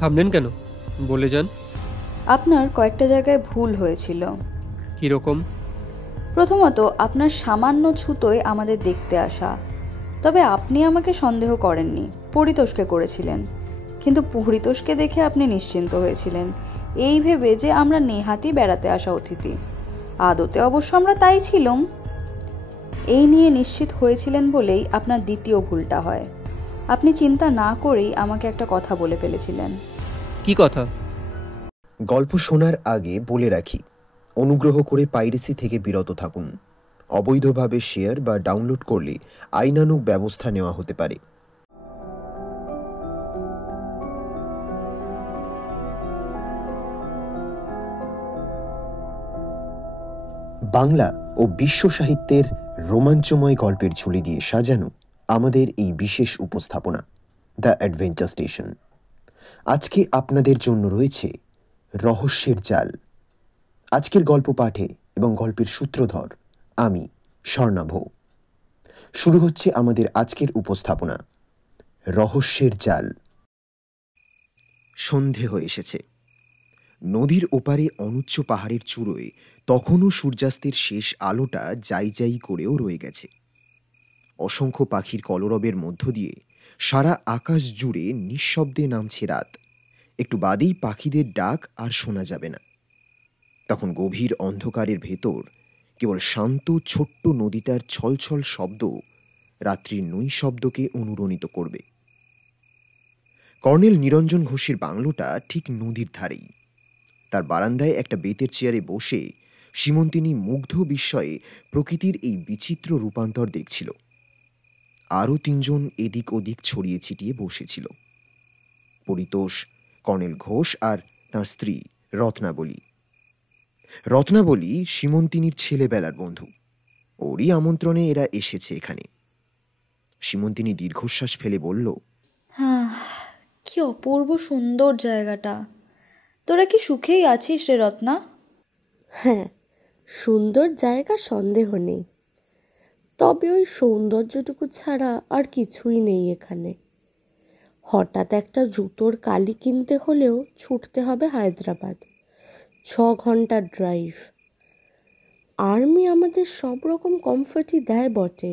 থামলেন কেন? বলে যান। আপনার কয়েকটা জায়গায় ভুল হয়েছিল। কীরকম? প্রথমত, আপনার সামান্য ছুতোয় আমাদের দেখতে আসা। তবে আপনি আমাকে সন্দেহ করেননি, পরিতোষকে করেছিলেন। কিন্তু পরিতোষকে দেখে আপনি নিশ্চিন্ত হয়েছিলেন, এই ভেবে যে আমরা নেহাতি বেড়াতে আসা অতিথি। আদতে অবশ্য আমরা তাই ছিলাম। এই নিয়ে নিশ্চিত হয়েছিলেন বলেই আপনার দ্বিতীয় ভুলটা হয়। আপনি চিন্তা না করেই আমাকে একটা কথা বলে ফেলেছিলেন। কি কথা? গল্প শোনার আগে বলে রাখি, অনুগ্রহ করে পাইরেসি থেকে বিরত থাকুন। অবৈধভাবে শেয়ার বা ডাউনলোড করলে আইনানুগ ব্যবস্থা নেওয়া হতে পারে। বাংলা ও বিশ্ব সাহিত্যের রোমাঞ্চময় গল্পের ঝুলি দিয়ে সাজানো আমাদের এই বিশেষ উপস্থাপনা দ্য অ্যাডভেঞ্চার স্টেশন। আজকে আপনাদের জন্য রয়েছে রহস্যের জাল। আজকের গল্প পাঠে এবং গল্পের সূত্রধর আমি স্বর্ণাভ। শুরু হচ্ছে আমাদের আজকের উপস্থাপনা, রহস্যের জাল। সন্ধে হয়ে এসেছে। নদীর ওপারে অনুচ্চ পাহাড়ের চূড়োয় তখনও সূর্যাস্তের শেষ আলোটা যাই যাই করেও রয়ে গেছে। অসংখ্য পাখির কলরবের মধ্য দিয়ে সারা আকাশ জুড়ে নিঃশব্দে নামছে রাত। একটু বাদেই পাখিদের ডাক আর শোনা যাবে না। তখন গভীর অন্ধকারের ভেতর কেবল শান্ত ছোট্ট নদীটার ছলছল শব্দ রাত্রির নৈশব্দকে অনুরণিত করবে। কর্নেল নিরঞ্জন ঘোষের বাংলোটা ঠিক নদীর ধারেই। তার বারান্দায় একটা বেতের চেয়ারে বসে সীমন্তিনী মুগ্ধ বিস্ময়ে প্রকৃতির এই বিচিত্র রূপান্তর দেখছিল। আরও তিনজন এদিক ওদিক ছড়িয়ে ছিটিয়ে বসেছিল। পরিতোষ, কর্নেল ঘোষ আর তার স্ত্রী রত্নাবলী। রত্নাবলী সীমন্তিনীর ছেলেবেলার বন্ধু। ওরই আমন্ত্রণে এরা এসেছে এখানে। সীমন্তিনী দীর্ঘশ্বাস ফেলে বলল, কি অপূর্ব সুন্দর জায়গাটা। তোরা কি সুখেই আছিস রে রত্না? হ্যাঁ, সুন্দর জায়গা, সন্দেহ নেই। তবে ওই সৌন্দর্যটুকু ছাড়া আর কিছুই নেই এখানে। হঠাৎ একটা জুতোর কালি কিনতে হলেও ছুটতে হবে হায়দ্রাবাদ, 6 ঘন্টার ড্রাইভ। আর্মি আমাদের সব রকম কমফর্টই দেয় বটে,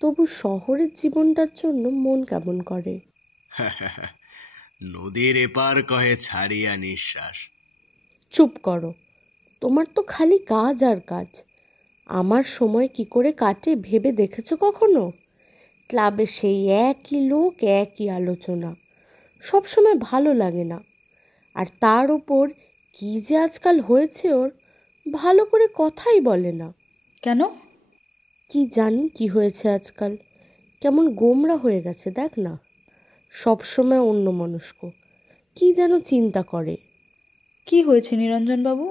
তবু শহরের জীবনটার জন্য মন কেমন করে। নদীর এপার কহে ছাড়িয়া নিঃশ্বাস। চুপ করো, তোমার তো খালি কাজ আর কাজ। আমার সময় কি করে কাটে ভেবে দেখেছো কখনো? ক্লাবে সেই একই লোক, একই আলোচনা, সব সময় ভালো লাগে না। আর তার ওপর কি যে আজকাল হয়েছে ওর, ভালো করে কথাই বলে না। কেন? কি জানি কি হয়েছে আজকাল, কেমন গোমরা হয়ে গেছে দেখ না। সব সময় অন্যমনস্ক, কি যেন চিন্তা করে। কি হয়েছে নিরঞ্জন বাবু?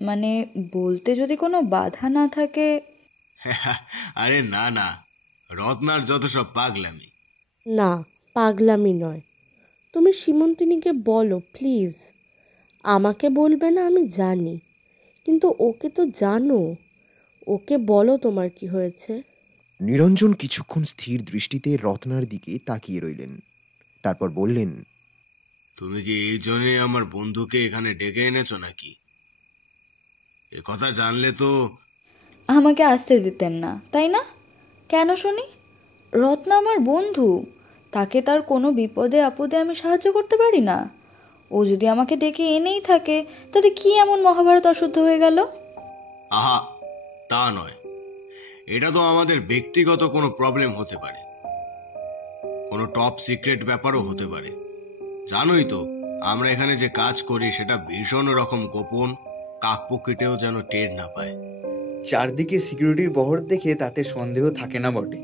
মানে বলতে যদি কোনো বাধা না থাকে। আরে না না, রত্নার যত সব পাগলামি। না, পাগলামি নয়। তুমি সীমন্তিনীকে বলো প্লিজ। আমাকে বলবে না আমি জানি, কিন্তু ওকে তো জানো। ওকে বলো তোমার কি হয়েছে। নিরঞ্জন কিছুক্ষণ স্থির দৃষ্টিতে রত্নার দিকে তাকিয়ে রইলেন। তারপর বললেন, তুমি কি এই জন্যে আমার বন্ধুকে এখানে ডেকে এনেছো নাকি? এ কথা জানলে তো আমাকে আসতে দিতেন না, তাই না? কেন শুনি? রত্না আমার বন্ধু, তাকে তার কোনো বিপদে আপদে আমি সাহায্য করতে পারি না? ও যদি আমাকে ডেকে এনেই থাকে, তাতে কি এমন মহাভারত অশুদ্ধ হয়ে গেল? আহা, তা নয়। এটা তো আমাদের ব্যক্তিগত কোনো প্রবলেম হতে পারে, কোনো টপ সিক্রেট ব্যাপারও হতে পারে। জানোই তো আমরা এখানে যে কাজ করি সেটা ভীষণ রকম গোপন, কাকপক্ষীতেও যেন টের না পায়। চারদিকে সিকিউরিটির বহর দেখে তাতে সন্দেহ থাকে না বটে।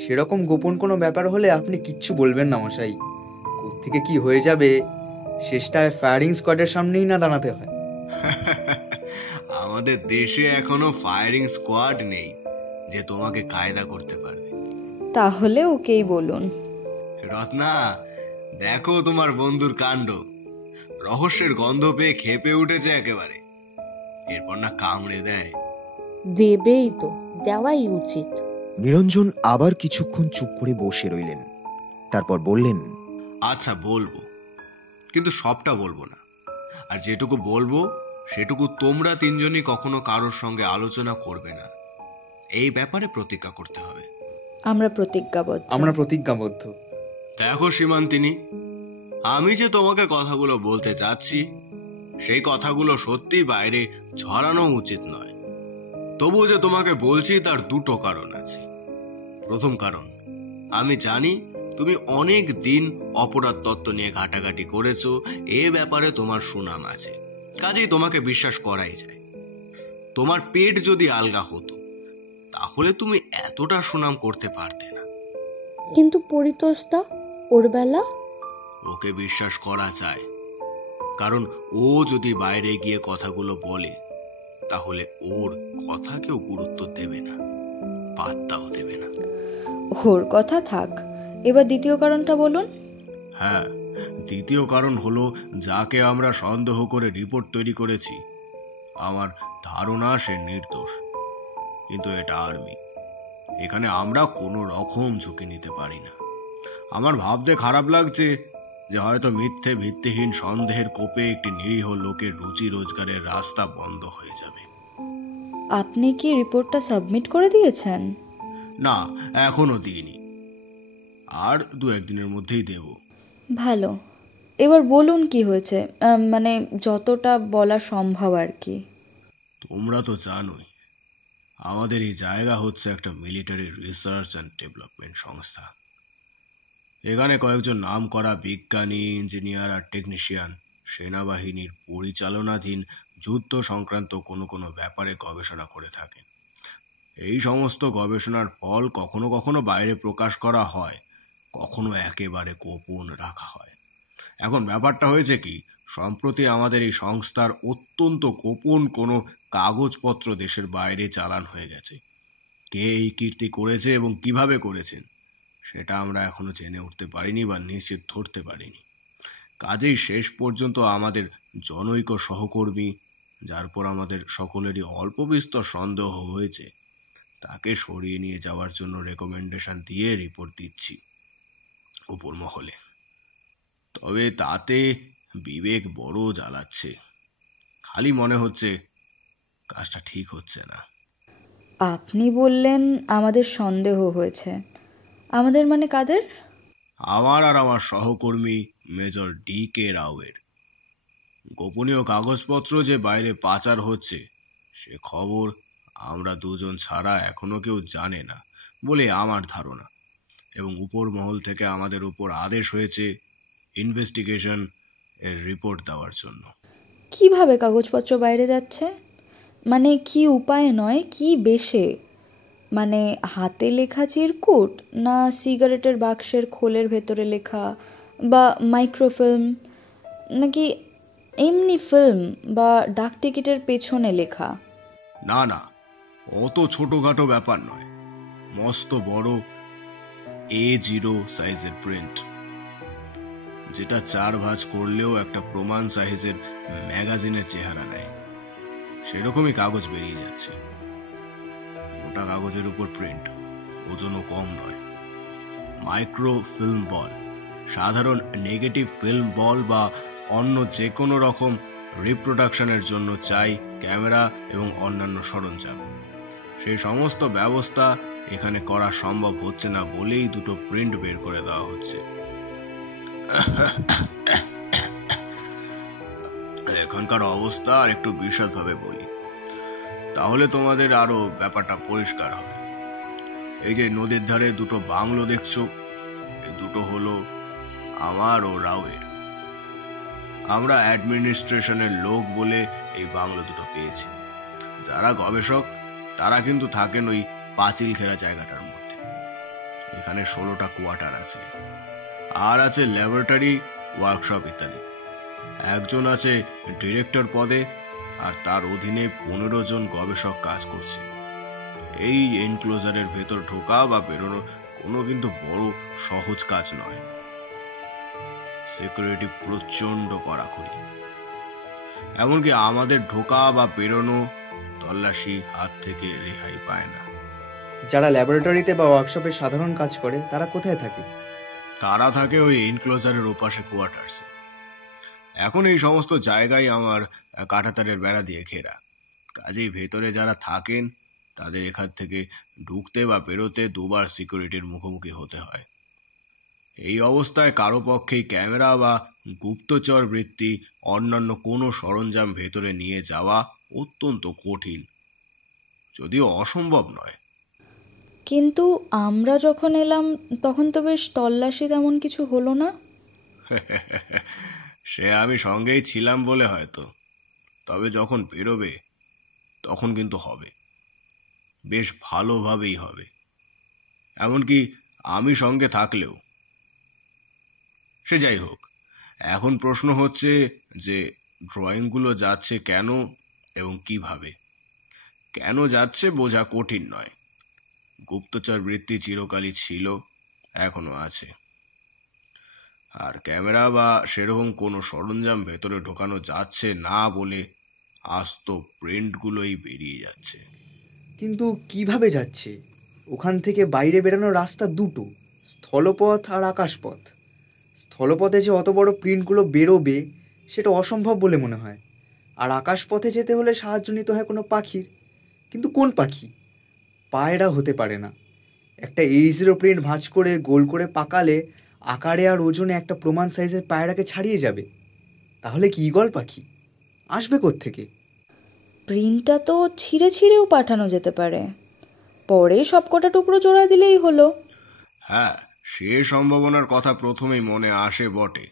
সেরকম গোপন কোনো ব্যাপার হলে আপনি কিচ্ছু বলবেন না মশাই। কোত্থেকে কি হয়ে যাবে শেষটায় ফায়ারিং স্কোয়াডের সামনেই না দাঁড়াতে হয়। আমাদের দেশে এখনো ফায়ারিং স্কোয়াড নেই যে তোমাকে কায়দা করতে পারবে। তাহলে ওকেই বলুন। রত্না, দেখো তোমার বন্ধুর কাণ্ড। রহস্যের গন্ধ পেয়ে খেপে উঠেছে একেবারে। এরপর না কামড়ে দেয়। দেবেই তো, দেওয়াই উচিত। নিরঞ্জন আবার কিছুক্ষণ চুপ করে বসে রইলেন। তারপর বললেন, আচ্ছা বলবো, কিন্তু সবটা বলবো না। আর যেটুকু বলবো সেটুকু তোমরা তিনজনই কখনো কারোর সঙ্গে আলোচনা করবে না। এই ব্যাপারে প্রতিজ্ঞা করতে হবে। আমরা প্রতিজ্ঞাবদ্ধ। দেখো সীমান্তিনী, আমি যে তোমাকে কথাগুলো বলতে যাচ্ছি সেই কথাগুলো সত্যি বাইরে ছড়ানো উচিত নয়। তবুও যে তোমাকে বলছি তার দুটো কারণ আছে। প্রথম কারণ, আমি জানি তুমি অনেক দিন অপরাধ তত্ত্ব নিয়ে ঘাটাঘাটি করেছো, এ ব্যাপারে তোমার সুনাম আছে, কাজেই তোমাকে বিশ্বাস করাই যায়। তোমার পেট যদি আলগা হতো তাহলে তুমি এতটা সুনাম করতে পারতে না। কিন্তু পরিতোষদা, ওর বেলা? ওকে বিশ্বাস করা যায়, কারণ ও যদি বাইরে গিয়ে কথাগুলো বলে তাহলে ওর কথা কেউ গুরুত্ব দেবে না, পাত্তাও দেবে না। ওর কথা থাক, এবার দ্বিতীয় কারণটা বলুন। হ্যাঁ, দ্বিতীয় কারণ হলো যাকে আমরা সন্দেহ করে রিপোর্ট তৈরি করেছি, আমার ধারণা সে নির্দোষ। কিন্তু এটা আর্মি, এখানে আমরা কোনো রকম ঝুঁকি নিতে পারি না। আমার ভাবতে খারাপ লাগছে যে হয়তো মিথ্যে ভিত্তিহীন সন্দেহের কোপে একটি নিরীহ লোকের রুজি রোজগারের রাস্তা বন্ধ হয়ে যাবে। আপনি কি রিপোর্টটা সাবমিট করে দিয়েছেন? না, এখনো দিইনি, আর 2-1 দিনের মধ্যেই দেব। ভালো, এবার বলুন কি হয়েছে, মানে যতটা বলা সম্ভব আর কি। তোমরা তো জানোই আমাদের এই জায়গা হচ্ছে একটা মিলিটারি রিসার্চ অ্যান্ড ডেভেলপমেন্ট সংস্থা। এখানে কয়েকজন নামকরা বিজ্ঞানী, ইঞ্জিনিয়ার আর টেকনিশিয়ান সেনাবাহিনীর পরিচালনাধীন যুদ্ধ সংক্রান্ত কোনো কোনো ব্যাপারে গবেষণা করে থাকেন। এই সমস্ত গবেষণার ফল কখনো কখনো বাইরে প্রকাশ করা হয়, কখনো একেবারে গোপন রাখা হয়। এখন ব্যাপারটা হয়েছে কি, সম্প্রতি আমাদের এই সংস্থার অত্যন্ত গোপন কোনো কাগজপত্র দেশের বাইরে চালান হয়ে গেছে। কে এই কীর্তি করেছে এবং কিভাবে করেছেন সেটা আমরা এখনো জেনে উঠতে পারিনি বা নিশ্চিত ধরতে পারিনি। কাজেই শেষ পর্যন্ত আমাদের জনৈক সহকর্মী, যার পর আমাদের সকলেরই অল্প বিস্তর সন্দেহ হয়েছে, তাকে সরিয়ে নিয়ে যাওয়ার জন্য রেকমেন্ডেশন দিয়ে রিপোর্ট দিচ্ছি উপর মহলে। তবে তাতে বিবেক বড় জ্বালাচ্ছে, খালি মনে হচ্ছে কাজটা ঠিক হচ্ছে না। আপনি বললেন আমাদের সন্দেহ হয়েছে, আমাদের মানে কাদের? আমার আর আমার সহকর্মী মেজর ডি.কে. রাওয়ের। গোপনীয় কাগজপত্র যে বাইরে পাচার হচ্ছে সে খবর আমরা দুজন ছাড়া এখনো কেউ জানে না বলে আমার ধারণা, এবং উপর মহল থেকে আমাদের উপর আদেশ হয়েছে ইনভেস্টিগেশন এর রিপোর্ট দেওয়ার জন্য। কিভাবে কাগজপত্র বাইরে যাচ্ছে? মানে কি উপায় নয়, কি বেশে? মানে হাতে লেখা চিরকুট, না সিগারেটের বাক্সের খোলের ভেতরে লেখা, বা মাইক্রোফিল্ম, নাকি এমনি ফিল্ম বা ডাক টিকিটের পেছনে লেখা? না না, অত ছোটখাটো ব্যাপার নয়, মস্ত বড় A0 সাইজের প্রিন্ট, যেটা 4 ভাঁজ করলেও একটা প্রমাণ সাইজের ম্যাগাজিনের চেহারা নেয়, সেরকমই কাগজ বেরিয়ে যাচ্ছে। মোটা কাগজের উপর প্রিন্ট, ওজনও কম নয়। মাইক্রো ফিল্ম বল, সাধারণ নেগেটিভ ফিল্ম বল বা অন্য যে কোনো রকম রিপ্রোডাকশনের জন্য চাই ক্যামেরা এবং অন্যান্য সরঞ্জাম। সেই সমস্ত ব্যবস্থা এখানে করা সম্ভব হচ্ছে না বলেই দুটো প্রিন্ট বের করে দেওয়া হচ্ছে। এখানকার অবস্থা আর একটু বিশদভাবে বলি, তাহলে তোমাদের আরো ব্যাপারটা পরিষ্কার হবে। এই যে নদীর ধারে দুটো বাংলো দেখছো, এই দুটো হলো আমার ও রাওয়ের। আমরা অ্যাডমিনিস্ট্রেশনের লোক বলে এই বাংলো দুটো পেয়েছি। যারা গবেষক তারা কিন্তু থাকেন ওই পাঁচিল ঘেরা জায়গাটার মধ্যে। এখানে 16টা কোয়ার্টার আছে, আর আছে ল্যাবরেটরি, ওয়ার্কশপ ইত্যাদি। একজন আছে ডিরেক্টর পদে, আর তার অধীনে 15 জন গবেষক কাজ করছে। এই এনক্লোজারের ভেতর ঢোকা বা বেরোনো কোনো কিন্তু বড় সহজ কাজ নয়। সিকিউরিটি প্রচন্ড কড়াকড়ি, এমনকি আমাদের ঢোকা বা বেরোনো তল্লাশি হাত থেকে রেহাই পায় না। যারা ল্যাবরেটরিতে বা ওয়ার্কশপে সাধারণ কাজ করে তারা কোথায় থাকে? তারা থাকে ওই এনক্লোজারের ওপাশে কোয়ার্টার্সে। এখন এই সমস্ত জায়গায় আমার কাঁটাতারের বেড়া দিয়ে ঘেরা, কাজেই ভেতরে যারা থাকেন তাদের এখান থেকে ঢুকতে বা বেরোতে দুবার সিকিউরিটির মুখোমুখি হতে হয়। এই অবস্থায় কারো পক্ষেই ক্যামেরা বা গুপ্তচর বৃত্তি অন্যান্য কোনো সরঞ্জাম ভেতরে নিয়ে যাওয়া অত্যন্ত কঠিন, যদিও অসম্ভব নয়। কিন্তু আমরা যখন এলাম তখন তো বেশ তল্লাশি তেমন কিছু হলো না। সে আমি সঙ্গেই ছিলাম বলে হয়তো, তবে যখন বেরোবে তখন কিন্তু হবে, বেশ ভালোভাবেই হবে, এমনকি আমি সঙ্গে থাকলেও। সে যাই হোক, এখন প্রশ্ন হচ্ছে যে ড্রয়িংগুলো যাচ্ছে কেন এবং কিভাবে। কেন যাচ্ছে বোঝা কঠিন নয়, গুপ্তচর বৃত্তি চিরকালই ছিল, এখনো আছে। আর ক্যামেরা বা সেরকম কোনো সরঞ্জাম ভেতরে ঢোকানো যাচ্ছে না বলে আস্ত প্রিন্টগুলোই বেরিয়ে যাচ্ছে। কিন্তু কিভাবে যাচ্ছে? ওখান থেকে বাইরে বেরানোর রাস্তা দুটো, স্থলপথ আর আকাশপথ। স্থলপথে যে অত বড় প্রিন্টগুলো বেরোবে সেটা অসম্ভব বলে মনে হয়। আর আকাশপথে যেতে হলে সাহায্য নিতে হয় কোনো পাখির, কিন্তু কোন পাখি? পায়রা হতে পারে না। একটা A0 প্রিন্ট ভাঁজ করে গোল করে পাকালে আকারে আর ওজনে একটা প্রমাণ সাইজের পায়রাকে ছাড়িয়ে যাবে। তাহলে কি ঈগল পাখি আসবে কোত্থেকে? প্রিন্টটা তো ছিঁড়ে ছিঁড়েও পাঠানো যেতে পারে, পরে সব কটা টুকরো জোড়া দিলেই হলো। হ্যাঁ, সে সম্ভাবনার কথা প্রথমেই মনে আসে বটে,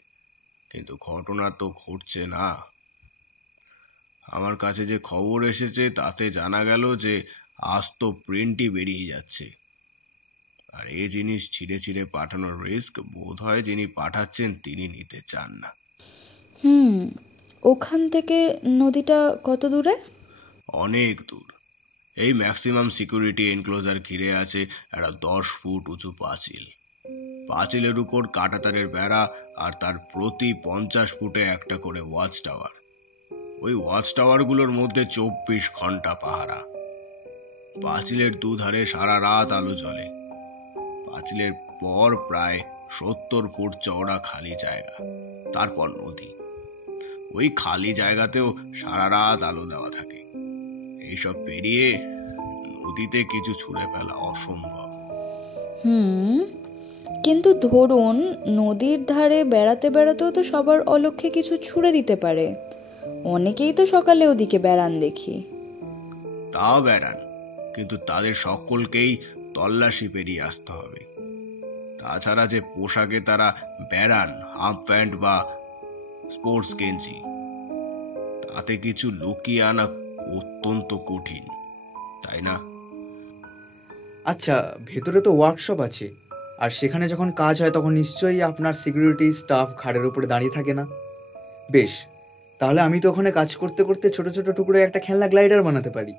কিন্তু ঘটনা তো ঘটছে না। আমার কাছে যে খবর এসেছে তাতে জানা গেল যে আস্ত প্রিন্টই বেরিয়ে যাচ্ছে। আর এই জিনিস ছিঁড়ে ছিঁড়ে পাঠানোর রিস্ক বোধ হয় যিনি পাঠাচ্ছেন তিনি নিতে চান না। ওখান থেকে নদীটা কত দূরে? অনেক দূর। এই ম্যাক্সিমাম সিকিউরিটি এনক্লোজার ঘিরে আছে একটা 10 ফুট উঁচু পাঁচিল। পাঁচিলের উপর কাঁটাতারের বেড়া আর তার প্রতি 50 ফুটে একটা করে ওয়াচ টাওয়ার। ওই ওয়াচ টাওয়ারগুলোর মধ্যে 24 ঘন্টা পাহারা। পাঁচিলের দুধারে সারা রাত আলো জ্বলে। পাঁচিলের পর প্রায় 70 ফুট চওড়া খালি জায়গা, তারপর নদী। ওই খালি জায়গাতেও সারা রাত আলো দেওয়া থাকে। এইসব পেরিয়ে নদীতে কিছু ছুঁড়ে ফেলা অসম্ভব। কিন্তু ধরুন নদীর ধারে বেড়াতে বেড়াতেও তো সবার অলক্ষ্যে কিছু ছুঁড়ে দিতে পারে। অনেকেই তো সকালে ওদিকে বেড়ান দেখি। তাও বেড়ান, কিন্তু তাদের সকলকেই তল্লাশি পেরিয়ে আসতে হবে। তাছাড়া যে পোশাকে তারা বেড়ান, হাফ প্যান্ট বা স্পোর্টস গেঞ্জি, তাতে কিছু লুকিয়ে আনা অত্যন্ত কঠিন, তাই না? আচ্ছা, ভেতরে তো ওয়ার্কশপ আছে, আর সেখানে যখন কাজ হয় তখন নিশ্চয়ই আপনার সিকিউরিটি স্টাফ ঘাড়ের উপরে দাঁড়িয়ে থাকে না? বেশ, তাহলে আমি তো ওখানে কাজ করতে করতে ছোট ছোট টুকরো একটা খেলনা গ্লাইডার বানাতে পারি।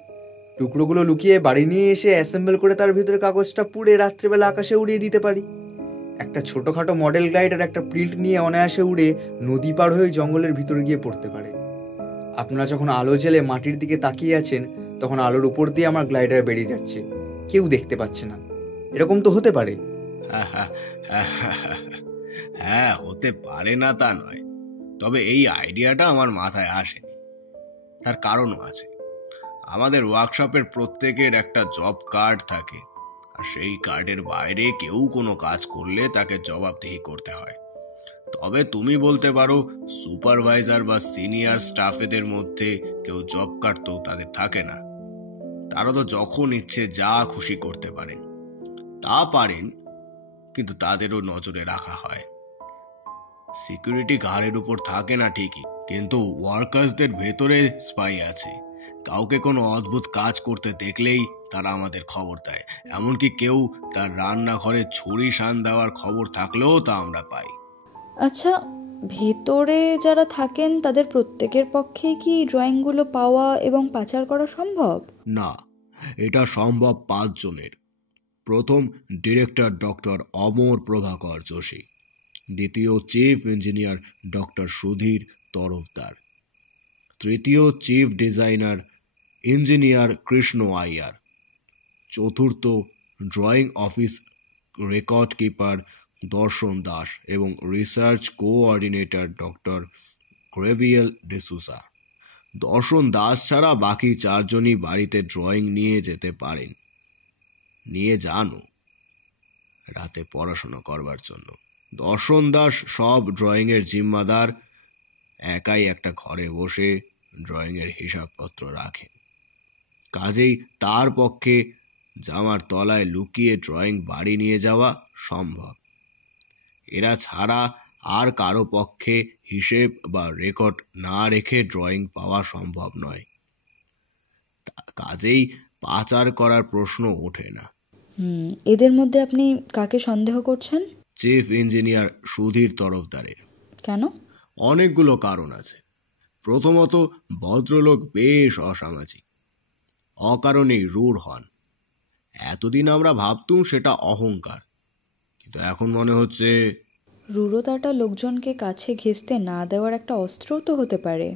টুকরোগুলো লুকিয়ে বাড়ি নিয়ে এসে অ্যাসেম্বল করে তার ভিতরে কাগজটা পুড়ে রাত্রেবেলা আকাশে উড়িয়ে দিতে পারি। একটা ছোটোখাটো মডেল গ্লাইডার একটা প্রিন্ট নিয়ে অনায়াসে উড়ে নদী পার হয়ে জঙ্গলের ভিতরে গিয়ে পড়তে পারে। আপনারা যখন আলো জেলে মাটির দিকে তাকিয়ে আছেন তখন আলোর উপর দিয়ে আমার গ্লাইডার বেরিয়ে যাচ্ছে, কেউ দেখতে পাচ্ছে না। এরকম তো হতে পারে। হ্যাঁ, হতে পারে না তা নয়, তবে এই আইডিয়াটা আমার মাথায় আসেনি। তার কারণও আছে। আমাদের ওয়ার্কশপের প্রত্যেকের একটা জব কার্ড থাকে, আর সেই কার্ডের বাইরে কেউ কোনো কাজ করলে তাকে জবাবদিহি করতে হয়। তবে তুমি বলতে পারো সুপারভাইজার বা সিনিয়র স্টাফেদের মধ্যে কেউ জব কার্ড তো তাদের থাকে না। তারা তো যখন ইচ্ছে যা খুশি করতে পারেন। তা পারেন, কিন্তু তাদেরও নজরে রাখা হয়। সিকিউরিটি ঘাড়ের উপর থাকে না ঠিকই, কিন্তু ওয়ার্কার্সদের ভেতরে স্পাই আছে। কাউকে কোনো অদ্ভুত কাজ করতে দেখলেই তারা আমাদের খবর দেয়। এমনকি কেউ তার রান্নাঘরে ছুরি শান দেওয়ার খবর থাকলেও তা আমরা পাই। আচ্ছা, ভেতরে যারা থাকেন তাদের প্রত্যেকের পক্ষেই কি ড্রয়িংগুলো পাওয়া এবং পাচার করা সম্ভব? না, এটা সম্ভব 5 জনের। প্রথম ডিরেক্টর ডক্টর অমর প্রভাকর যোশী, দ্বিতীয় chief engineer doctor Sudhir Tarafdar, তৃতীয় chief designer engineer Krishna Iyer, চতুর্থ drawing office record keeper Darshan Das এবং রিসার্চ কোঅর্ডিনেটর ডক্টর গ্রেভিয়েল ডিসুসা। দর্শন দাস ছাড়া বাকি 4 জনই বাড়িতে ড্রয়িং নিয়ে যেতে পারেন, নিয়ে যানও রাতে পড়াশোনা করবার জন্য। দর্শন দাস সব ড্রয়িংয়ের জিম্মাদার, একাই একটা ঘরে বসে ড্রয়িংয়ের হিসাবপত্র রাখেন। কাজেই তার পক্ষে জামার তলায় লুকিয়ে ড্রয়িং বাড়ি নিয়ে যাওয়া সম্ভব। এরা ছাড়া আর কারো পক্ষে হিসেব বা রেকর্ড না রেখে ড্রয়িং পাওয়া সম্ভব নয়। কাজেই পাচার করার প্রশ্ন ওঠে না। এদের মধ্যে আপনি কাকে সন্দেহ করছেন? চিফ ইঞ্জিনিয়ার সুধীর তরফদারের। কেন? অনেকগুলো কারণ আছে। প্রথমত, ভদ্রলোক বেশ অসামাজিক, অকারণেই রূঢ় হন। এতদিন আমরা ভাবতুম সেটা অহংকার, কিন্তু এখন মনে হচ্ছে রূঢ়তাটা লোকজনকে কাছে ঘেঁষতে না দেওয়ার একটা অস্ত্রও তো হতে পারে।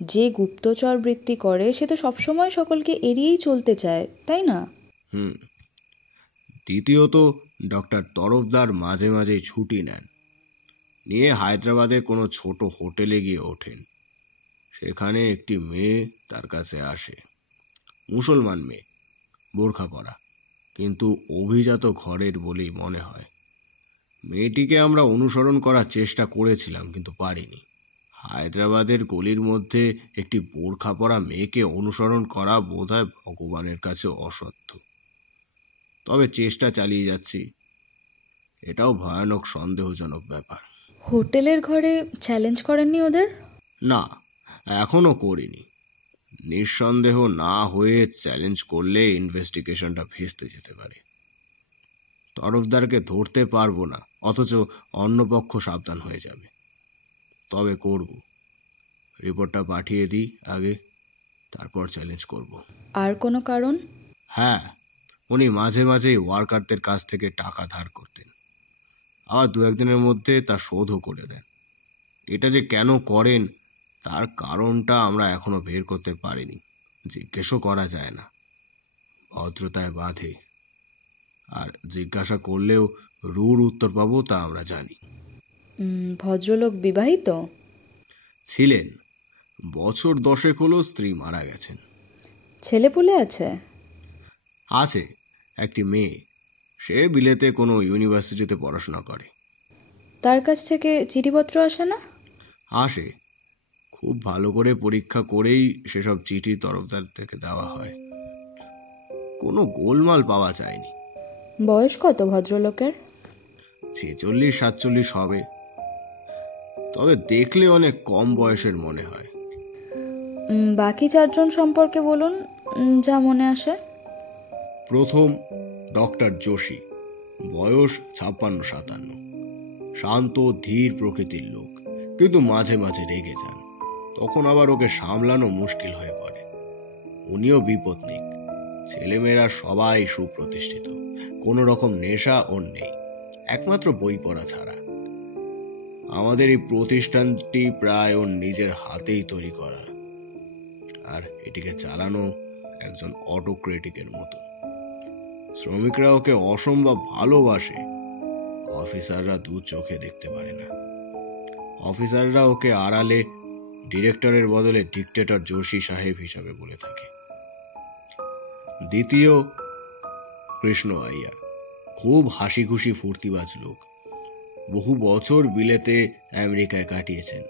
যে গুপ্তচর বৃত্তি করে সে তো সবসময় সকলকে এড়িয়েই চলতে চায়, তাই না? দ্বিতীয়ত, ডক্টর তরফদার মাঝে মাঝে ছুটি নেন, নিয়ে হায়দ্রাবাদে কোনো ছোট হোটেলে গিয়ে ওঠেন। সেখানে একটি মেয়ে তার কাছে আসে, মুসলমান মেয়ে, বোরখা পরা, কিন্তু অভিজাত ঘরের বলেই মনে হয়। মেয়েটিকে আমরা অনুসরণ করার চেষ্টা করেছিলাম, কিন্তু পারিনি। হায়দ্রাবাদের গলির মধ্যে একটি বোরখা পরা মেয়েকে অনুসরণ করা বোধহয় ভগবানের কাছে অসাধ্য। তবে চেষ্টা চালিয়ে যাচ্ছি। এটাও ভয়ানক সন্দেহজনক ব্যাপার। হোটেলের ঘরে চ্যালেঞ্জ করেননি ওদের? না, এখনো করিনি। নিঃসন্দেহ না হয়ে চ্যালেঞ্জ করলে ইনভেস্টিগেশনটা ভেস্তে যেতে পারে। তরফদারকে ধরতে পারবো না, অথচ অন্য পক্ষ সাবধান হয়ে যাবে। তবে করব, রিপোর্টটা পাঠিয়ে দিই আগে, তারপর চ্যালেঞ্জ করব। আর কোনো কারণ? হ্যাঁ, উনি মাঝে মাঝে ওয়ার্কারদের কাছ থেকে টাকা ধার করতেন, আর 2-1 দিনের মধ্যে তা শোধও করে দেন। এটা যে কেন করেন তার কারণটা আমরা এখনো বের করতে পারিনি। জিজ্ঞেসও করা যায় না, ভদ্রতায় বাধে। আর জিজ্ঞাসা করলেও রূঢ় উত্তর পাবো তা আমরা জানি। ভদ্রলোক বিবাহিত ছিলেন, বছর 10 হলো স্ত্রী মারা গেছেন। ছেলেপুলে আছে? আছে, একটি মেয়ে, সে বিলেতে কোনো ইউনিভার্সিটিতে পড়াশোনা করে। তার কাছ থেকে চিঠিপত্র আসে না? আসে, খুব ভালো করে পরীক্ষা করেই সেসব চিঠি তরফদার থেকে দেওয়া হয়। কোনো গোলমাল পাওয়া যায়নি। বয়স কত ভদ্রলোকের? 46-47 হবে, তবে দেখলে অনেক কম বয়সের মনে হয়। বাকি 4 জন সম্পর্কে বলুন, যা মনে আসে। প্রথম, ডক্টর যোশী, বয়স 56-57, শান্ত ধীর প্রকৃতির লোক, কিন্তু মাঝে মাঝে রেগে যান। তখন আবার ওকে সামলানো মুশকিল হয়ে পড়ে। উনিও বিপত্নিক, ছেলেমেয়েরা সবাই সুপ্রতিষ্ঠিত, কোনো রকম নেশা ওর নেই, একমাত্র বই পড়া ছাড়া। আমাদের এই প্রতিষ্ঠানটি প্রায় ওর নিজের হাতেই তৈরি করা, আর এটিকে চালানো একজন অটোক্রেটিকের মতো। শ্রমিকরা ওকে অসম্ভব ভালোবাসে, অফিসাররা 2 চোখে দেখতে পারে না। অফিসাররা ওকে আড়ালে ডিরেক্টরের বদলে ডিক্টেটর যোশী সাহেব হিসাবে বলে থাকে। দ্বিতীয়, কৃষ্ণ আইয়ার, খুব হাসি খুশি ফুর্তিবাজ লোক, বহু বছর বিলেতে আমেরিকায় কাটিয়েছেন,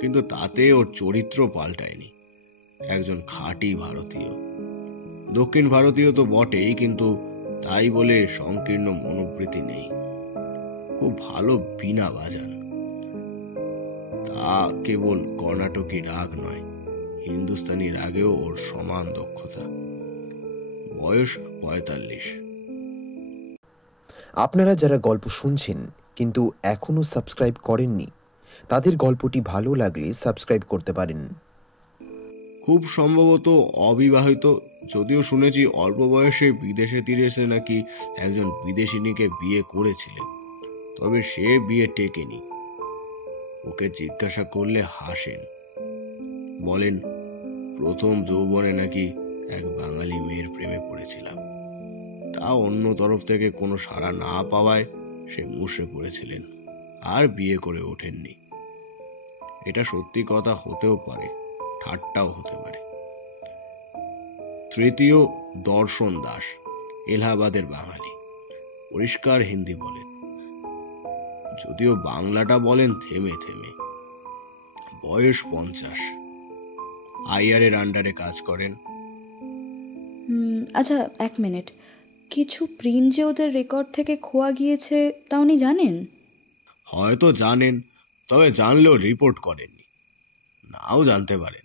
কিন্তু তাতে ওর চরিত্র পাল্টায়নি। একজন খাঁটি ভারতীয়। দক্ষিণ ভারতীয় তো বটেই, কিন্তু তাই বলে সংকীর্ণ মনোবৃত্তি নেই। খুব ভালো বীণা বাজান। তা কেবল কর্ণাটকী রাগ নয়, হিন্দুস্তানি রাগেও ওর সমান দক্ষতা। বয়স 45। আপনারা যারা গল্প শুনছেন কিন্তু এখনও সাবস্ক্রাইব করেননি, তাদের গল্পটি ভালো লাগলে সাবস্ক্রাইব করতে পারেন। খুব সম্ভবত অবিবাহিত, যদিও শুনেছি অল্প বয়সে বিদেশে তীরে এসে নাকি একজন বিদেশিনীকে বিয়ে করেছিলেন, তবে সে বিয়ে টেকেনি। ওকে জিজ্ঞাসা করলে হাসেন, বলেন প্রথম যৌবনে নাকি এক বাঙালি মেয়ের প্রেমে পড়েছিলাম, তা অন্য তরফ থেকে কোনো সাড়া না পাওয়ায় সে মুষড়ে পড়েছিলেন, আর বিয়ে করে ওঠেননি। এটা সত্যি কথা হতেও পারে, ঠাট্টাও হতে পারে। তৃতীয় দর্শন দাস, এলাহাবাদের বাঙালি, পরিষ্কার হিন্দি বলেন, যদিও বাংলাটা বলেন থেমে থেমে। বয়স 50, আইআরের আন্ডারে কাজ করেন। আচ্ছা, 1 মিনিট। কিছু প্রিন্ট যে ওদের রেকর্ড থেকে খোয়া গিয়েছে তা উনি জানেন? হয়তো জানেন, তবে জানলেও রিপোর্ট করেননি। নাও জানতে পারেন।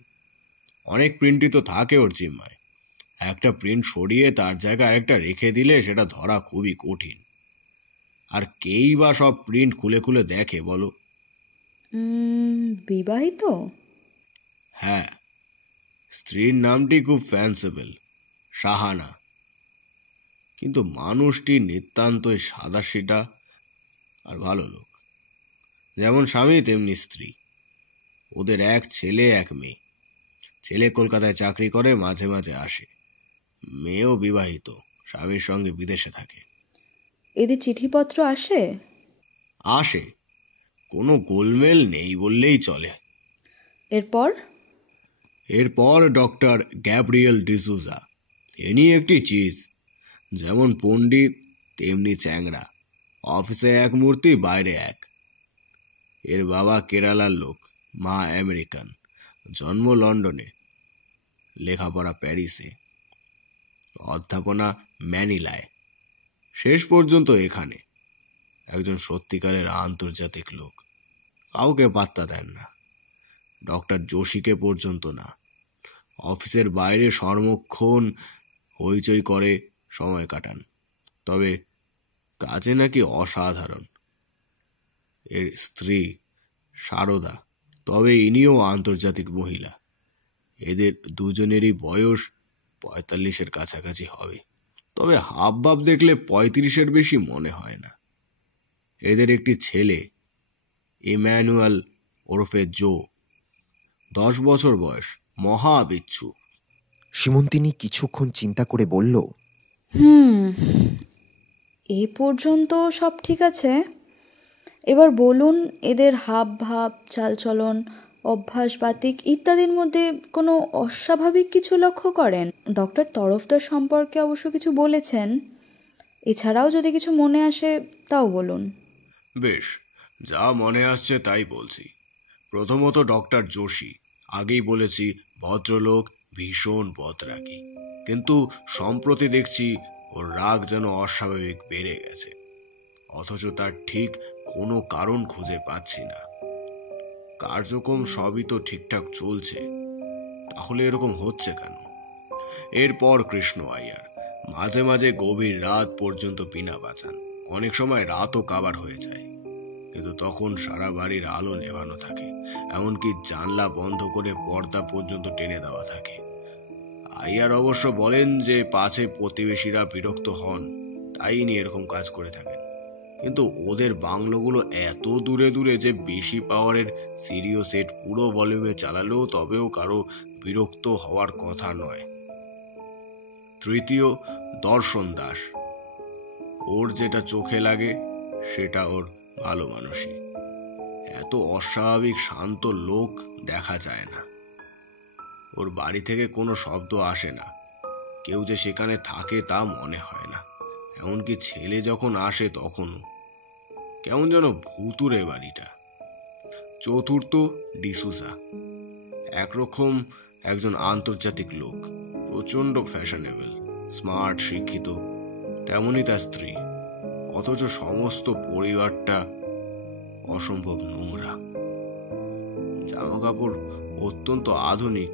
অনেক প্রিন্টই তো থাকে ওর জিম্মায়। একটা প্রিন্ট সরিয়ে তার জায়গায় আরেকটা রেখে দিলে সেটা ধরা খুবই কঠিন। আর কেই বা সব প্রিন্ট খুলে খুলে দেখে বলো? বিবাহিত? হ্যাঁ, স্ত্রীর নামটি খুব ফ্যান্সেবল, শাহানা। কিন্তু মানুষটি নিতান্তই সাদাসিধা আর ভালো লোক। যেমন স্বামী তেমনি স্ত্রী। ওদের এক ছেলে এক মেয়ে। ছেলে কলকাতায় চাকরি করে, মাঝে মাঝে আসে। মেয়েও বিবাহিত, স্বামীর সঙ্গে বিদেশে থাকে। এদের চিঠিপত্র আসে? আসে, কোনো গোলমেল নেই বললেই চলে। এরপর ডক্টর গ্যাব্রিয়েল ডিসুজা, ইনি একটি চিজ। যেমন পণ্ডিত তেমনি চ্যাংড়া, অফিসে এক মূর্তি, বাইরে এক। এর বাবা কেরালার লোক, মা আমেরিকান, জন্ম লন্ডনে, লেখাপড়া প্যারিসে, অধ্যাপনা ম্যানিলায়, শেষ পর্যন্ত এখানে। একজন সত্যিকারের আন্তর্জাতিক লোক, কাউকে পাত্তা দেন না, ডক্টর যোশীকে পর্যন্ত না। অফিসের বাইরে সর্বক্ষণ হইচই করে সময় কাটান, তবে কাজে নাকি অসাধারণ। এর স্ত্রী সারদা, তবে ইনিও আন্তর্জাতিক মহিলা। এদের দুজনেরই বয়স 45-এর কাছাকাছি হবে, তবে হাবভাব দেখলে 35-এর বেশি মনে হয় না। এদের একটি ছেলে, ইম্যানুয়েল ওরফে জো, 10 বছর বয়স, মহাবিচ্ছু। সীমন্তিনী কিছুক্ষণ চিন্তা করে বলল, এ পর্যন্ত সব ঠিক আছে। এবার বলুন, এদের হাব ভাব, চালচলন, অভ্যাস, বাতিক ইত্যাদির মধ্যে কোনো অস্বাভাবিক কিছু লক্ষ্য করেন? ডক্টর তরফদার সম্পর্কে অবশ্য কিছু বলেছেন, এছাড়াও যদি কিছু মনে আসে তাও বলুন। বেশ, যা মনে আসছে তাই বলছি। প্রথমত ডক্টর যোশী, আগেই বলেছি ভদ্রলোক, ভীষণ বদরাগী। কিন্তু সম্প্রতি দেখছি ওর রাগ যেন অস্বাভাবিক বেড়ে গেছে, অথচ তার ঠিক কোনো কারণ খুঁজে পাচ্ছি না। কার্যক্রম সবই তো ঠিকঠাক চলছে, তাহলে এরকম হচ্ছে কেন? এরপর কৃষ্ণ আইয়ার, মাঝে মাঝে গভীর রাত পর্যন্ত বিনা বাঁচান। অনেক সময় রাতও কাবার হয়ে যায়, কিন্তু তখন সারা বাড়ির আলো নেভানো থাকে, এমনকি জানলা বন্ধ করে পর্দা পর্যন্ত টেনে দেওয়া থাকে। আইয়ার অবশ্য বলেন যে পাছে প্রতিবেশীরা বিরক্ত হন, তাই নিয়ে এরকম কাজ করে থাকেন। কিন্তু ওদের বাংলোগুলো এত দূরে দূরে যে বেশি পাওয়ারের সিরিও সেট পুরো ভলিউমে চালালেও তবেও কারো বিরক্ত হওয়ার কথা নয়। তৃতীয় দর্শন দাস, ওর যেটা চোখে লাগে সেটা ওর ভালো মানুষই। এত অস্বাভাবিক শান্ত লোক দেখা যায় না। ওর বাড়ি থেকে কোনো শব্দ আসে না, কেউ যে সেখানে থাকে তা মনে হয় না। এমনকি ছেলে যখন আসে তখনও কেমন যেন ভুতুরে বাড়িটা। চতুর্থ ডিসুজা, একরকম একজন আন্তর্জাতিক লোক, প্রচন্ড ফ্যাশনেবল, স্মার্ট, শিক্ষিত। তেমনই তার স্ত্রী, অথচ সমস্ত পরিবারটা অসম্ভব নোংরা। জামা কাপড় অত্যন্ত আধুনিক,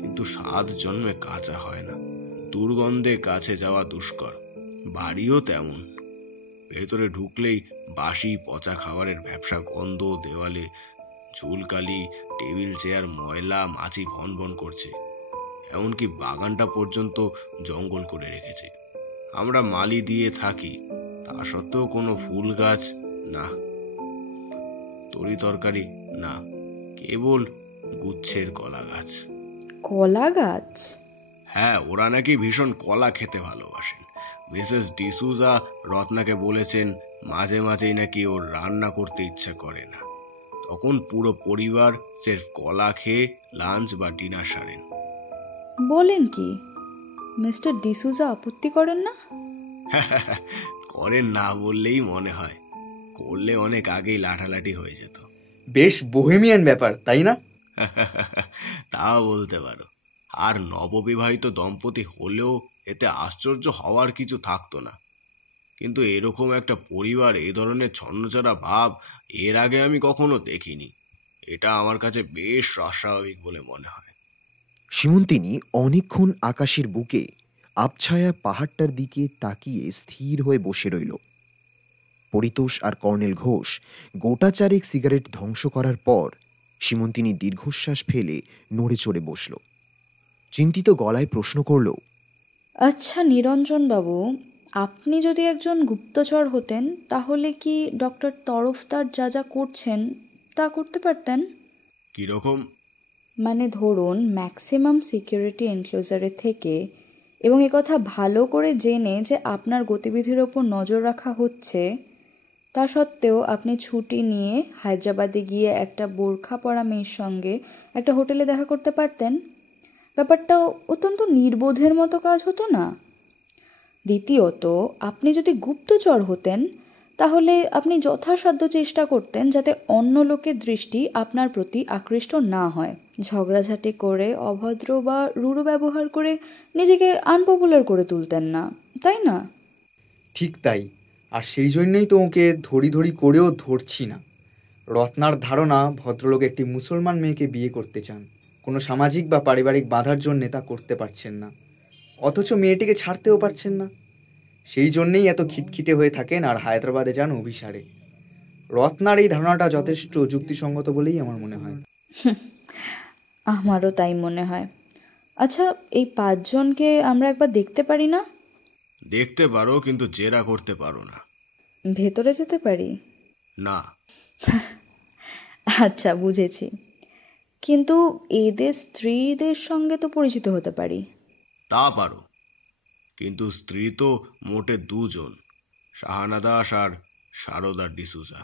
কিন্তু স্বাদ জন্মে কাঁচা হয় না। দুর্গন্ধে কাছে যাওয়া দুষ্কর। বাড়িও তেমন, ভেতরে ঢুকলেই বাসি পচা খাবারের ভ্যাপসা গন্ধ, দেওয়ালে ঝুলকালি, টেবিল চেয়ার ময়লা, মাছি ভন ভন করছে। এমনকি বাগানটা পর্যন্ত জঙ্গল করে রেখেছে। আমরা মালি দিয়ে থাকি, তা সত্ত্বেও কোনো ফুল গাছ না, তরি তরকারি না, কেবল গুচ্ছের কলা গাছ। কলা গাছ? হ্যাঁ, ওরা নাকি ভীষণ কলা খেতে ভালোবাসেন। মিসেস ডিসুজা রত্নাকে বলেছেন মাঝে মাঝেই নাকি ওর রান্না করতে ইচ্ছে করে না, তখন পুরো পরিবার সির্ফ কলা খেয়ে লাঞ্চ বা ডিনার সারেন। বলেন কি, মিস্টার ডিসুজা আপত্তি করেন না? করেন না বললেই মনে হয়, করলে অনেক আগেই লাঠালাঠি হয়ে যেত। বেশ বোহেমিয়ান ব্যাপার, তাই না? তাও বলতে পারো। আর নববিবাহিত দম্পতি হলেও এতে আশ্চর্য হওয়ার কিছু থাকতো না। কিন্তু এরকম একটা পরিবার এই ধরনের ছন্নছাড়া ভাব এর আগে আমি কখনো দেখিনি। এটা আমার কাছে বেশ অস্বাভাবিক বলে মনে হয়। সীমন্তিনী অনেকক্ষণ আকাশের বুকে আবছায়া পাহাড়টার দিকে তাকিয়ে স্থির হয়ে বসে রইল। পরিতোষ আর কর্নেল ঘোষ গোটা চারেক সিগারেট ধ্বংস করার পর সীমন্তিনী দীর্ঘশ্বাস ফেলে নড়ে চড়ে বসল। চিন্তিত গলায় প্রশ্ন করল, আচ্ছা নিরঞ্জন বাবু, আপনি যদি একজন গুপ্তচর হতেন তাহলে কি ডক্টর তরফদার যা যা করছেন তা করতে পারতেন? কিরকম? মানে ধরুন ম্যাক্সিমাম সিকিউরিটি এনক্লোজারে থেকে এবং একথা ভালো করে জেনে যে আপনার গতিবিধির ওপর নজর রাখা হচ্ছে, তা সত্ত্বেও আপনি ছুটি নিয়ে হায়দ্রাবাদে গিয়ে একটা বোরখা পরা মেয়ের সঙ্গে একটা হোটেলে দেখা করতে পারতেন। ব্যাপারটা অত্যন্ত নির্বোধের মতো কাজ হতো না? দ্বিতীয়ত, আপনি যদি গুপ্তচর হতেন তাহলে আপনি যথাসাধ্য চেষ্টা করতেন যাতে অন্য লোকের দৃষ্টি আপনার প্রতি আকৃষ্ট না হয়। ঝগড়াঝাটি করে, অভদ্র বা রূঢ় ব্যবহার করে নিজেকে আনপপুলার করে তুলতেন না, তাই না? ঠিক তাই। আর সেই জন্যই তো ওকে ধরি ধরি করেও ধরছি না। রত্নার ধারণা ভদ্রলোক একটি মুসলমান মেয়েকে বিয়ে করতে চান, কোনো সামাজিক বা পারিবারিক বাধার জন্যে তা করতে পারছেন না, অথচ মেয়েটিকে ছাড়তেও পারছেন না। সেই জন্যেই এত খিটখিটে হয়ে থাকেন আর হায়দ্রাবাদে যান অভিসারে। রত্নার এই ধারণাটা যথেষ্ট যুক্তিসঙ্গত বলেই আমার মনে হয়। আমারও তাই মনে হয়। আচ্ছা, এই 5 জনকে আমরা একবার দেখতে পারি না? দেখতে পারো, কিন্তু জেরা করতে পারো না। ভেতরে যেতে পারি? না। আচ্ছা, বুঝেছি। কিন্তু এদের স্ত্রীদের সঙ্গে তো পরিচিত হতে পারি। তা পারো, কিন্তু স্ত্রী তো মোটে 2 জন, শাহানা দাস আর শারদা ডিসুজা।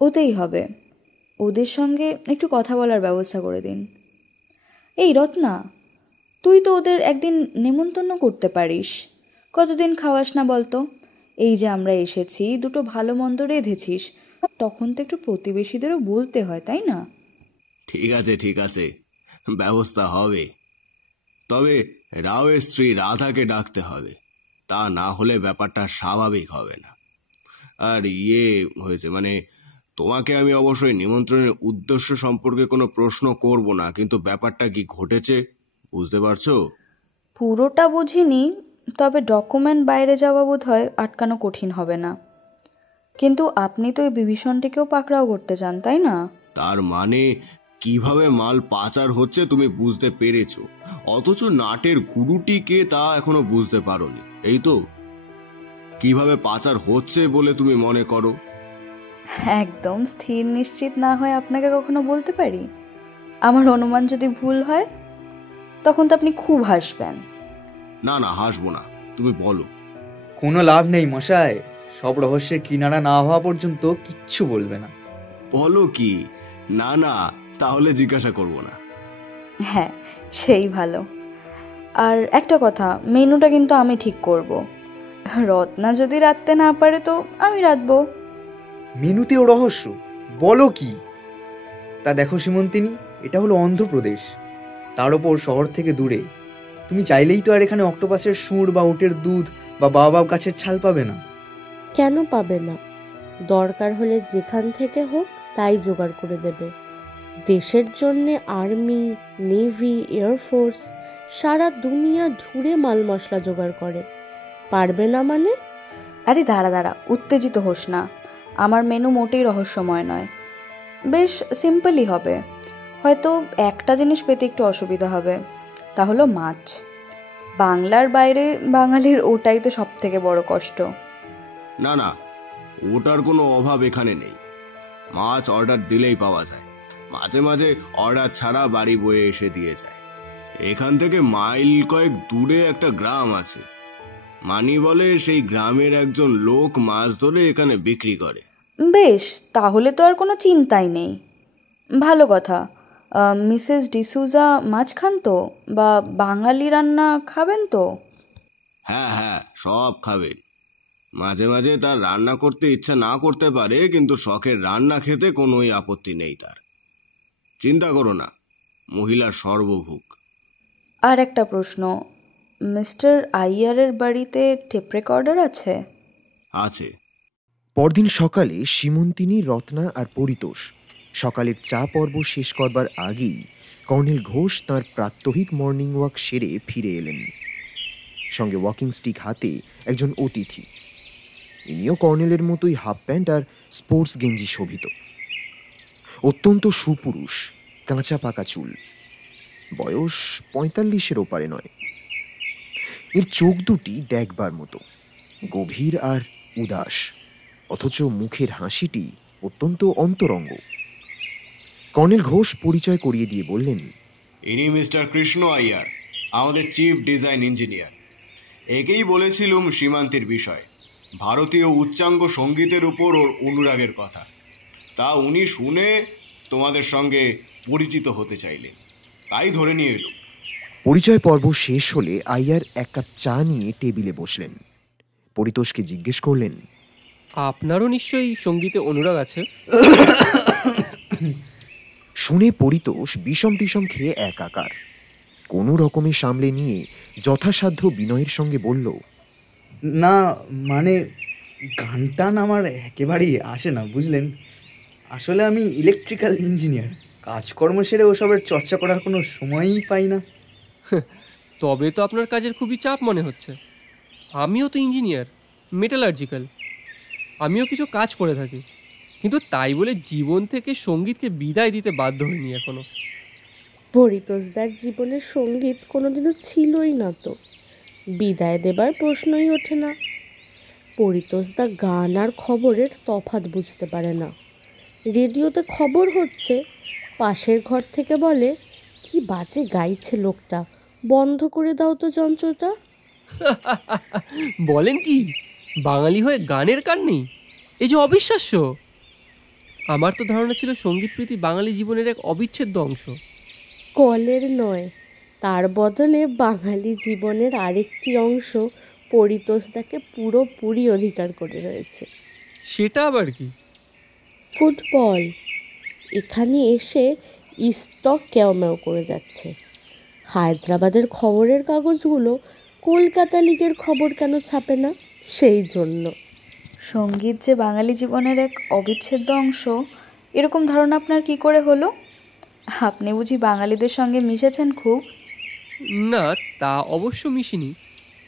ওতেই হবে। ওদের সঙ্গে একটু কথা বলার ব্যবস্থা করে দিন। এই রত্না, তুই তো ওদের একদিন নেমন্তন্ন করতে পারিস। কতদিন খাওয়াস না বলতো? এই যে আমরা এসেছি, দুটো ভালো মন্দ রেঁধেছিস, তখন তো একটু প্রতিবেশীদেরও বলতে হয়, তাই না? ঠিক আছে ঠিক আছে, ব্যবস্থা হবে। তবে রাওয়ের স্ত্রী রাধাকে ডাকতে হবে, তা না হলে ব্যাপারটা স্বাভাবিক হবে না। আর হয়েছে মানে, তোমাকে আমি অবশ্যই নিমন্ত্রণের উদ্দেশ্য সম্পর্কে কোনো প্রশ্ন করব না, কিন্তু ব্যাপারটা কি ঘটেছে বুঝতে পারছো? পুরোটা বুঝিনি, তবে ডকুমেন্ট বাইরে যাওয়া বোধ হয় আটকানো কঠিন হবে না। কিন্তু আপনি তো এই বিভীষণটিকেও পাকড়াও করতে চান, তাই না? তার মানে কিভাবে মাল পাচার হচ্ছে তুমি বুঝতে পেরেছো, অথচ নাটের গুরুটিকে তা এখনো বুঝতে পারোনি, এই তো? কিভাবে পাচার হচ্ছে বলে তুমি মনে করো? একদম স্থির নিশ্চিত না হয় আপনাকে কখনো বলতে পারি। আমার অনুমান যদি ভুল হয় তখন তো আপনি খুব হাসবেন। না না, হাসবো না, তুমি বলো। কোনো লাভ নেই মশাই, সব রহস্যের কিনারা না হওয়া পর্যন্ত কিচ্ছু বলবে না। বলো কি? না না, তাহলে জিজ্ঞাসা করব না। হ্যাঁ, সেই ভালো। আর একটা কথা, মেনুটা কিন্তু আমি ঠিক করব। রত্না যদি রাঁধতে না পারে তো আমি রাঁধবো। মেনুতেও রহস্য? বলো কি? তা দেখো সীমন্তিনী, এটা হলো অন্ধ্রপ্রদেশ, তার ওপর শহর থেকে দূরে। তুমি চাইলেই তো আর এখানে অক্টোপাসের সুর বা উটের দুধ বা বাবাব গাছের ছাল পাবে না। কেন পাবে না? দরকার হলে যেখান থেকে হোক তাই জোগাড় করে দেবে। দেশের জন্যে আর্মি, নেভি, এয়ারফোর্স সারা দুনিয়া ঢুরে মাল মশলা জোগাড় করে, পারবে না মানে? আরে দাঁড়া, উত্তেজিত হোস না। আমার মেনু মোটেই রহস্যময় নয়, বেশ সিম্পলই হবে। হয়তো একটা জিনিস পেতে একটু অসুবিধা হবে, তা হলো মাছ। বাংলার বাইরে বাঙালির ওটাই তো সব থেকে বড় কষ্ট। না না, ওটার কোনো অভাব এখানে নেই। মাছ অর্ডার দিলেই পাওয়া যায়, মাঝে মাঝে অর্ডার ছাড়া বাড়ি বয়ে এসে দিয়ে যায়। এখান থেকে মাইল কয়েক দূরে একটা গ্রাম আছে, মানি বলে সেই গ্রামের একজন লোক মাছ ধরে এখানে বিক্রি করে। বেশ, তাহলে তো আর কোনো চিন্তাই নেই। ভালো কথা। মিসেস ডিসুজা মাছ খান তো, বা বাঙালি রান্না খাবেন তো? হ্যাঁ হ্যাঁ, সব খাবেন। মাঝে মাঝে তার রান্না করতে ইচ্ছা না করতে পারে, কিন্তু শখের রান্না খেতে কোনোই আপত্তি নেই তার। চিন্তা করো না, মহিলার সর্বভুক। আর একটা প্রশ্ন, মিস্টার আইয়ারের বাড়িতে টেপ রেকর্ডার আছে? আছে। পরদিন সকালে সীমন্তিনী, রত্না আর পরিতোষ সকালের চা পর্ব শেষ করবার আগেই কর্নেল ঘোষ তাঁর প্রাত্যহিক মর্নিং ওয়াক সেরে ফিরে এলেন। সঙ্গে ওয়াকিং স্টিক হাতে একজন অতিথি। ইনিও কর্নেলের মতোই হাফ প্যান্ট আর স্পোর্টস গেঞ্জি শোভিত। অত্যন্ত সুপুরুষ, কাঁচা পাকা চুল, বয়স 45-এর ওপারে নয়। এর চোখ দুটি দেখবার মতো, গভীর আর উদাস, অথচ মুখের হাসিটি অত্যন্ত অন্তরঙ্গ। কর্নেল ঘোষ পরিচয় করিয়ে দিয়ে বললেন, ইনি মিস্টার কৃষ্ণ আইয়ার, আমাদের চিফ ডিজাইন ইঞ্জিনিয়ার। একেই বলেছিলুম সীমান্তের বিষয়, ভারতীয় উচ্চাঙ্গ সঙ্গীতের উপর ওর অনুরাগের কথা। তা উনি শুনে তোমাদের সঙ্গে পরিচিত হতে চাইলেন, তাই ধরে নিয়ে এলো। পরিচয় পর্ব শেষ হলে আইয়ার এক কাপ চা নিয়ে টেবিলে বসলেন। পরিতোষকে জিজ্ঞেস করলেন, আপনারও নিশ্চয়ই সঙ্গীতে অনুরাগ আছে? শুনে পরিতোষ বিষম টিসম খেয়ে একাকার। কোনো রকমে সামলে নিয়ে যথাসাধ্য বিনয়ের সঙ্গে বলল, না মানে গান টান আমার একেবারেই আসে না, বুঝলেন। আসলে আমি ইলেকট্রিক্যাল ইঞ্জিনিয়ার, কাজকর্ম সেরে ওসবের চর্চা করার কোনো সময়ই পাই না। তবে তো আপনার কাজের খুবই চাপ মনে হচ্ছে। আমিও তো ইঞ্জিনিয়ার, মেটালার্জিক্যাল। আমিও কিছু কাজ করে থাকি, কিন্তু তাই বলে জীবন থেকে সঙ্গীতকে বিদায় দিতে বাধ্য হইনি এখনো। পরিতোষদার জীবনের সঙ্গীত কোনোদিনও ছিলই না, তো বিদায় দেবার প্রশ্নই ওঠে না। পরিতোষদা গান আর খবরের তফাৎ বুঝতে পারে না। রেডিওতে খবর হচ্ছে, পাশের ঘর থেকে বলে, কি বাজে গাইছে লোকটা, বন্ধ করে দাও তো যন্ত্রটা। বলেন কি, বাঙালি হয়ে গানের কান নেই? এই যে অবিশ্বাস্য! আমার তো ধারণা ছিল সঙ্গীত প্রীতি বাঙালি জীবনের এক অবিচ্ছেদ্য অংশ। কলের নয়, তার বদলে বাঙালি জীবনের আরেকটি অংশ পরিতোষদাকে পুরোপুরি অধিকার করে রয়েছে। সেটা আবার কি? ফুটবল। এখানে এসে ইস্তক কেওমেও করে যাচ্ছে। হায়দ্রাবাদের খবরের কাগজগুলো কলকাতা লিগের খবর কেন ছাপে না, সেই জন্য। সঙ্গীত যে বাঙালি জীবনের এক অবিচ্ছেদ্য অংশ, এরকম ধারণা আপনার কি করে হলো? আপনি বুঝি বাঙালিদের সঙ্গে মিশেছেন খুব? না, তা অবশ্য মিশিনি।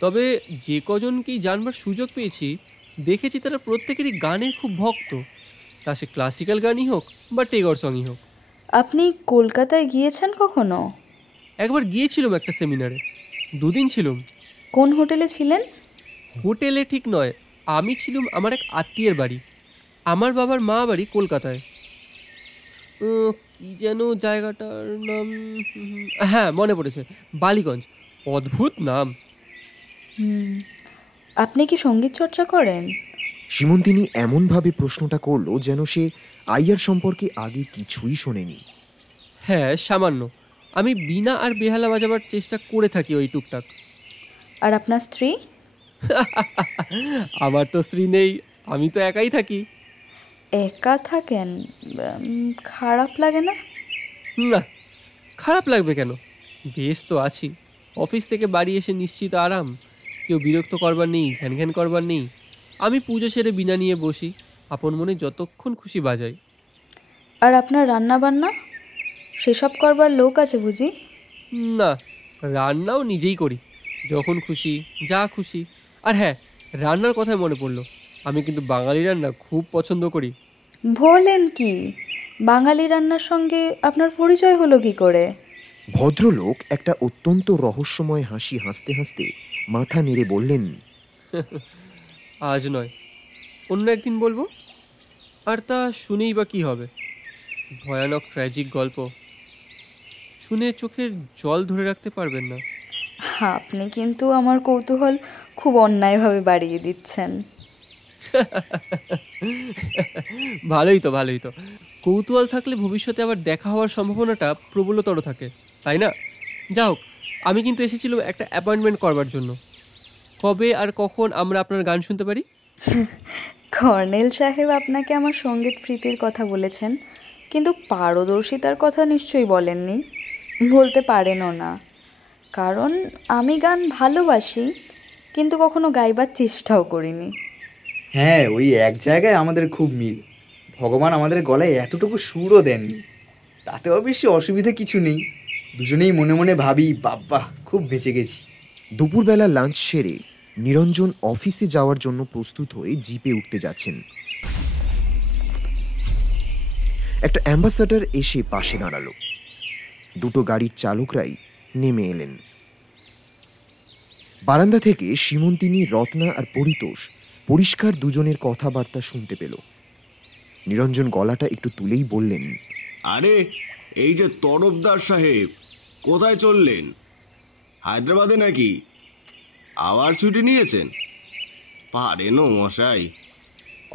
তবে যে কজনকেই জানবার সুযোগ পেয়েছি, দেখেছি তারা প্রত্যেকেরই গানের খুব ভক্ত। তা সে ক্লাসিক্যাল গানই হোক বা টেগর সংই হোক। আপনি কলকাতায় গিয়েছেন কখনো? একবার গিয়েছিলাম একটা সেমিনারে, 2 দিন ছিলাম। কোন হোটেলে ছিলেন? হোটেলে ঠিক নয়, আমি ছিলাম আমার এক আত্মীয়ের বাড়ি। আমার বাবার মা বাড়ি কলকাতায়। কি যেন জায়গাটার নাম, হ্যাঁ মনে পড়েছে, বালিগঞ্জ। অদ্ভুত নাম। আপনি কি সঙ্গীত চর্চা করেন? সীমন্তিনী এমনভাবে প্রশ্নটা করল যেন সে আইয়ার সম্পর্কে আগে কিছুই শোনেনি। হ্যাঁ, সামান্য। আমি বীণা আর বেহালা বাজাবার চেষ্টা করে থাকি ওই টুকটাক। আর আপনার স্ত্রী? আমার তো স্ত্রী নেই, আমি তো একাই থাকি। একা থাকেন? খারাপ লাগে না? না, খারাপ লাগবে কেন? বেশ তো আছি। অফিস থেকে বাড়ি এসে নিশ্চিত আরাম, কেউ বিরক্ত করবার নেই, ঘ্যান ঘ্যান করবার নেই। আমি পুজো সেরে বীণা নিয়ে বসি, আপন মনে যতক্ষণ খুশি বাজাই। আর আপনার রান্না বান্না সেসব করবার লোক আছে বুঝি? না, রান্নাও নিজেই করি, যখন খুশি, যা খুশি। আর হ্যাঁ, রান্নার কথায় মনে পড়লো, আমি কিন্তু বাঙালি রান্না খুব পছন্দ করি। বলেন কি? বাঙালি রান্নার সঙ্গে আপনার পরিচয় হলো কি করে? ভদ্রলোক একটা অত্যন্ত রহস্যময় হাসি হাসতে হাসতে মাথা নেড়ে বললেন, আজ নয়, অন্য একদিন বলবো। আর তা শুনেই বা কী হবে? ভয়ানক ট্র্যাজিক গল্প, শুনে চোখের জল ধরে রাখতে পারবেন না। আপনি কিন্তু আমার কৌতূহল খুব অন্যায়ভাবে বাড়িয়ে দিচ্ছেন। ভালোই তো, ভালোই তো। কৌতূহল থাকলে ভবিষ্যতে আবার দেখা হওয়ার সম্ভাবনাটা প্রবলতর থাকে, তাই না? যা হোক, আমি কিন্তু এসেছিলাম একটা অ্যাপয়েন্টমেন্ট করবার জন্য। কবে আর কখন আমরা আপনার গান শুনতে পারি? কর্নেল সাহেব আপনাকে আমার সঙ্গীত প্রীতির কথা বলেছেন, কিন্তু পারদর্শিতার কথা নিশ্চয়ই বলেননি। বলতে পারেনও না, কারণ আমি গান ভালোবাসি, কিন্তু কখনো গাইবার চেষ্টাও করিনি। হ্যাঁ, ওই এক জায়গায় আমাদের খুব মিল। ভগবান আমাদের গলায় এতটুকু সুরও দেননি, তাতে অবশ্য অসুবিধা কিছু নেই। দুজনেই মনে মনে ভাবি, বাব্বা খুব বেঁচে গেছি। দুপুরবেলা লাঞ্চ সেরে নিরঞ্জন অফিসে যাওয়ার জন্য প্রস্তুত হয়ে জিপে উঠতে যাচ্ছেন। একটা অ্যাম্বাসাডর এসে পাশে দাঁড়ালো। দুটো গাড়ির চালকরাই নেমে এলেন। বারান্দা থেকে সীমন্তিনী, রত্না আর পরিতোষ পরিষ্কার দুজনের কথাবার্তা শুনতে পেল। নিরঞ্জন গলাটা একটু তুলেই বললেন, আরে এই যে তরফদার সাহেব, কোথায় চললেন? হায়দ্রাবাদে নাকি? আবার ছুটি নিয়েছেন? পারেনও মশাই।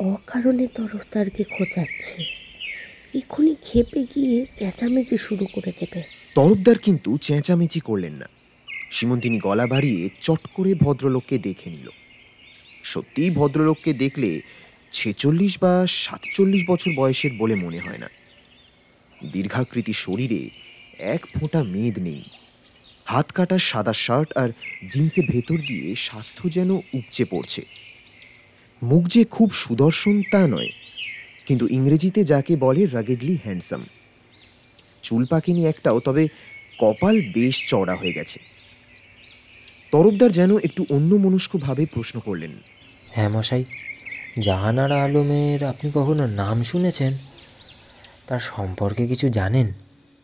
অকারণে তরফদারকে খোঁচাচ্ছে, এক্ষুনি খেপে গিয়ে চেঁচামেচি শুরু করে দেবে। তরফদার কিন্তু চেঁচামেচি করলেন না। সীমন্তিনী গলা বাড়িয়ে চট করে ভদ্রলোককে দেখে নিল। সত্যিই ভদ্রলোককে দেখলে 46 বা 47 বছর বয়সের বলে মনে হয় না। দীর্ঘাকৃতি শরীরে এক ফোঁটা মেদ নেই। হাত কাটা সাদা শার্ট আর জিন্সের ভেতর দিয়ে স্বাস্থ্য যেন উপচে পড়ছে। মুখ যে খুব সুদর্শন তা নয়, কিন্তু ইংরেজিতে যাকে বলে রাগেডলি হ্যান্ডসাম। চুল পাকেনি একটাও, তবে কপাল বেশ চওড়া হয়ে গেছে। তরফদার যেন একটু অন্যমনস্কভাবে প্রশ্ন করলেন, হ্যাঁ মশাই, জাহানারা আলমের আপনি কখনো নাম শুনেছেন? তার সম্পর্কে কিছু জানেন?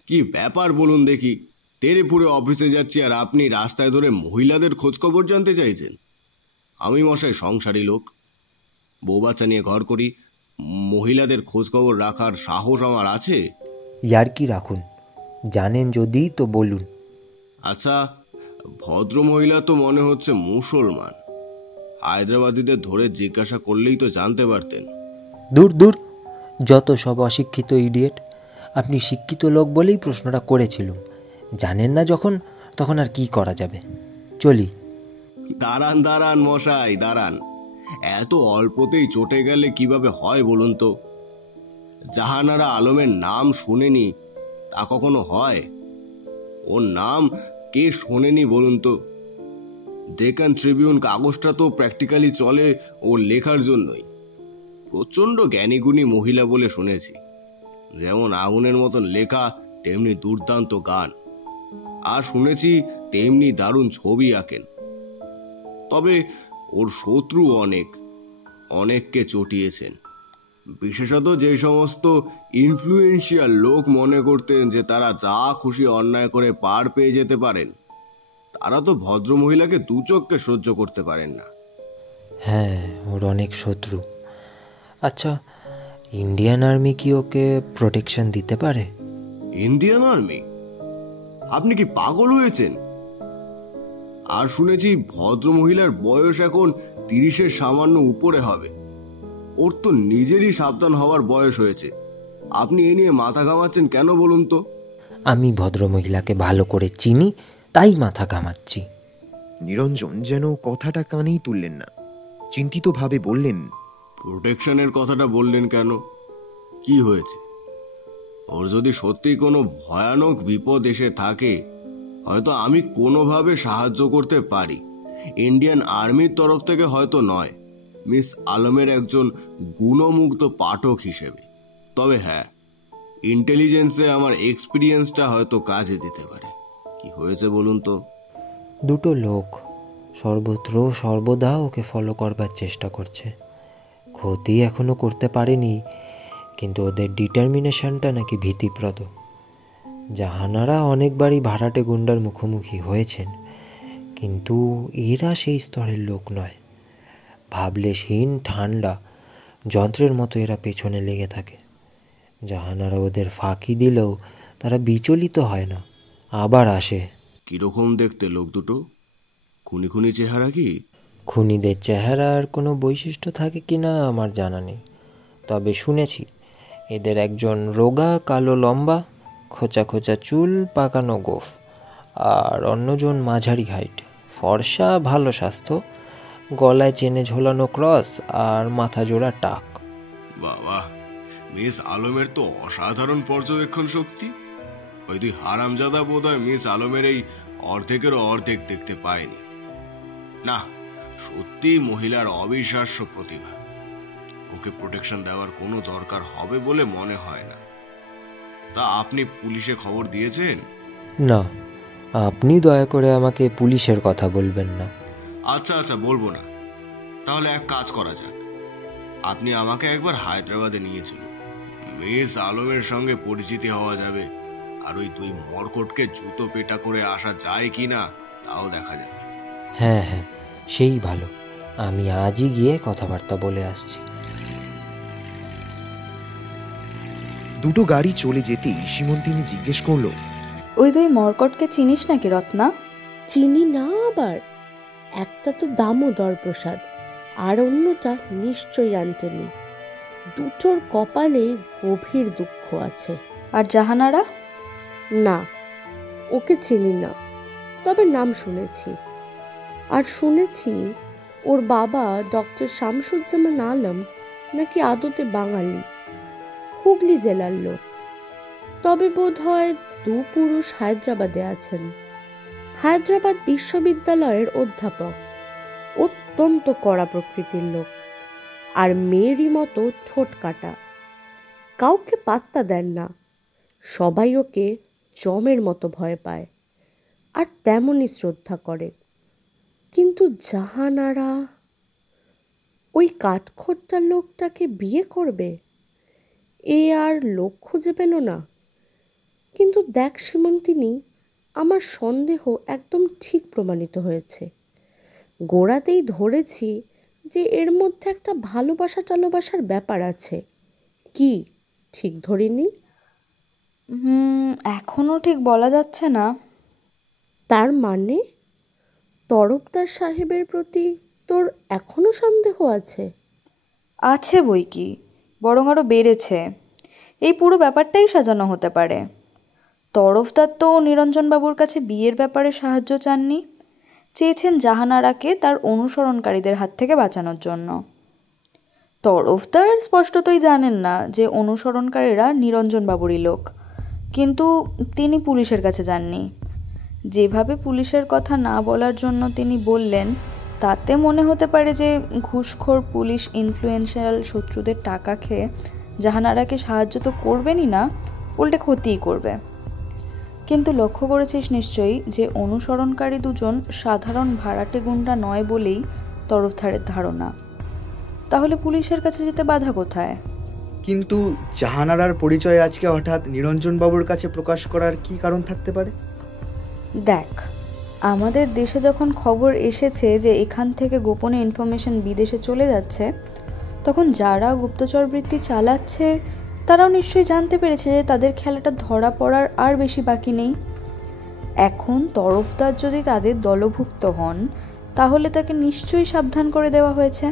কি ব্যাপার বলুন দেখি? তেরেপুরে অফিসে যাচ্ছি আর আপনি রাস্তায় ধরে মহিলাদের খোঁজখবর জানতে চাইছেন? আমি মশাই সংসারী লোক, বউ বাচ্চা নিয়ে ঘর করি। মহিলাদের খোঁজখবর রাখার সাহস আমার আছে? ইয়ার্কি রাখুন, জানেন যদি তো বলুন। আচ্ছা, ভদ্র মহিলা তো মনে হচ্ছে মুসলমান। হায়দ্রাবাদীদের ধরে জিজ্ঞাসা করলেই তো জানতে পারতেন। দূর দূর, যত সব অশিক্ষিত ইডিয়েট। আপনি শিক্ষিত লোক বলেই প্রশ্নটা করেছিলাম। জানেন না যখন, তখন আর কি করা যাবে। চলি। দাঁড়ান দাঁড়ান মশাই, দাঁড়ান। এত অল্পতেই চটে গেলে কিভাবে হয় বলুন তো? জাহানারা আলমের নাম শুনেনি তা কখনো হয়? ওর নাম কে শোনেনি বলুন তো? ডেকান ট্রিবিউন কাগজটা তো প্র্যাকটিক্যালি চলে ওর লেখার জন্যই। প্রচণ্ড জ্ঞানীগুণী মহিলা বলে শুনেছি। যেমন আগুনের মতন লেখা, তেমনি দুর্দান্ত গান। আর শুনেছি তেমনি দারুণ ছবি আঁকেন। তবে ওর শত্রু অনেককে চটিয়েছেন। বিশেষত যে সমস্ত ইনফ্লুয়েন্সিয়াল লোক মনে করতেন যে তারা যা খুশি অন্যায় করে পার পেয়ে যেতে পারেন, তারা তো ভদ্রমহিলাকে দু চোখকে সহ্য করতে পারেন না। হ্যাঁ, ওর অনেক শত্রু। আচ্ছা, ইন্ডিয়ান আর্মি কি ওকে প্রোটেকশন দিতে পারে? Indian army? আপনি কি পাগল হয়েছেন? আর শুনেছি ভদ্রমহিলার বয়স এখন 30-এর সামান্য উপরে হবে। ওর তো নিজেরই সাবধান হওয়ার বয়স হয়েছে। আপনি এ নিয়ে মাথা ঘামাচ্ছেন কেন বলুন তো? আমি ভদ্রমহিলাকে ভালো করে চিনি, তাই মাথা ঘামাচ্ছি। নিরঞ্জন যেন কথাটা কানেই তুললেন না। চিন্তিতভাবে বললেন, প্রোটেকশনের কথাটা বললেন কেন? কি হয়েছে? ওর যদি সত্যি কোনো ভয়ানক বিপদ এসে থাকে, হয়তো আমি কোনোভাবে সাহায্য করতে পারি। ইন্ডিয়ান আর্মির তরফ থেকে হয়তো নয়, মিস আলমের একজন গুণমুগ্ধ পাঠক হিসেবে। তবে হ্যাঁ, ইন্টেলিজেন্সে আমার এক্সপিরিয়েন্সটা হয়তো কাজে দিতে পারে। কি হয়েছে বলুন তো? দুটো লোক সর্বত্র সর্বদা ওকে ফলো করবার চেষ্টা করছে। ক্ষতি এখনো করতে পারেনি, কিন্তু ওদের ডিটারমিনেশনটা নাকি ভীতিপ্রদ। জাহানারা অনেকবারই ভাড়াটে গুন্ডার মুখোমুখি হয়েছেন, কিন্তু এরা সেই স্তরের লোক নয়। ভাবলে হীন ঠান্ডা যন্ত্রের মতো এরা পেছনে লেগে থাকে। জাহানারা ওদের ফাঁকি দিলেও তারা বিচলিত হয় না, আবার আসে। কিরকম দেখতে লোক দুটো? খুনি খুনি চেহারা কি? খুনিদের চেহারার কোনো বৈশিষ্ট্য থাকে কি না আমার জানা নেই, তবে শুনেছি এদের একজন রোগা কালো লম্বা, খোঁচা খোঁচা চুল, পাকানো গোঁফ, আর অন্যজন মাঝারি হাইট, ফর্সা, ভালো স্বাস্থ্য, গলায় চেনে ঝোলানো ক্রস আর মাথা জোড়া টাক। বাবা, মিস আলমের তো অসাধারণ পর্যবেক্ষণ শক্তি। ওই দুই হারামজাদা বোধহয় মিস আলমের এই অর্ধেকেরও অর্ধেক দেখতে পায়নি। না, সত্যি মহিলার অবিশ্বাস্য প্রতিভা। ওকে প্রোটেকশন দেওয়ার কোনো দরকার হবে বলে মনে হয় না। তা আপনি পুলিশে খবর দিয়েছেন? না, আপনি দয়া করে আমাকে পুলিশের কথা বলবেন না। আচ্ছা আচ্ছা, বলবো না। তাহলে এক কাজ করা যাক, আপনি আমাকে একবার হায়দ্রাবাদে নিয়েছিল, মিস আলমের সঙ্গে পরিচিতি হওয়া যাবে, আর ওই দুই মরকটকে জুতো পেটা করে আসা যায় কি না তাও দেখা যাবে। হ্যাঁ হ্যাঁ, সেই ভালো, আমি আজই গিয়ে কথাবার্তা বলে আসছি। দুটো গাড়ি চলে যেতেই সীমন্তিনী জিজ্ঞেস করলো, ওই দুই মর্কটকে চিনিস নাকি রত্না? চিনি না আবার। একটা তো দামোদর প্রসাদ, আর অন্যটা নিশ্চয়ই আন্টেনি। দুটোর কপালে গভীর দুঃখ আছে। আর জাহানারা? না, ওকে চিনি না, তবে নাম শুনেছি। আর শুনেছি ওর বাবা ডক্টর শামসুজ্জামান আলম নাকি আদতে বাঙালি, হুগলি জেলার লোক। তবে বোধ হয় দু পুরুষ হায়দ্রাবাদে আছেন। হায়দ্রাবাদ বিশ্ববিদ্যালয়ের অধ্যাপক, অত্যন্ত কড়া প্রকৃতির লোক, আর মেয়েরই মতো ঠোঁট কাটা। কাউকে পাত্তা দেন না, সবাই ওকে জমের মতো ভয় পায় আর তেমনই শ্রদ্ধা করে। কিন্তু জাহানারা ওই কাঠখোট্টা লোকটাকে বিয়ে করবে, এ আর লোক খুঁজে পেল না। কিন্তু দেখ সীমন্তিনী, আমার সন্দেহ একদম ঠিক প্রমাণিত হয়েছে। গোড়াতেই ধরেছি যে এর মধ্যে একটা ভালোবাসা টালোবাসার ব্যাপার আছে। কি ঠিক ধরিনি? এখনো ঠিক বলা যাচ্ছে না। তার মানে তরফদার সাহেবের প্রতি তোর এখনো সন্দেহ আছে? আছে বই কি, বরং আরও বেড়েছে। এই পুরো ব্যাপারটাই সাজানো হতে পারে। তরফদার তো নিরঞ্জনবাবুর কাছে বিয়ের ব্যাপারে সাহায্য চাননি, চেয়েছেন জাহানারাকে তার অনুসরণকারীদের হাত থেকে বাঁচানোর জন্য। তরফদার স্পষ্টতই জানেন না যে অনুসরণকারীরা নিরঞ্জনবাবুরই লোক, কিন্তু তিনি পুলিশের কাছে যাননি। যেভাবে পুলিশের কথা না বলার জন্য তিনি বললেন, তাতে মনে হতে পারে যে ঘুষখোর পুলিশ ইনফ্লুয়েন্সিয়াল শত্রুদের টাকা খেয়ে জাহানারাকে সাহায্য তো করবেনই না, উল্টে ক্ষতিই করবে। কিন্তু লক্ষ্য করেছিস নিশ্চয়ই যে অনুসরণকারী দুজন সাধারণ ভাড়াটে গুন্ডা নয় বলেই তরফদারের ধারণা। তাহলে পুলিশের কাছে যেতে বাধা কোথায়? কিন্তু জাহানারার পরিচয় আজকে হঠাৎ নিরঞ্জনবাবুর কাছে প্রকাশ করার কি কারণ থাকতে পারে? দেখ, আমাদের দেশে যখন খবর এসেছে যে এখান থেকে গোপনে ইনফরমেশন বিদেশে চলে যাচ্ছে, তখন যারা গুপ্তচর বৃত্তি চালাচ্ছে তারাও নিশ্চয়ই জানতে পেরেছে যে তাদের খেলাটা ধরা পড়ার আর বেশি বাকি নেই। এখন তরফদার যদি তাদের দলভুক্ত হন, তাহলে তাকে নিশ্চয়ই সাবধান করে দেওয়া হয়েছে।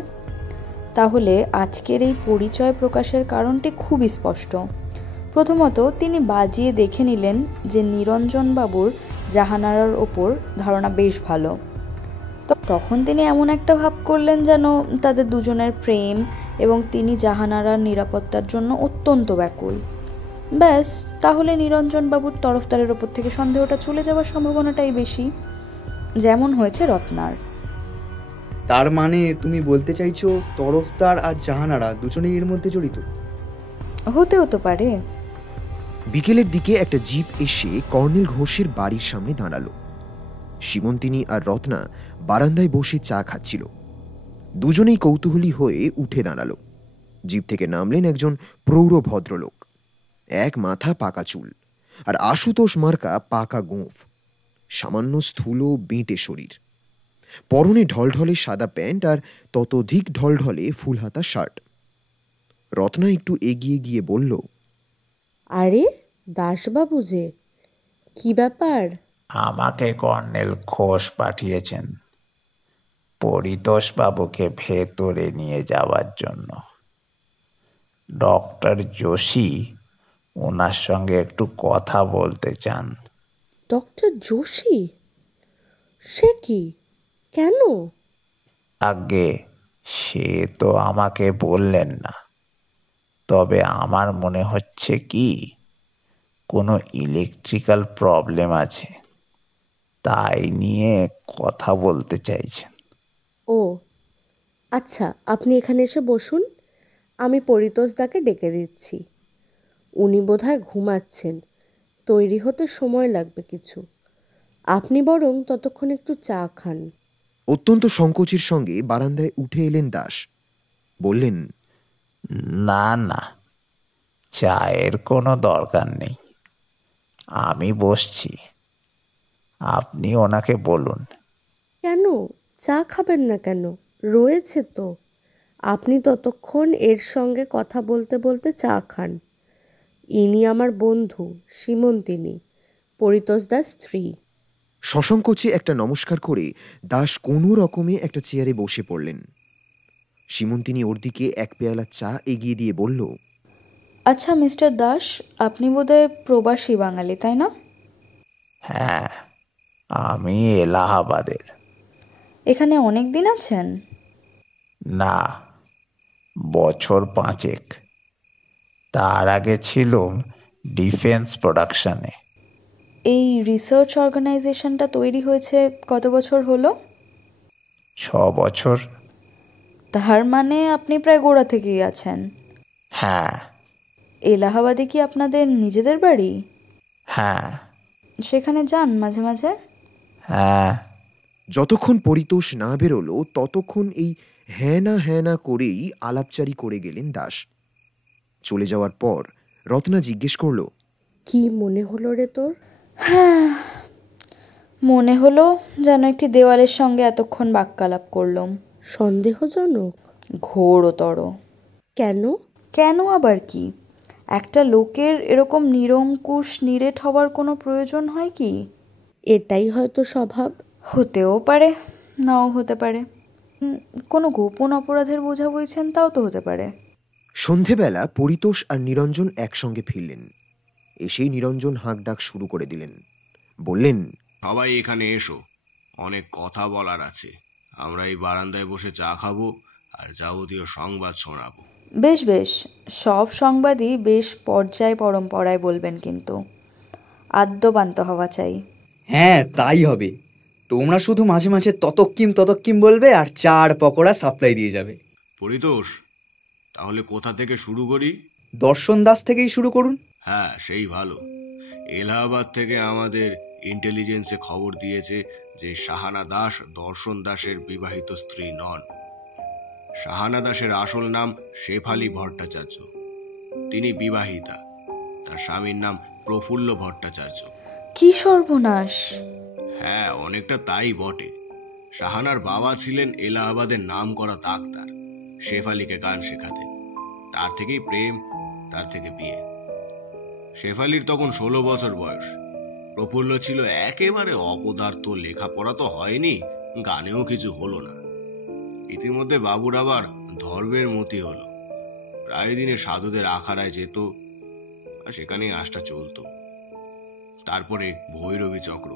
তাহলে আজকের এই পরিচয় প্রকাশের কারণটি খুবই স্পষ্ট। প্রথমত, তিনি বাজিয়ে দেখে নিলেন যে নিরঞ্জনবাবুর জাহানারার ওপর ধারণা বেশ ভালো। তখন তিনি এমন একটা ভাব করলেন যেন তাদের দুজনের প্রেম, এবং তিনি জাহানারার নিরাপত্তার জন্য অত্যন্ত ব্যাকুল। ব্যাস, তাহলে নিরঞ্জনবাবুর তরফদারের ওপর থেকে সন্দেহটা চলে যাওয়ার সম্ভাবনাটাই বেশি, যেমন হয়েছে রত্নার। তার মানে তুমি বলতে চাইছো তরফদার আর জাহানারা দুজনেই এর মধ্যে জড়িত? হতেও তো পারে। বিকেলের দিকে একটা জিপ এসে কর্নেল ঘোষের বাড়ির সামনে দাঁড়ালো। সীমন্তিনী আর রত্না বারান্দায় বসে চা খাচ্ছিল। দুজনেই কৌতূহলী হয়ে উঠে দাঁড়ালো। জিপ থেকে নামলেন একজন প্রৌঢ় ভদ্রলোক, এক মাথা পাকা চুল আর আশুতোষ মার্কা পাকা গোঁফ, সামান্য স্থূল বেঁটে শরীর, পরনে ঢলঢলে সাদা প্যান্ট আর ততোধিক ঢলঢলে ফুলহাতা শার্ট। রত্না একটু এগিয়ে গিয়ে বলল, আরে দাসবাবু যে, কি ব্যাপার? আমাকে কর্নেল ঘোষ পাঠিয়েছেন। পরিতোষ বাবুকে ভেতরে নিয়ে যাওয়ার জন্য। ডক্টর যোশী ওনার সঙ্গে একটু কথা বলতে চান। ডক্টর যোশী? সে কি, কেন? আগে সে তো আমাকে বললেন না, তবে আমার মনে হচ্ছে কি কোনো ইলেকট্রিক্যাল প্রবলেম আছে, তাই নিয়ে কথা বলতে চাইছেন। ও আচ্ছা, আপনি এখানে এসে বসুন, আমি পরিতোষদাকে ডেকে দিচ্ছি। উনি বোধহয় ঘুমাচ্ছেন, তৈরি হতে সময় লাগবে কিছু। আপনি বরং ততক্ষণ একটু চা খান। অত্যন্ত সংকোচের সঙ্গে বারান্দায় উঠে এলেন দাস। বললেন, না না, চায়ের কোনো দরকার নেই, আমি বসছি, আপনি ওনাকে বলুন। কেন চা খাবেন না কেন? রয়েছে তো, আপনি ততক্ষণ এর সঙ্গে কথা বলতে বলতে চা খান। ইনি আমার বন্ধু সীমন্তিনী, পরিতোষদার স্ত্রী। সসংকোচে একটা নমস্কার করে দাস কোনো রকমে একটা চেয়ারে বসে পড়লেন। সীমন্তিনী ওর দিকে এক পেয়ালা চা এগিয়ে দিয়ে বলল, আচ্ছা মিস্টার দাস, আপনি বোধহয় প্রবাসী বাঙালি, তাই না? হ্যাঁ, আমি এলাহাবাদের। এখানে অনেক দিন আছেন? না, বছর 5 তার আগে ছিলাম ডিফেন্স প্রোডাকশনে। এই রিসার্চ অর্গানাইজেশনটা তৈরি হয়েছে কত বছর হলো? 6 বছর। তার মানে আপনি প্রায় গোড়া থেকেই আছেন। হ্যাঁ। এলাহাবাদে কি আপনাদের নিজেদের বাড়ি? হ্যাঁ। সেখানে যান মাঝে মাঝে? হ্যাঁ। যতক্ষণ পরিতোষ না বেরোলো ততক্ষণ এই হ্যাঁ না করেই আলাপচারি করে গেলেন দাস। চলে যাওয়ার পর রত্না জিজ্ঞেস করল, কি মনে হলো রে তোর? হ্যাঁ, মনে হলো যেন একটি দেওয়ালের সঙ্গে এতক্ষণ বাক্যালাপ করলাম। সন্দেহজনক? ঘোরতর। কেন? কেন আবার কি? একটা লোকের এরকম নিরঙ্কুশ নিরেট হবার কোনো প্রয়োজন হয় কি? এটাই হয়তো স্বভাব। হতেও পারে, নাও হতে পারে। কোনো গোপন অপরাধের বোঝা বইছেন, তাও তো হতে পারে। সন্ধেবেলা পরিতোষ আর নিরঞ্জন একসঙ্গে ফিরলেন। এসেই নিরঞ্জন হাঁক ডাক শুরু করে দিলেন। বললেন, সবাই এখানে এসো, অনেক কথা বলার আছে। আমরা এই বারান্দায় বসে চা খাবো আর যাবতীয় সংবাদ শোনাবো। বেশ বেশ, সব সংবাদই বেশ পর্যায় পরম্পরায় বলবেন, কিন্তু আদ্যপান্ত হওয়া চাই। হ্যাঁ, তাই হবে। তোমরা শুধু মাঝে মাঝে ততক্কিম বলবে আর চা আর পকোড়া সাপ্লাই দিয়ে যাবে। পরিতোষ, তাহলে কোথা থেকে শুরু করি? দর্শন দাস থেকেই শুরু করুন। হ্যাঁ, সেই ভালো। এলাহাবাদ থেকে আমাদের ইন্টেলিজেন্সে খবর দিয়েছে যে শাহানা দাস দর্শন দাসের বিবাহিত স্ত্রী নন। শাহানা দাসের আসল নাম শেফালি ভট্টাচার্য। তিনি বিবাহিতা। তার স্বামীর নাম প্রফুল্ল ভট্টাচার্য। কি সর্বনাশ! হ্যাঁ, অনেকটা তাই বটে। শাহানার বাবা ছিলেন এলাহাবাদের নামকরা ডাক্তার, শেফালিকে গান শেখাতেন। তার থেকেই প্রেম, তার থেকে বিয়ে। শেফালির তখন 16 বছর বয়স। প্রফুল্ল ছিল একেবারে অপদার্থ, লেখাপড়া তো হয়নি, গানেও কিছু হলো না। ইতিমধ্যে বাবুর আবার ধর্মের মতি হলো। প্রায় দিনে সাধুদের আখাড়ায় যেত, আর সেখানেই আশটা চলত। তারপরে ভৈরবী চক্র।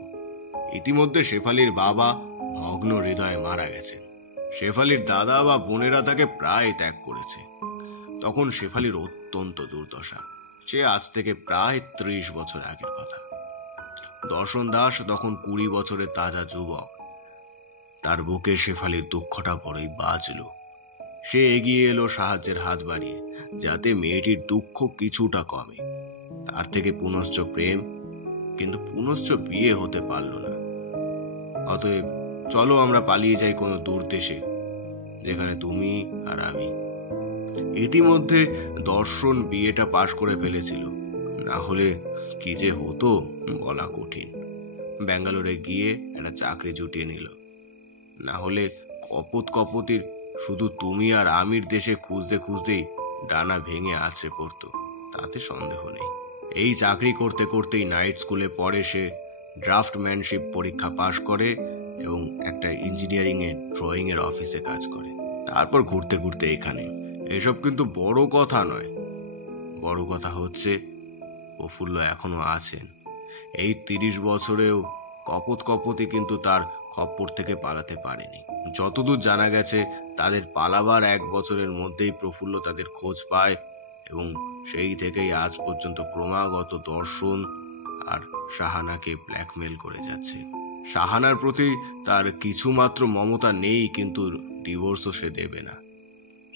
ইতিমধ্যে শেফালির বাবা ভগ্ন হৃদয়ে মারা গেছেন। শেফালির দাদা বা বোনেরা তাকে প্রায় ত্যাগ করেছে। তখন শেফালির অত্যন্ত দুর্দশা। সে আজ থেকে প্রায় 30 বছর আগের কথা। দর্শন দাস তখন 20 বছরের তাজা যুবক। তার বুকে শেফালির দুঃখটা বড়ই বাজল। সে এগিয়ে এলো সাহায্যের হাত বাড়িয়ে, যাতে মেয়েটির দুঃখ কিছুটা কমে। তার থেকে পুনশ্চ প্রেম, কিন্তু পুনশ্চ বিয়ে হতে পারল না। অতএব চলো আমরা পালিয়ে যাই কোনো দূর দেশে, যেখানে তুমি আর আমি। ইতিমধ্যে দর্শন বিয়েটা পাশ করে ফেলেছিল, না হলে কি যে হতো বলা কঠিন। ব্যাঙ্গালোরে গিয়ে একটা চাকরি জুটিয়ে নিল, না হলে কপতির শুধু তুমি আর আমির দেশে খুঁজতে খুঁজতেই ডানা ভেঙে আছড়ে পড়তো, তাতে সন্দেহ নেই। এই চাকরি করতে করতেই নাইট স্কুলে পড়ে। সে ড্রাফটম্যানশিপ পরীক্ষা পাশ করে এবং একটা ইঞ্জিনিয়ারিং এর ড্রয়িং এর অফিসে কাজ করে। তারপর ঘুরতে ঘুরতে এখানে। এসব কিন্তু বড় কথা নয়, বড় কথা হচ্ছে প্রফুল্ল এখনো আছেন। এই 30 বছরেও কপতি কিন্তু তার খপ্পর থেকে পালাতে পারেনি। যতদূর জানা গেছে তাদের পালাবার 1 বছরের মধ্যেই প্রফুল্ল তাদের খোঁজ পায় এবং সেই থেকেই আজ পর্যন্ত ক্রমাগত দর্শন আর শাহানাকে ব্ল্যাকমেল করে যাচ্ছে। শাহানার প্রতি তার কিছুমাত্র মমতা নেই, কিন্তু ডিভোর্সও সে দেবে না।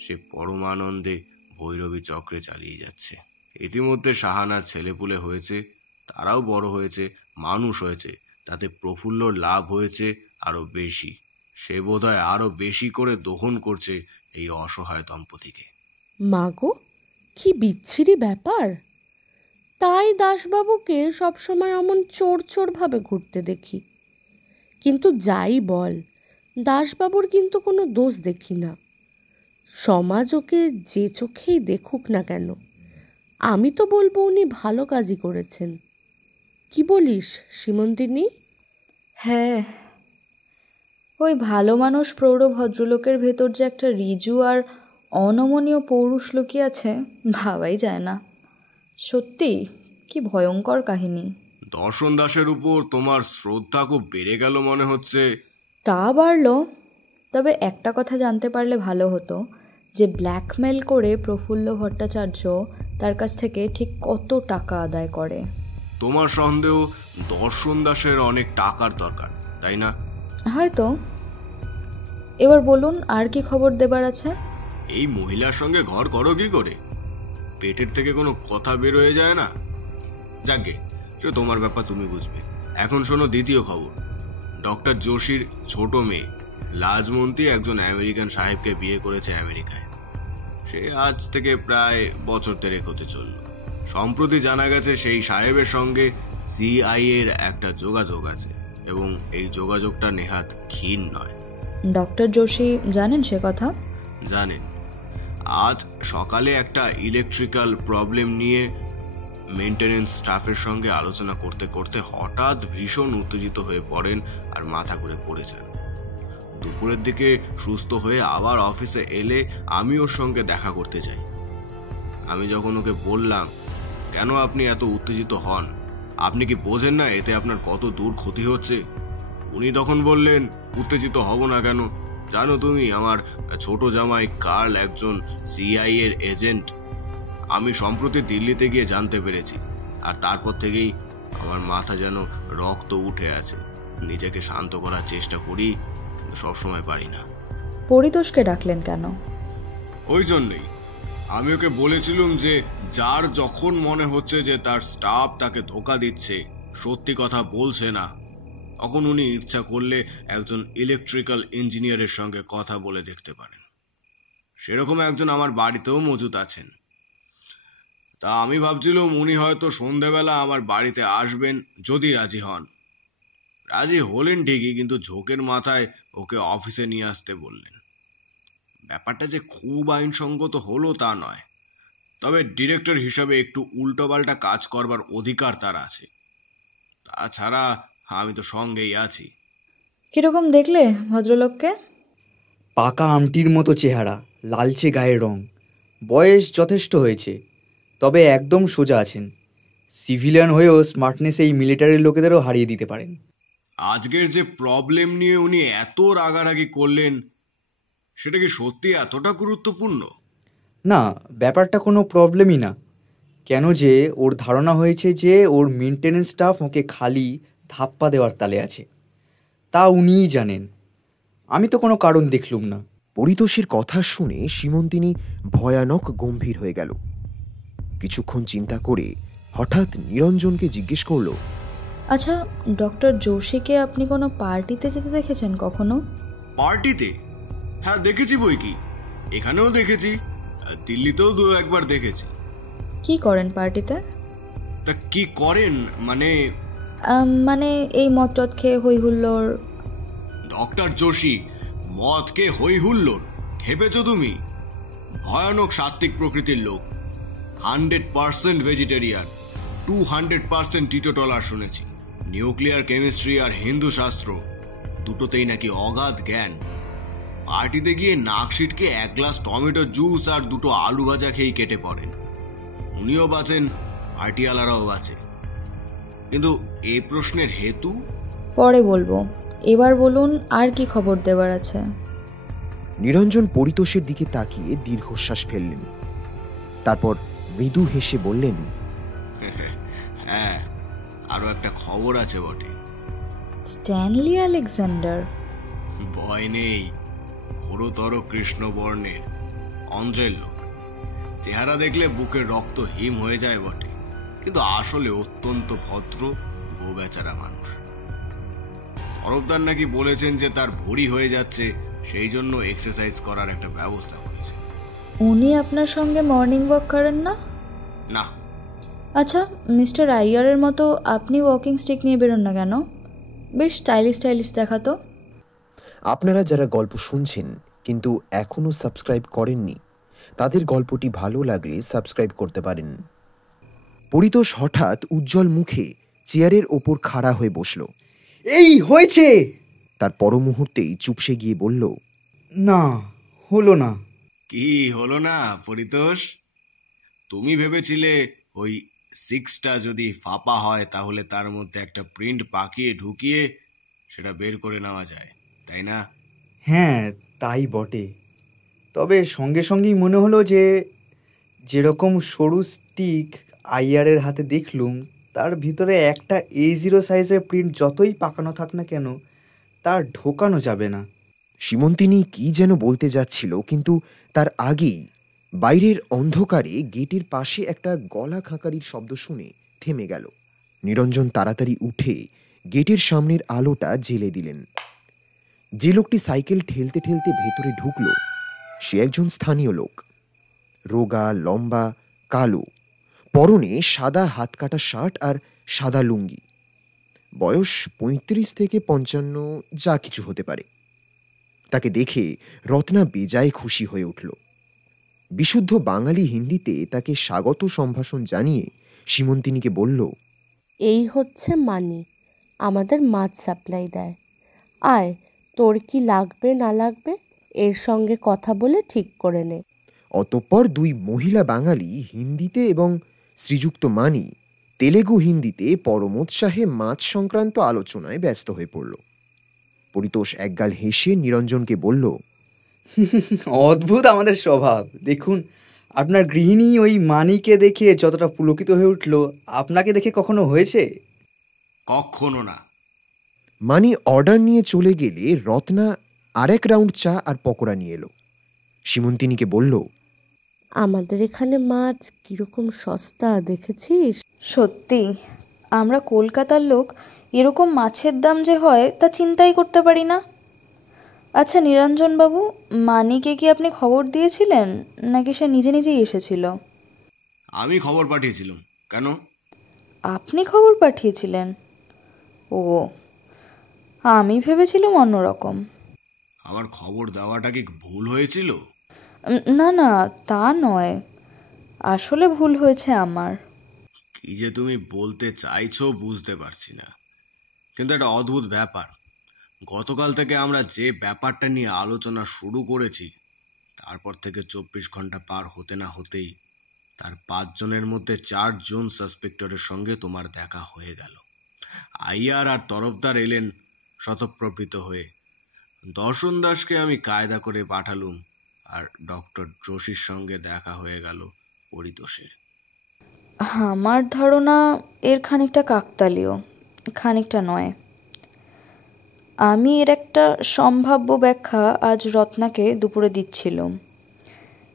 সে পরমানন্দে ভৈরবী চক্রে চালিয়ে যাচ্ছে। ইতিমধ্যে শাহানার ছেলেপুলে হয়েছে, তারাও বড় হয়েছে, মানুষ হয়েছে, তাতে প্রফুল্লর লাভ হয়েছে আরো বেশি। সে বোধহয় আরো বেশি করে দহন করছে এই অসহায় দম্পতিকে। মাগো, কি বিচ্ছিরি ব্যাপার! তাই দাসবাবুকে সবসময় এমন চোর ভাবে ঘুরতে দেখি। কিন্তু যাই বল, দাসবাবুর কিন্তু কোনো দোষ দেখি না। সমাজ ওকে যে চোখেই দেখুক না কেন, আমি তো বলবো উনি ভালো কাজই করেছেন। কি বলিস সীমন্তিনী? হ্যাঁ, ওই ভালো মানুষ প্রৌঢ় ভদ্রলোকের ভেতর যে একটা রিজু আর অনমনীয় পৌরুষ লুকিয়ে আছে ভাবাই যায় না। সত্যি কি ভয়ঙ্কর কাহিনী। দর্শন দাসের উপর তোমার শ্রদ্ধা খুব বেড়ে গেল মনে হচ্ছে। তা বাড়লো, তবে একটা কথা জানতে পারলে ভালো হতো যে ব্ল্যাকমেল করে প্রফুল্ল ভট্টাচার্য তার কাছ থেকে ঠিক কত টাকা আদায় করে। তোমার সন্দেহ দর্শন দাসের অনেক টাকার দরকার, তাই না? হয়তো। এবার বলুন, আর কি খবর দেবার আছে? এই মহিলার সঙ্গে ঘর করো কি করে? পেটের থেকে কোনো কথা বের হয়ে যায় না? যাকে সে তোমার ব্যাপার, তুমি বুঝবে। এখন শোনো দ্বিতীয় খবর। ডক্টর যোশীর ছোট মেয়ে লাজমন্তী একজন আমেরিকান সাহেবকে বিয়ে করেছে আমেরিকায়। সে আজ থেকে প্রায় বছর 3 হতে চলল। সম্প্রতি জানা গেছে সেই সাহেবের সঙ্গে CIA এর একটা যোগাযোগ আছে এবং এই যোগাযোগটা নেহাত ক্ষীণ নয়। ডক্টর যোশী জানেন সে কথা? জানেন। আজ সকালে একটা ইলেকট্রিক্যাল প্রবলেম নিয়ে মেইনটেনেন্স স্টাফের সঙ্গে আলোচনা করতে করতে হঠাৎ ভীষণ উত্তেজিত হয়ে পড়েন আর মাথা ঘুরে পড়ে যান। দুপুরের দিকে সুস্থ হয়ে আবার অফিসে এলে আমি ওর সঙ্গে দেখা করতে যাই। আমি যখন ওকে বললাম, কেন আপনি এত উত্তেজিত হন, আপনি কি বোঝেন না এতে আপনার কত দূর ক্ষতি হচ্ছে? উনি তখন বললেন, উত্তেজিত হব না কেন? জানো তুমি, আমার ছোট জামাই কার্ল একজন CIA এর এজেন্ট। আমি সম্প্রতি দিল্লিতে গিয়ে জানতে পেরেছি, আর তারপর থেকেই আমার মাথা যেন রক্ত উঠে আছে। নিজেকে শান্ত করার চেষ্টা করি, কিন্তু সবসময় পারি না। পরিতোষকে ডাকলেন কেন? ওই জন্যই আমি ওকে বলেছিলাম যে যার যখন মনে হচ্ছে যে তার স্টাফ তাকে ধোকা দিচ্ছে, সত্যি কথা বলছে না, তখন উনি ইচ্ছা করলে একজন ইলেকট্রিক্যাল ইঞ্জিনিয়ারের সঙ্গে কথা বলে দেখতে পারেন। সেরকম একজন আমার বাড়িতেও মজুদ আছেন। তা আমি ভাবছিলাম উনি হয়তো সন্ধেবেলা আমার বাড়িতে আসবেন, যদি রাজি হন। রাজি হলেন ঠিকই, কিন্তু ঝোঁকের মাথায় ওকে অফিসে নিয়ে আসতে বললেন। ব্যাপারটা যে খুব আইনসঙ্গত হলো তা নয়, তবে ডিরেক্টর হিসাবে একটু উল্টোপাল্টা কাজ করবার অধিকার তার আছে। তাছাড়া আমি তো সঙ্গেই আছি। কিরকম দেখলে ভদ্রলোককে? পাকা আমটির মতো চেহারা, লালচে গায়ের রং, বয়স যথেষ্ট হয়েছে, তবে একদম সোজা আছেন। সিভিলিয়ান হয়েও স্মার্টনেস এই মিলিটারির লোকেদেরও হারিয়ে দিতে পারেন। আজকের যে প্রবলেম নিয়ে উনি এত রাগারাগি করলেন, সেটা কি সত্যি এতটা গুরুত্বপূর্ণ? না, ব্যাপারটা কোনো প্রবলেমই না। কেন যে ওর ধারণা হয়েছে যে ওর মেনটেনেন্স স্টাফ ওকে খালি ধাপ্পা দেওয়ার তালে আছে, তা উনিই জানেন। আমি তো কোনো কারণ দেখলুম না। পরিতোষের কথা শুনে সীমন্তিনী ভয়ানক গম্ভীর হয়ে গেল। কিছুক্ষণ চিন্তা করে হঠাৎ নিরঞ্জনকে জিজ্ঞেস করল, আচ্ছা, ডক্টর যোশীকে আপনি কোনো পার্টিতে যেতে দেখেছেন কখনো? পার্টিতে? হ্যাঁ, দেখেছি বই কি। এখানেও দেখেছি, দিল্লিতেও 2-1বার দেখেছি। কি করেন পার্টিতে? তা কি করেন মানে? মানে এই মদ টদ খেয়ে হই হুল্লোড়। ডক্টর যোশী মদ খেয়ে হই হুল্লোড়? খেপেছ তুমি? ভয়ানক সাত্ত্বিক প্রকৃতির লোক, 100% ভেজিটেরিয়ান, 200% টিটোটলার শুনেছি। নিউক্লিয়ার কেমিস্ট্রি আর হিন্দু শাস্ত্র দুটোতেই নাকি অগাধ জ্ঞান। পার্টিতে গিয়ে নাক সিটকে 1 গ্লাস টমেটো জুস আর 2টো আলু ভাজা খেয়ে কেটে পড়েন। উনিও বাঁচেন, পার্টিওয়ালারাও বাঁচে। কিন্তু এই প্রশ্নের হেতু পরে বলবো, এবার বলুন আর কি খবর দেওয়ার আছে। নিরঞ্জন পরিতোষের দিকে তাকিয়ে দীর্ঘশ্বাস ফেললেন। তারপর মৃদু হেসে বললেন, হ্যাঁ, আরো একটা খবর আছে বটে। Stanley Alexander? ভয় নেই, ঘোরতর কৃষ্ণবর্ণের অন্ধ্রের লোক। চেহারা দেখলে বুকের রক্ত হিম হয়ে যায় বটে, কিন্তু আসলে অত্যন্ত ভদ্র ও বেচারা মানুষ। তরফদার নাকি বলেছেন যে তার ভুঁড়ি হয়ে যাচ্ছে, সেই জন্য এক্সারসাইজ করার একটা ব্যবস্থা করেছে। উনি আপনার সঙ্গে মর্নিং ওয়াক করেন না? না। আচ্ছা, মিস্টার আইয়ারের মতো আপনি ওয়াকিং স্টিক নিয়ে বেরোন না কেন? বেশ স্টাইলিশ স্টাইলিশ দেখাতো। আপনারা যারা গল্প শুনছেন কিন্তু এখনও সাবস্ক্রাইব করেননি, তাদের গল্পটি ভালো লাগলে সাবস্ক্রাইব করতে পারেন। পরিতোষ হঠাৎ উজ্জ্বল মুখে চেয়ারের ওপর খাড়া হয়ে বসল। এই হয়েছে। তার পর মুহূর্তেই চুপসে গিয়ে বলল, না, হলো না। কি হলো না পরিতোষ? তুমি ভেবেছিলে ওই 6টা যদি ফাঁপা হয় তাহলে তার মধ্যে একটা প্রিন্ট পাকিয়ে ঢুকিয়ে সেটা বের করে নেওয়া যায়, তাই না? হ্যাঁ, তাই বটে। তবে সঙ্গে সঙ্গেই মনে হলো যে যেরকম সরু স্টিক আইয়ারের হাতে দেখলুম, তার ভিতরে একটা A0 সাইজের প্রিন্ট যতই পাকানো থাক না কেন, তার ঢোকানো যাবে না। সীমন্তিনী কি যেন বলতে যাচ্ছিল, কিন্তু তার আগেই বাইরের অন্ধকারে গেটের পাশে একটা গলা খাঁকারির শব্দ শুনে থেমে গেল। নিরঞ্জন তাড়াতাড়ি উঠে গেটের সামনের আলোটা জ্বেলে দিলেন। যে লোকটি সাইকেল ঠেলতে ঠেলতে ভেতরে ঢুকল সে একজন স্থানীয় লোক। রোগা, লম্বা, কালো, পরনে সাদা হাতকাটা শার্ট আর সাদা লুঙ্গি। বয়স 35 থেকে 55 যা কিছু হতে পারে। তাকে দেখে রত্না বেজায় খুশি হয়ে উঠল। বিশুদ্ধ বাঙালি হিন্দিতে তাকে স্বাগত সম্ভাষণ জানিয়ে সীমন্তিনীকে বলল, এই হচ্ছে মানি, আমাদের মাছ সাপ্লাই দেয়। আয়, তোর কি লাগবে না লাগবে এর সঙ্গে কথা বলে ঠিক করে নে। অতঃপর 2 মহিলা বাঙালি হিন্দিতে এবং শ্রীযুক্ত মানি তেলেগু হিন্দিতে পরমোৎসাহে মাছ সংক্রান্ত আলোচনায় ব্যস্ত হয়ে পড়ল। পরিতোষ একগাল হেসে নিরঞ্জনকে বলল, অদ্ভুত আমাদের স্বভাব। দেখুন, আপনার গৃহিণী ওই মানিকে দেখে যতটা পুলকিত হয়ে উঠল, আপনাকে দেখে কখনো হয়েছে? কখনো না। মানি অর্ডার নিয়ে চলে গেলে রত্না আরেক রাউন্ড চা আর পকোড়া নিয়ে এলো। সীমন্তিনীকে বলল, আমাদের এখানে মাছ কিরকম সস্তা দেখেছিস? সত্যি, আমরা কলকাতার লোক এরকম মাছের দাম যে হয় তা চিন্তাই করতে পারি না। আচ্ছা নিরঞ্জন বাবু, মানিকে কি আপনি খবর দিয়েছিলেন নাকি সে নিজে নিজেই এসেছিল? আমি খবর পাঠিয়েছিলাম। কেন? আপনি খবর পাঠিয়েছিলেন? ও, আমি ভেবেছিলাম অন্যরকম। আমার খবর দেওয়াটা কি ভুল হয়েছিল? না না, তা নয়, আসলে ভুল হয়েছে আমার। কি যে তুমি বলতে চাইছো বুঝতে পারছি না, কিন্তু একটা অদ্ভুত ব্যাপার। গতকাল থেকে আমরা যে ব্যাপারটা নিয়ে আলোচনা শুরু করেছি, তারপর থেকে 24 ঘন্টা পার হতে না হতেই তার 5 জনের মধ্যে 4 জন সাসপেক্টরের সঙ্গে তোমার দেখা হয়ে গেল। আইয়ার আর তরফদার এলেন স্বতঃপ্রবৃত হয়ে। দর্শন দাসকে আমি কায়দা করে পাঠালুম, আর ডক্টর যোশীর সঙ্গে দেখা হয়ে গেল পরিতোষের। আমার ধারণা এর খানিকটা কাকতালীয়, খানিকটা নয়। আমি এর একটা সম্ভাব্য ব্যাখ্যা আজ রত্নাকে দুপুরে দিচ্ছিলাম,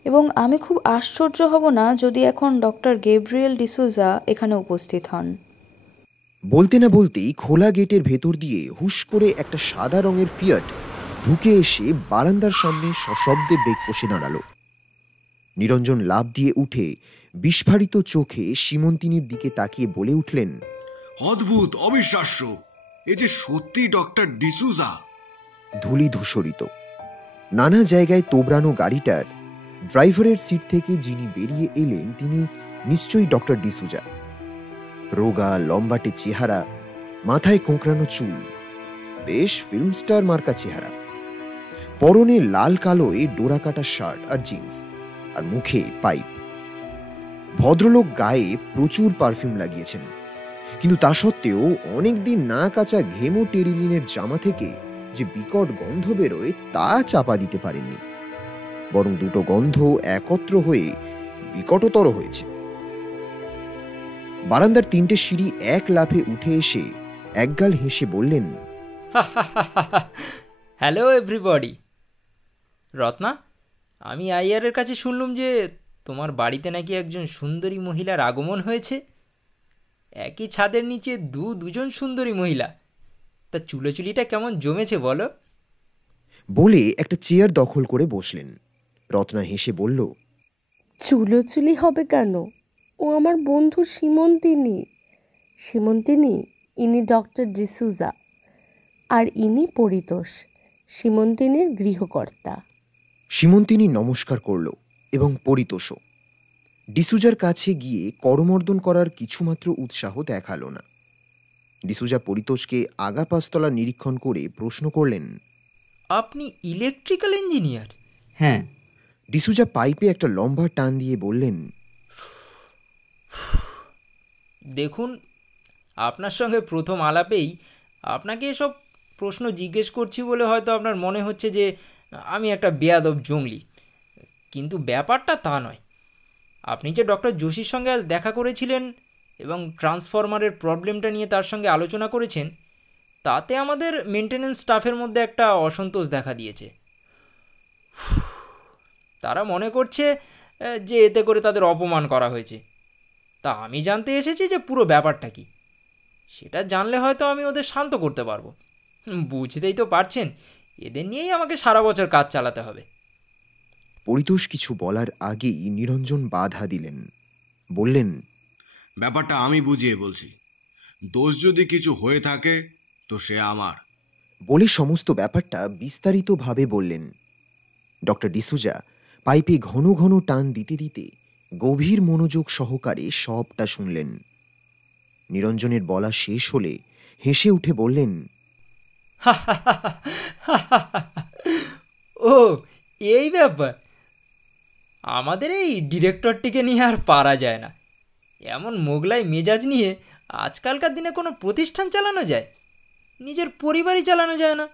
এবং আমি খুব আশ্চর্য হব না যদি এখন ডক্টর গেব্রিয়েল ডিসুজা এখানে উপস্থিত হন। বলতে না বলতেই খোলা গেটের ভেতর দিয়ে হুশ করে একটা সাদা রঙের ফিয়াট ঢুকে এসে বারান্দার সামনে সশব্দে ব্রেক কষে দাঁড়ালো। নিরঞ্জন লাফ দিয়ে উঠে বিস্ফারিত চোখে সীমন্তিনীর দিকে তাকিয়ে বলে উঠলেন, অদ্ভুত, অবিশ্বাস্য, এ যে সত্যি ডক্টর ডিসুজা। ধূলি ধূসরিত নানা জায়গায় তোবড়ানো গাড়িটার ড্রাইভারের সিট থেকে যিনি বেরিয়ে এলেন তিনি নিশ্চয়ই ডক্টর ডিসুজা। রোগা, লম্বাটে চেহারা, মাথায় কোঁকড়ানো চুল, বেশ ফিল্ম স্টার মার্কা চেহারা, পরনে লাল কালোয় ডোরা কাটা শার্ট আর জিন্স, আর মুখে পাইপ। ভদ্রলোক গায়ে প্রচুর পারফিউম লাগিয়েছেন, কিন্তু তা সত্ত্বেও অনেকদিন না কাচা ঘেমো টেরিলিনের জামা থেকে যে বিকট গন্ধ বেরোয় তা চাপা দিতে পারেননি, বরং দুটো গন্ধ একত্র হয়ে বিকটতর হয়েছে। বারান্দার 3টে সিঁড়ি এক লাফে উঠে এসে একগাল হেসে বললেন, হ্যালো এভরিবডি। রত্না, আমি আইয়ারের কাছে শুনলাম যে তোমার বাড়িতে নাকি একজন সুন্দরী মহিলার আগমন হয়েছে। একই ছাদের নিচে দুজন সুন্দরী মহিলা, তা চুলোচুলিটা কেমন জমেছে বলো? বলে একটা চেয়ার দখল করে বসলেন। রত্না হেসে বলল, চুলোচুলি হবে কেন? ও আমার বন্ধু সীমন্তিনী। সীমন্তিনী, ইনি ডক্টর ডিসুজা, আর ইনি পরিতোষ, সীমন্তিনীর গৃহকর্তা। সীমন্তিনী নমস্কার করল এবং পরিতোষও। ডিসুজার কাছে গিয়ে করমর্দন করার কিছুমাত্র উৎসাহ দেখালো না। ডিসুজা পরিতোষকে আগা পাঁচতলা নিরীক্ষণ করে প্রশ্ন করলেন, আপনি ইলেকট্রিক্যাল ইঞ্জিনিয়ার? হ্যাঁ। ডিসুজা পাইপে একটা লম্বা টান দিয়ে বললেন, দেখুন, আপনার সঙ্গে প্রথম আলাপেই আপনাকে এসব প্রশ্ন জিজ্ঞেস করছি বলে হয়তো আপনার মনে হচ্ছে যে আমি একটা বেয়াদব জঙ্গলি, কিন্তু ব্যাপারটা তা নয়। আপনি যে ডক্টর যোশীর সঙ্গে আজ দেখা করেছিলেন এবং ট্রান্সফরমারের প্রবলেমটা নিয়ে তার সঙ্গে আলোচনা করেছেন, তাতে আমাদের মেনটেন্যান্স স্টাফের মধ্যে একটা অসন্তোষ দেখা দিয়েছে। তারা মনে করছে যে এতে করে তাদের অপমান করা হয়েছে। তা আমি জানতে এসেছি যে পুরো ব্যাপারটা কি। সেটা জানলে হয়তো আমি ওদের শান্ত করতে পারবো। বুঝতেই তো পারছেন, এদের নিয়েই আমাকে সারা বছর কাজ চালাতে হবে। পরিতোষ কিছু বলার আগেই নিরঞ্জন বাধা দিলেন। বললেন, ব্যাপারটা আমি বুঝিয়ে বলছি। দোষ যদি কিছু হয়ে থাকে তো সে আমার। বলে সমস্ত ব্যাপারটা বিস্তারিতভাবে বললেন। ডক্টর ডিসুজা পাইপে ঘন ঘন টান দিতে দিতে গভীর মনোযোগ সহকারে সবটা শুনলেন। নিরঞ্জনের বলা শেষ হলে হেসে উঠে বললেন, ও এই ব্যাপার। আমাদের এই ডিরেক্টরটিকে নিয়ে আর পারা যায় না। এমন মোগলাই মেজাজ নিয়ে আজকালকার দিনে কোনো প্রতিষ্ঠান চালানো যায়? নিজের পরিবারই চালানো যায় না।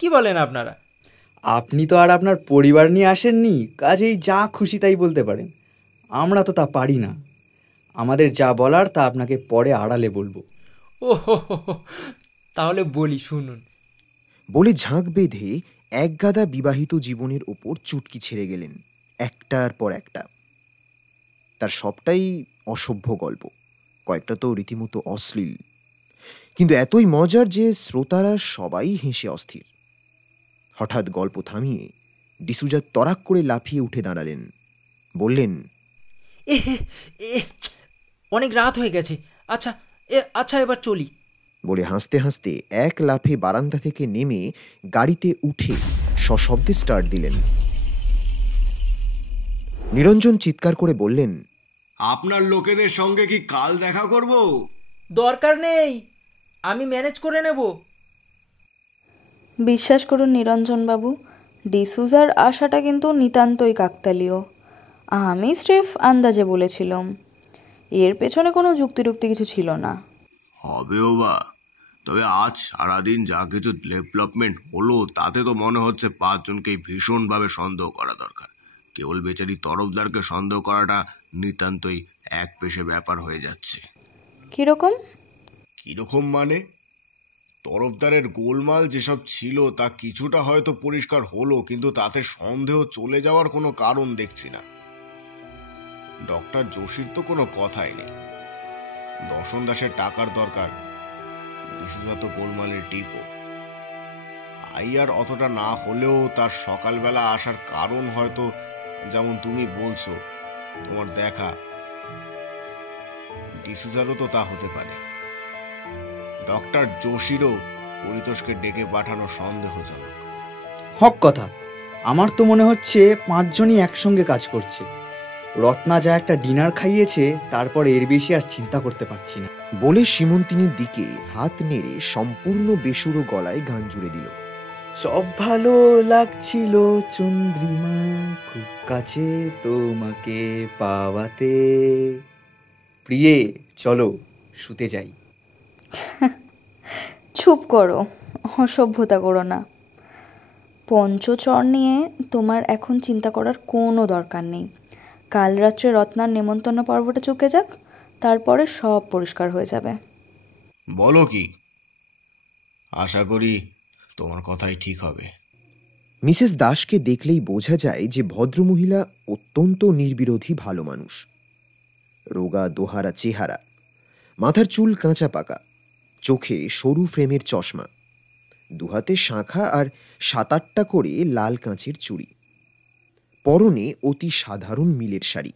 কি বলেন আপনারা? আপনি তো আর আপনার পরিবার নিয়ে আসেননি, কাজেই যা খুশি তাই বলতে পারেন। আমরা তো তা পারি না। আমাদের যা বলার তা আপনাকে পরে আড়ালে বলবো। ও তাহলে বলি, শুনুন। বলে ঝাঁক বেঁধে একগাদা বিবাহিত জীবনের ওপর চুটকি ছেড়ে গেলেন, একটার পর একটা। তার সবটাই অসভ্য গল্প, কয়েকটা তো রীতিমতো অশ্লীল, কিন্তু এতই মজার যে শ্রোতারা সবাই হেসে অস্থির। হঠাৎ গল্প থামিয়ে ডিসুজা তরাক করে লাফিয়ে উঠে দাঁড়ালেন। বললেন, অনেক রাত হয়ে গেছে। আচ্ছা এবার চলি। বলে হাসতে হাসতে এক লাফে বারান্দা থেকে নেমে গাড়িতে উঠে সশব্দে স্টার্ট দিলেন। নিরঞ্জন চিৎকার করে বললেন, আপনার লোকেদের সঙ্গে কি কাল দেখা করব? দরকার নেই, আমি ম্যানেজ করে নেব। বিশ্বাস করুন নিরঞ্জনবাবু, ডিসুজার আশাটা কিন্তু নিতান্তই কাকতালীয়। আমি স্রেফ আন্দাজে বলেছিলাম, এর পেছনে কোনো যুক্তিরুক্তি কিছু ছিল না। হবেও বা, তবে আজ সারাদিন যা কিছু ডেভেলপমেন্ট হলো তাতে তো মনে হচ্ছে 5 জনকেই ভীষণভাবে সন্দেহ করা দরকার। কেবল বেচারি তরফদারকে সন্দেহ করাটা নিতান্তই এক পেশে ব্যাপার হয়ে যাচ্ছে। কিরকম? কিরকম মানে, তরফদারের গোলমাল যেসব ছিল তা কিছুটা হয়তো পরিষ্কার হলো, কিন্তু তাতে সন্দেহ চলে যাওয়ার কোনো কারণ দেখছি না। ডক্টর যোশীর তো কোনো কথাই নেই। দর্শন দাসের টাকার দরকার, বিশেষত গোলমালের টিপও। আইয়ার অতটা না হলেও তার সকালবেলা আসার কারণ হয়তো, যেমন তুমি বলছো, তোমার দেখা। ডিসুজারও তো তা হতে পারে। ডক্টর যোশীরও পরিতোষকে ডেকে পাঠানো সন্দেহজনক। হক কথা। আমার তো মনে হচ্ছে 5 জনই একসঙ্গে কাজ করছে। রত্না যা একটা ডিনার খাইয়েছে, তারপর এর বেশি আর চিন্তা করতে পারছি না। বলে সীমন্তিনীর দিকে হাত নেড়ে সম্পূর্ণ বেসুরো গলায় গান জুড়ে দিল। সব ভালো লাগছিল চন্দ্রিমা, খুব কাছে তোমাকে পাওয়াতে, প্রিয়ে চলো শুতে যাই। চুপ করো, অসভ্যতা করো না। পঞ্চচর নিয়ে তোমার এখন চিন্তা করার কোনো দরকার নেই। কাল রাত্রে রত্নার নেমন্তন্ন পর্বটা চুকে যাক, তারপরে সব পরিষ্কার হয়ে যাবে। বলো কি? আশা করি তোমার কথাই ঠিক হবে। মিসেস দাসকে দেখলেই বোঝা যায় যে ভদ্রমহিলা অত্যন্ত নির্বিরোধী ভালো মানুষ। রোগা দোহারা চেহারা, মাথার চুল কাঁচা পাকা, চোখে সরু ফ্রেমের চশমা, দুহাতে শাঁখা আর 7-8টা করে লাল কাঁচের চুড়ি, পরনে অতি সাধারণ মিলের শাড়ি,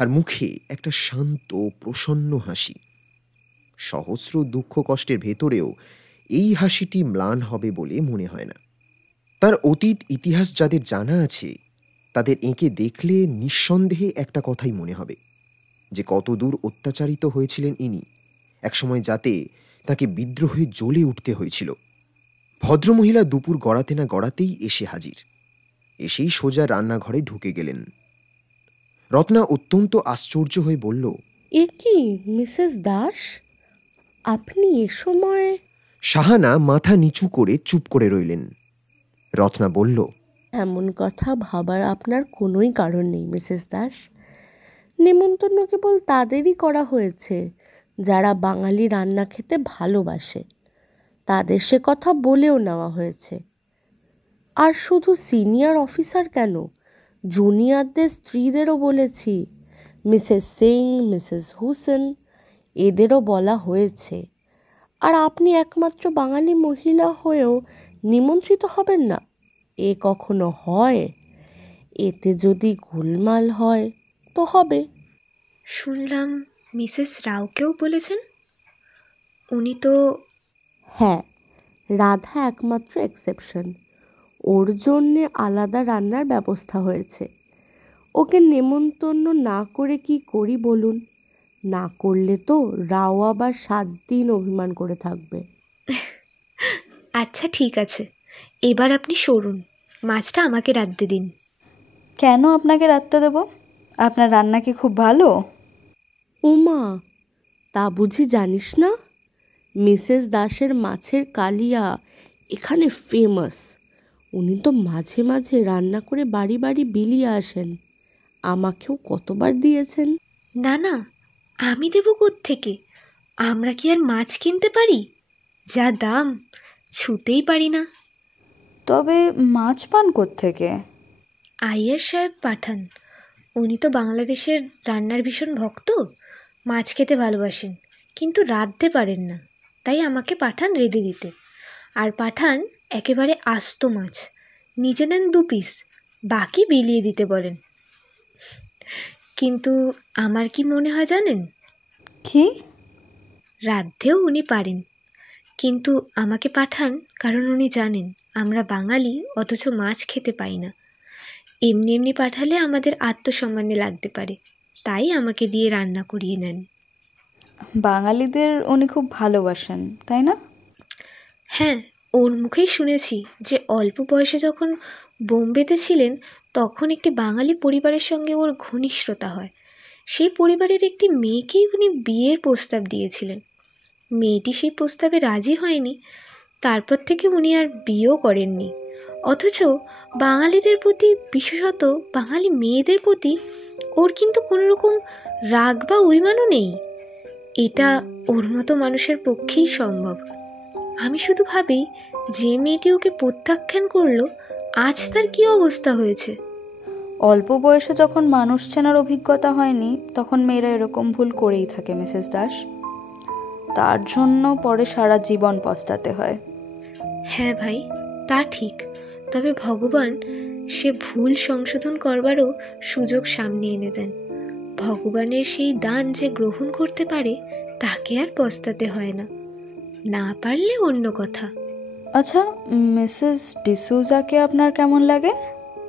আর মুখে একটা শান্ত প্রসন্ন হাসি। সহস্র দুঃখ কষ্টের ভেতরেও এই হাসিটি ম্লান হবে বলে মনে হয় না। তার অতীত ইতিহাস যাদের জানা আছে তাদের এঁকে দেখলে নিঃসন্দেহে একটা কথাই মনে হবে, যে কতদূর অত্যাচারিত হয়েছিলেন ইনি, একসময় যাতে তাকে বিদ্রোহে জ্বলে উঠতে হয়েছিল। ভদ্রমহিলা দুপুর গড়াতে না গড়াতেই এসে হাজির। এসেই সোজা রান্নাঘরে ঢুকে গেলেন। রত্না অত্যন্ত আশ্চর্য হয়ে বলল, এ কি মিসেস দাস, আপনি এ সময়? সাহানা মাথা নিচু করে চুপ করে রইলেন। রত্না বলল, এমন কথা ভাবার আপনার কোনোই কারণ নেই মিসেস দাস। নেমন্তন্ন কেবল তাদেরই করা হয়েছে যারা বাঙালি রান্না খেতে ভালোবাসে, তাদের সে কথা বলেও নেওয়া হয়েছে। আর শুধু সিনিয়র অফিসার কেন, জুনিয়রদের স্ত্রীদেরও বলেছি, মিসেস সিং, মিসেস হুসেন, এদেরও বলা হয়েছে। আর আপনি একমাত্র বাঙালি মহিলা হয়েও নিমন্ত্রিত হবেন না, এ কখনো হয়? এতে যদি গোলমাল হয় তো হবে। শুনলাম মিসেস রাওকেও বলেছেন। উনি তো... হ্যাঁ, রাধা একমাত্র এক্সেপশন। ওর জন্যে আলাদা রান্নার ব্যবস্থা হয়েছে। ওকে নেমন্তন্ন না করে কি করি বলুন? না করলে তো রাও আবার 7 দিন অভিমান করে থাকবে। আচ্ছা ঠিক আছে, এবার আপনি সরুন, মাছটা আমাকে রাঁধতে দিন। কেন আপনাকে রাঁধতে দেব? আপনার রান্না কি খুব ভালো? উমা, তা বুঝি জানিস না? মিসেস দাসের মাছের কালিয়া এখানে ফেমাস। উনি তো মাঝে মাঝে রান্না করে বাড়ি বাড়ি বিলিয়ে আসেন, আমাকেও কতবার দিয়েছেন। না না, আমি দেব কোত্থেকে? আমরা কি আর মাছ কিনতে পারি? যা দাম, ছুতেই পারি না। তবে মাছ পান কোত্থেকে? আইয়ার সাহেব পাঠান। উনি তো বাংলাদেশের রান্নার ভীষণ ভক্ত, মাছ খেতে ভালোবাসেন, কিন্তু রাঁধতে পারেন না, তাই আমাকে পাঠান রেঁধে দিতে। আর পাঠান একেবারে আস্ত মাছ, নিজে নেন 2 পিস, বাকি বিলিয়ে দিতে বলেন। কিন্তু আমার কি মনে হয় জানেন? কি? রাঁধতেও উনি পারেন, কিন্তু আমাকে পাঠান কারণ উনি জানেন আমরা বাঙালি, অথচ মাছ খেতে পাই না। এমনি এমনি পাঠালে আমাদের আত্মসম্মানে লাগতে পারে, তাই আমাকে দিয়ে রান্না করিয়ে নেন। বাঙালিদের উনি খুব ভালোবাসেন, তাই না? হ্যাঁ, ওর মুখেই শুনেছি যে অল্প বয়সে যখন বোম্বেতে ছিলেন তখন একটি বাঙালি পরিবারের সঙ্গে ওর ঘনিষ্ঠতা হয়। সেই পরিবারের একটি মেয়েকেই উনি বিয়ের প্রস্তাব দিয়েছিলেন। মেয়েটি সেই প্রস্তাবে রাজি হয়নি, তারপর থেকে উনি আর বিয়েও করেননি। অথচ বাঙালিদের প্রতি, বিশেষত বাঙালি মেয়েদের প্রতি ওর কিন্তু কোনো রকম রাগ বা অভিমানও নেই। এটা ওর মতো মানুষের পক্ষেই সম্ভব। আমি শুধু ভাবি, যে মেয়েটি ওকে প্রত্যাখ্যান করলো, আজ তার কী অবস্থা হয়েছে। অল্প বয়সে যখন মানুষ চেনার অভিজ্ঞতা হয়নি তখন মেয়েরা এরকম ভুল করেই থাকে মিসেস দাস। তার জন্য পরে সারা জীবন পস্তাতে হয়। হ্যাঁ ভাই, তা ঠিক। তবে ভগবান সে ভুল সংশোধন করবারও সুযোগ সামনে এনে দেন। ভগবানের সেই দান যে গ্রহণ করতে পারে তাকে আর পস্তাতে হয় না, না পারলে অন্য কথা। আচ্ছা, মিসেস ডিসুজাকে আপনার কেমন লাগে?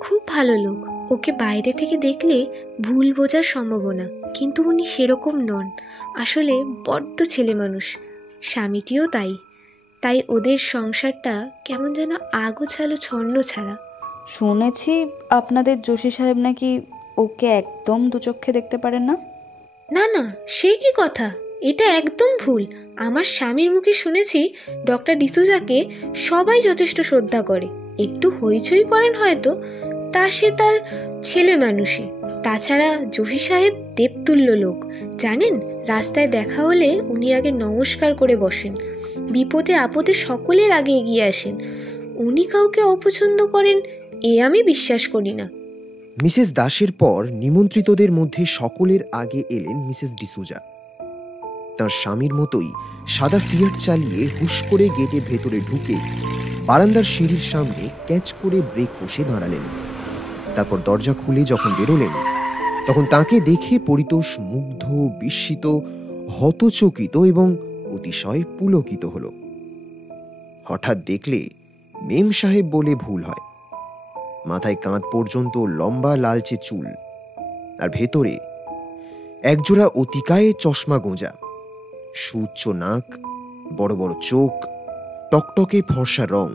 খুব ভালো লোক। ওকে বাইরে থেকে দেখলে ভুল বোঝার সম্ভাবনা, কিন্তু উনি সেরকম নন। আসলে বড্ড ছেলে মানুষ, স্বামীটিও তাই। তাই ওদের সংসারটা কেমন যেন আগোছালো ছন্ন ছাড়া। শুনেছি আপনাদের যোশী সাহেব নাকি ওকে একদম দুচক্ষে দেখতে পারেন না। না না, সে কি কথা, এটা একদম ভুল। আমার স্বামীর মুখে শুনেছি ডক্টর ডিসুজাকে সবাই যথেষ্ট শ্রদ্ধা করে। একটু হইচই করেন হয়তো, তা সে তার ছেলে মানুষই। তাছাড়া যোশী সাহেব দেবতুল্য লোক, জানেন। রাস্তায় দেখা হলে উনি আগে নমস্কার করে বসেন, বিপদে আপদে সকলের আগে এগিয়ে আসেন। উনি কাউকে অপছন্দ করেন এ আমি বিশ্বাস করি না। মিসেস দাসের পর নিমন্ত্রিতদের মধ্যে সকলের আগে এলেন মিসেস ডিসুজা। তার স্বামীর মতোই সাদা ফিয়াট চালিয়ে হুশ করে গেটে ভেতরে ঢুকে বারান্দার সিঁড়ির সামনে ক্যাচ করে ব্রেক কষে দাঁড়ালেন। তারপর দরজা খুলে যখন বেরোলেন, তখন তাকে দেখে পরিতোষ মুগ্ধ, বিস্মিত, হতচকিত এবং অতিশয় পুলকিত হল। হঠাৎ দেখলে মেম সাহেব বলে ভুল হয়। মাথায় কাঁধ পর্যন্ত লম্বা লালচে চুল, আর ভেতরে একজোড়া অতিকায় চশমা গোঁজা, সুউচ্চ নাক, বড় বড় চোখ, টকটকে ফর্সা রং,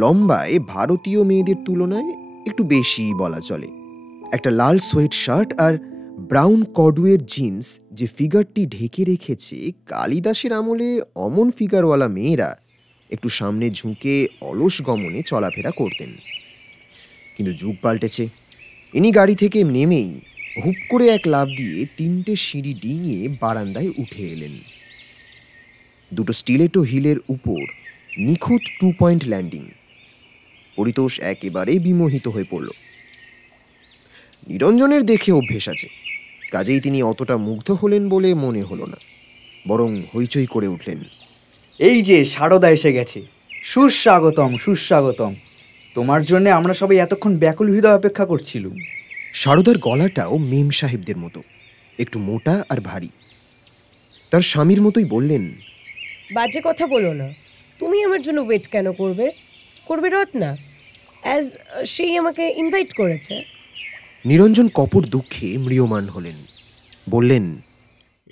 লম্বায় ভারতীয় মেয়েদের তুলনায় একটু বেশি বলা চলে। একটা লাল সোয়েট শার্ট আর ব্রাউন কডওয়ের জিন্স যে ফিগারটি ঢেকে রেখেছে, কালিদাসের আমলে অমন ফিগারওয়ালা মেয়েরা একটু সামনে ঝুঁকে অলস গমনে চলাফেরা করতেন। কিন্তু যুগ পাল্টেছে। ইনি গাড়ি থেকে নেমেই হুপ করে এক লাফ দিয়ে 3টে সিঁড়ি ডিঙিয়ে বারান্দায় উঠে এলেন। দুটো স্টিলেটো হিলের উপর নিখুঁত 2 পয়েন্ট ল্যান্ডিং। পরিতোষ একেবারে বিমোহিত হয়ে পড়ল। নিরঞ্জনের দেখে অভ্যেস আছে, কাজেই তিনি অতটা মুগ্ধ হলেন বলে মনে হলো না, বরং হইচই করে উঠলেন। এই যে সারদা এসে গেছে, সুস্বাগতম সুস্বাগতম। তোমার জন্য আমরা সবাই এতক্ষণ ব্যাকুল হৃদয় অপেক্ষা করছিলুম। সারদার গলাটাও মেম সাহেবদের মতো, একটু মোটা আর ভারী। তার স্বামীর মতোই বললেন, বাজে কথা বলো না। তুমি আমার জন্য ওয়েট কেন করবে? করবে রত্না, অ্যাজ সেই আমাকে ইনভাইট করেছে। নিরঞ্জন কপট দুঃখে ম্রিয়মাণ হলেন, বললেন,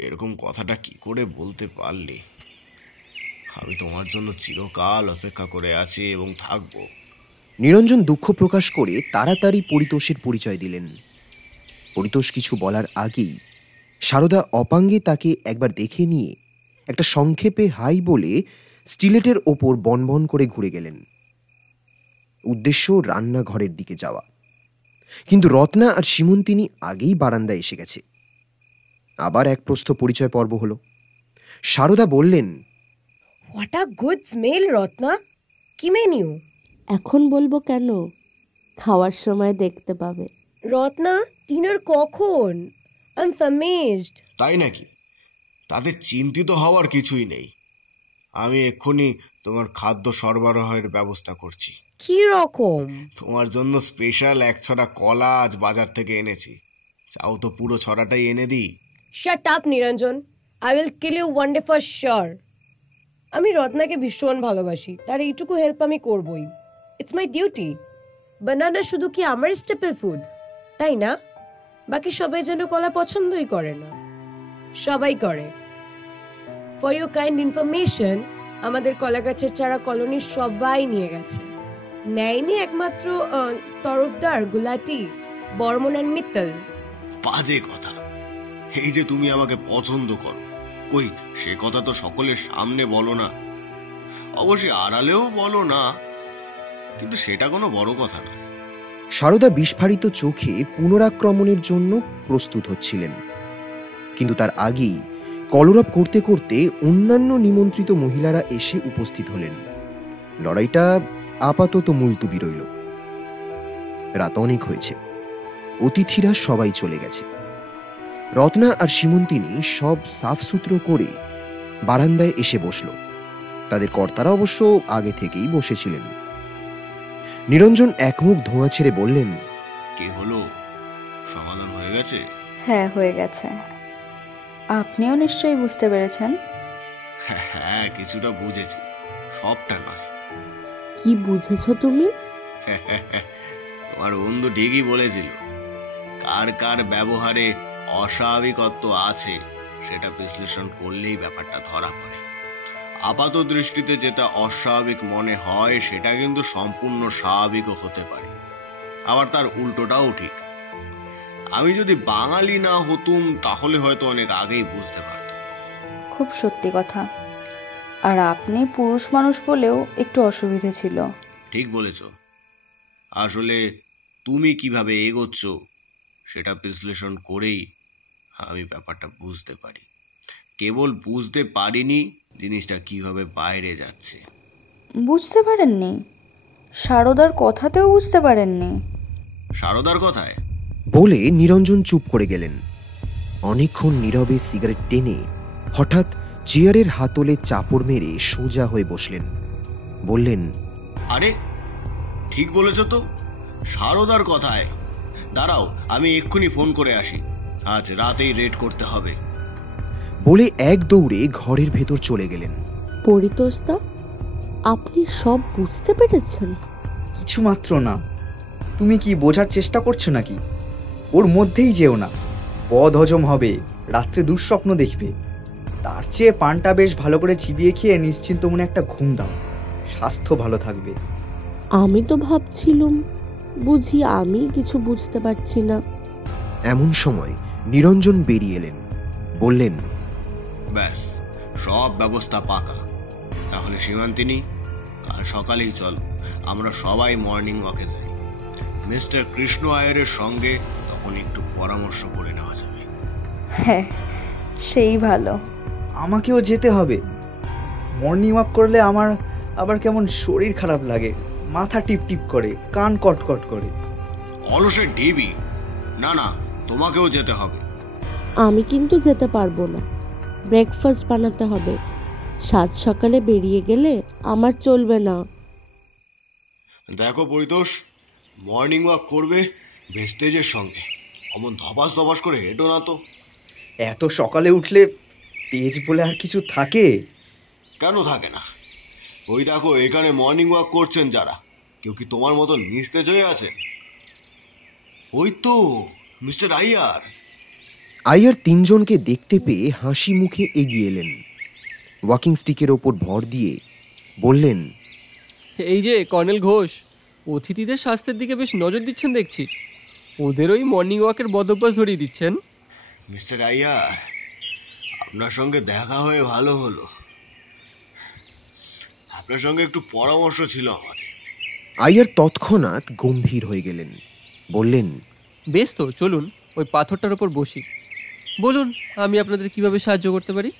এরকম কথাটা কি করে বলতে পারলে? আমি তোমার জন্য চিরকাল অপেক্ষা করে আছি এবং থাকবো। নিরঞ্জন দুঃখ প্রকাশ করে তাড়াতাড়ি পরিতোষের পরিচয় দিলেন। পরিতোষ কিছু বলার আগেই সারদা অপাঙ্গে তাকে একবার দেখে নিয়ে একটা সংক্ষেপে হাই বলে স্টিলেটের ওপর বনবন করে ঘুরে গেলেন। উদ্দেশ্য রান্নাঘরের দিকে যাওয়া, কিন্তু রত্না আর সীমন্তিনী আগেই বারান্দায় এসে গেছে। আবার এক প্রস্থ পরিচয় পর্ব হলো। সারদা বললেন, what a good smell Ratna, কি মেনু? এখন বলবো কেন, খাওয়ার সময় দেখতে পাবে। রত্না, ডিনার কখন? I am famished. তাই নাকি? তাতে চিন্তিত হওয়ার কিছুই নেই। আমি এক্ষুনি তোমার খাদ্য সরবরাহের ব্যবস্থা করছি। কি রকম? তোমার জন্য স্পেশাল এক ছড়া কলা আজ বাজার থেকে এনেছি। চাও তো পুরো ছড়াটাই এনে দিই? Shut up Niranjan, I will kill you one day for sure. আমি রত্নাকে ভীষণ ভালোবাসি, তার এইটুকু হেল্প আমি করবই। It's my duty. বানানা শুধু কি আমার স্টেপল ফুড, তাই না? বাকি সবাই যেন কলা পছন্দই করে না। সবাই করে। ফর ইউর কাইন্ড ইনফরমেশন, আমাদের কলা গাছের চারা কলোনির সবাই নিয়ে গেছে। নেয়নি একমাত্র তরফদার, গুলাটি, বর্মন আর মিত্তল। বাজে কথা। এই যে তুমি আমাকে পছন্দ করো, কই সে কথা তো সকলের সামনে বলো না। অবশ্যই আড়ালেও বলো না, কিন্তু সেটা কোনো বড় কথা নয়। সারদা বিস্ফারিত চোখে পুনরাক্রমণের জন্য প্রস্তুত হচ্ছিলেন, কিন্তু তার আগেই কলরব করতে করতে অন্যান্য নিমন্ত্রিত মহিলারা এসে উপস্থিত হলেন। লড়াইটা আপাতত মুলতুবি রইল। রাত অনেক হয়েছে, অতিথিরা সবাই চলে গেছে। রত্না আর সীমন্তিনী সব সাফসুতরো করে বারান্দায় এসে বসল। তাদের কর্তারা অবশ্য আগে থেকেই বসেছিলেন। নিরঞ্জন একমুখ ধোঁয়া ছেড়ে বললেন, কি হলো, সমাধান হয়ে গেছে? হ্যাঁ, হয়ে গেছে। আপনিও নিশ্চয়ই বুঝতে পেরেছেন। হ্যাঁ, কিছুটা বুঝেছি, সবটা নয়। কি বুঝেছো তুমি? তোমার বন্ধু ঠিকই বলেছিল, কার কার ব্যবহারে অস্বাভাবিকত্ব আছে সেটা বিশ্লেষণ করলেই ব্যাপারটা ধরা পড়ে। আপাত দৃষ্টিতে যেটা অস্বাভাবিক মনে হয় সেটা কিন্তু সম্পূর্ণ স্বাভাবিকও হতে পারে, আবার তার উল্টোটাও ঠিক। আমি যদি বাঙালি না হতুম তাহলে হয়তো অনেক আগেই বুঝতে পারতাম। খুব সত্যি কথা। আর আপনি পুরুষ মানুষ বলেও একটু অসুবিধে ছিল। ঠিক বলেছ। আসলে তুমি কিভাবে এগোচ্ছ সেটা বিশ্লেষণ করেই আমি ব্যাপারটা বুঝতে পারি। কেবল বুঝতে পারিনি জিনিসটা কিভাবে বাইরে যাচ্ছে। বুঝতে পারেননি? সারদার কথাতেও বুঝতে পারেননি? সারদার কথায় বলে নিরঞ্জন চুপ করে গেলেন। অনেকক্ষণ নীরবে সিগারেট টেনে হঠাৎ চেয়ারের হাতলে চাপড় মেরে সোজা হয়ে বসলেন। বললেন, আরে ঠিক বলেছ তো, সারদার কথায়। দাঁড়াও, আমি এক্ষুনি ফোন করে আসি, আজ রাতেই রেড করতে হবে। বলে এক দৌড়ে ঘরের ভেতর চলে গেলেন। পরিতোষদা, আপনি সব বুঝতে পেরেছেন? কিছু মাত্র না। তুমি কি বোঝার চেষ্টা করছো নাকি? ওর মধ্যেই যেও না, বদ হজম হবে, রাত্রে দুঃস্বপ্ন দেখবে। তার চেয়ে পানটা বেশ ভালো করে চিবিয়ে খেয়ে নিশ্চিন্ত মনে একটা ঘুম দাও, স্বাস্থ্য ভালো থাকবে। আমি তো ভাবছিলাম বুঝি আমি কিছু বুঝতে পারছি না। এমন সময় নিরঞ্জন বেরিয়ে এলেন। বললেন, ব্যাস, সব ব্যবস্থা পাকা। তাহলে সীমান্তিনী, কাল সকালেই চল, আমরা সবাই মর্নিং ওয়াকে যাই। মিস্টার কৃষ্ণ আয়ারের সঙ্গে তখন একটু পরামর্শ করে নেওয়া যাবে। হ্যাঁ, সেই ভালো। আমাকেও যেতে হবে। মর্নিং ওয়াক করলে আমার আবার কেমন শরীর খারাপ লাগে, মাথা টিপ টিপ করে, কান কটকট করে। অলসের ঢিবি। না না, তোমাকেও যেতে হবে। আমি কিন্তু যেতে পারবো না, ব্রেকফাস্ট বানাতে হবে। সাত সকালে বেরিয়ে গেলে আমার চলবে না। দেখো পরিতোষ, মর্নিং ওয়াক করবে ভেস্টেজের সঙ্গে, অমন ধপাস ধপাস করে হেঁটো না তো। এত সকালে উঠলে তেজ বলে আর কিছু থাকে? কেন থাকে না? ওই দেখো, এখানে মর্নিং ওয়াক করছেন যারা, কেউ কি তোমার মতো নিস্তেজ হয়ে আছেন? ওই তো মিস্টার আইয়ার। আইয়ার তিনজনকে দেখতে পেয়ে হাসি মুখে এগিয়ে এলেন। ওয়াকিং স্টিকের ওপর ভর দিয়ে বললেন, এই যে কর্নেল ঘোষ, অতিথিদের স্বাস্থ্যের দিকে বেশ নজর দিচ্ছেন দেখছি। ওদের ওই মর্নিং ওয়াকের বদভ্যাস ধরিয়ে দিচ্ছেন। মিস্টার আইয়ার, আপনার সঙ্গে দেখা হয়ে ভালো হলো। আপনার সঙ্গে একটু পরামর্শ ছিল আমাদের। আইয়ার তৎক্ষণাৎ গম্ভীর হয়ে গেলেন। বললেন, বেশ তো, চলুন ওই পাথরটার ওপর বসি। বলুন, আমি আপনাদের কিভাবে সাহায্য করতে পারি?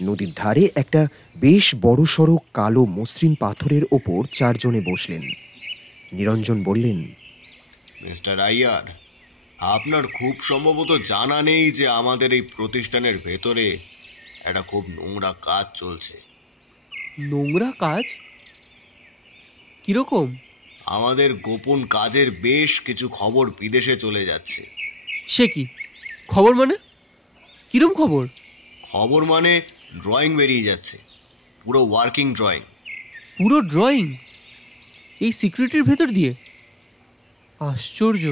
নদীর ধারে একটা বেশ বড়সড় কালো মসৃণ পাথরের ওপর চারজনে বসলেন। নিরঞ্জন বললেন, মিস্টার আইয়ার, আপনার খুব সম্ভবত জানা নেই যে আমাদের এই প্রতিষ্ঠানের ভেতরে একটা খুব নোংরা কাজ চলছে। নোংরা কাজ? কিরকম? আমাদের গোপন কাজের বেশ কিছু খবর বিদেশে চলে যাচ্ছে। সে কি খবর? মানে কিরম খবর? খবর মানে ড্রয়িং বেরিয়ে যাচ্ছে, পুরো ওয়ার্কিং ড্রয়িং। পুরো ড্রয়িং এই সিকিউরিটির ভেতর দিয়ে? আশ্চর্য।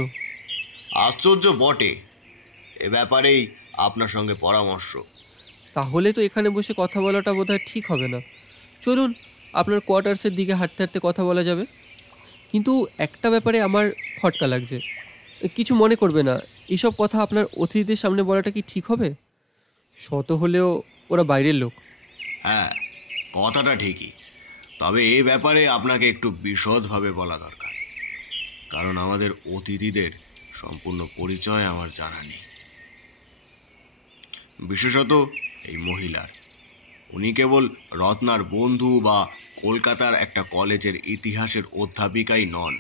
আশ্চর্য বটে। এ ব্যাপারেই আপনার সঙ্গে পরামর্শ। তাহলে তো এখানে বসে কথা বলাটা বোধহয় ঠিক হবে না। চলুন আপনার কোয়ার্টার্সের দিকে হাঁটতে হাঁটতে কথা বলা যাবে। কিন্তু একটা ব্যাপারে আমার খটকা লাগছে। কিছু মনে করবে না, এইসব কথা আপনার অতিথিদের সামনে বলাটা কি ঠিক হবে? শত হলেও ওরা বাইরের লোক। হ্যাঁ, কথাটা ঠিকই। তবে এ ব্যাপারে আপনাকে একটু বিশদভাবে বলা দরকার, কারণ আমাদের অতিথিদের সম্পূর্ণ পরিচয় আমার জানা নেই, বিশেষত এই মহিলার। উনি কেবল রত্নার বন্ধু বা কলকাতার একটা কলেজের ইতিহাসের অধ্যাপিকাই নন,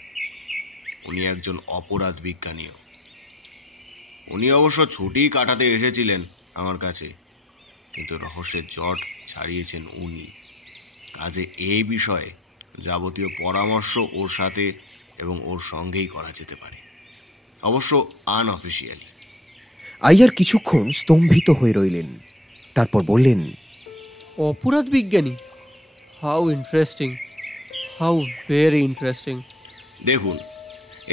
উনি একজন অপরাধ বিজ্ঞানীও। উনি অবশ্য ছুটি কাটাতে এসেছিলেন আমার কাছে, কিন্তু রহস্যের জট ছাড়িয়েছেন উনি। কাজে এই বিষয়ে যাবতীয় পরামর্শ ওর সাথে এবং ওর সঙ্গেই করা যেতে পারে, অবশ্য আনঅফিসিয়ালি। আইয়ার কিছুক্ষণ স্তম্ভিত হয়ে রইলেন। তারপর বললেন, অপরাধ বিজ্ঞানী? How interesting, how very interesting. দেখুন,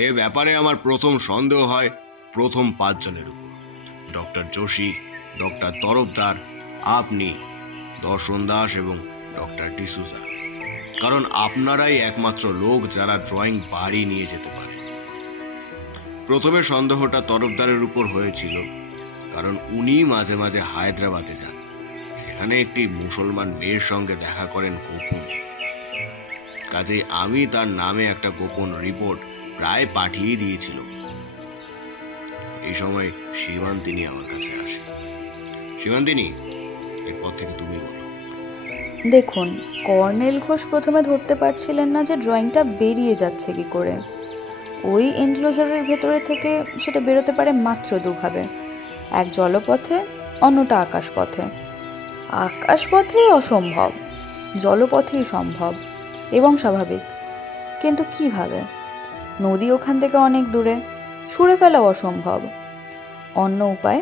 এ ব্যাপারে আমার প্রথম সন্দেহ হয় প্রথম 5 জনের উপর: ডক্টর যোশী, ডক্টর তরফদার, আপনি, দর্শন দাস এবং ডক্টর ডিসুজা, কারণ আপনারাই একমাত্র লোক যারা ড্রয়িং বাড়ি নিয়ে যেতে পারে। প্রথমে সন্দেহটা তরফদারের উপর হয়েছিল, কারণ উনি মাঝে মাঝে হায়দ্রাবাদে যান, সেখানে একটি মুসলমান মেয়ের সঙ্গে দেখা করেন গোপনে। কাজেই আমি তার নামে একটা গোপন রিপোর্ট প্রায় পাঠিয়ে দিয়েছিল। এই সময় সীমান্তিনী আমার কাছে আসে। সীমান্তিনী, এরপর থেকে তুমি বলো। দেখুন, কর্নেল ঘোষ প্রথমে ধরতে পারছিলেন না যে ড্রয়িংটা বেরিয়ে যাচ্ছে কি করে। ওই এনক্লোজারের ভেতরে থেকে সেটা বেরোতে পারে মাত্র দুভাবে, এক জলপথে, অন্যটা আকাশপথে। আকাশপথে অসম্ভব, জলপথেই সম্ভব এবং স্বাভাবিক। কিন্তু কিভাবে? নদী ওখান থেকে অনেক দূরে, ছুঁড়ে ফেলাও অসম্ভব। অন্য উপায়,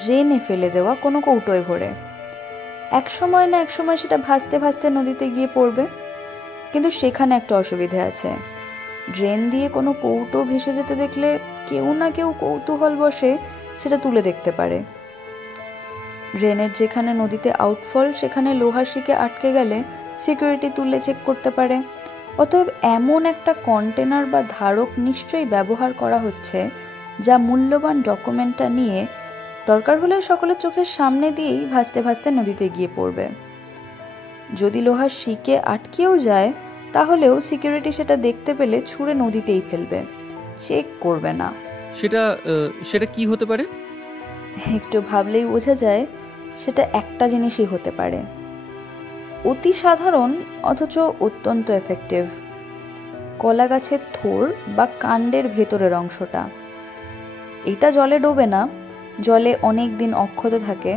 ড্রেনে ফেলে দেওয়া কোনো কৌটোয় ভরে। এক সময় না এক সময় সেটা ভাসতে ভাসতে নদীতে গিয়ে পড়বে। কিন্তু সেখানে একটা অসুবিধে আছে, ড্রেন দিয়ে কোনো কৌটো ভেসে যেতে দেখলে কেউ না কেউ কৌতূহল বসে সেটা তুলে দেখতে পারে। ড্রেনের যেখানে নদীতে আউটফল, সেখানে লোহার শিকে আটকে গেলে সিকিউরিটি তুলে চেক করতে পারে। অতএব এমন একটা কন্টেনার বা ধারক নিশ্চয়ই ব্যবহার করা হচ্ছে, যা মূল্যবান ডকুমেন্টটা নিয়ে দরকার হলে সকলের চোখের সামনে দিয়েই ভাসতে ভাসতে নদীতে গিয়ে পড়বে। যদি লোহার শিকে আটকেও যায়, তাহলেও সিকিউরিটি সেটা দেখতে পেলে ছুঁড়ে নদীতেই ফেলবে, চেক করবে না। সেটা কি হতে পারে? একটু ভাবলেই বোঝা যায় সেটা একটা জিনিসই হতে পারে, অতি সাধারণ অথচ অত্যন্ত এফেক্টিভ। কলা গাছের থোড় বা কাণ্ডের ভেতরের অংশটা। এটা জলে ডোবে না, জলে অনেক দিন অক্ষত থাকে,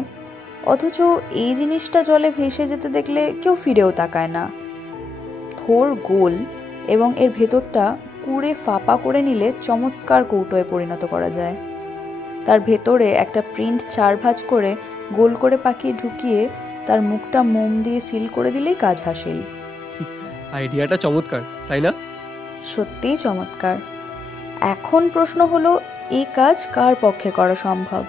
অথচ এই জিনিসটা জলে ভেসে যেতে দেখলে কেউ ফিরেও তাকায় না। থোড় গোল এবং এর ভেতরটা কুড়ে ফাঁপা করে নিলে চমৎকার কৌটোয় পরিণত করা যায়। তার ভেতরে একটা প্রিন্ট 4 ভাঁজ করে গোল করে পাকিয়ে ঢুকিয়ে তার মুখটা মোম দিয়ে সিল করে দিলেই কাজ হাসিল। আইডিয়াটা চমৎকার, তাই না? সত্যিই চমৎকার। এখন প্রশ্ন হলো, এই কাজ কার পক্ষে করা সম্ভব?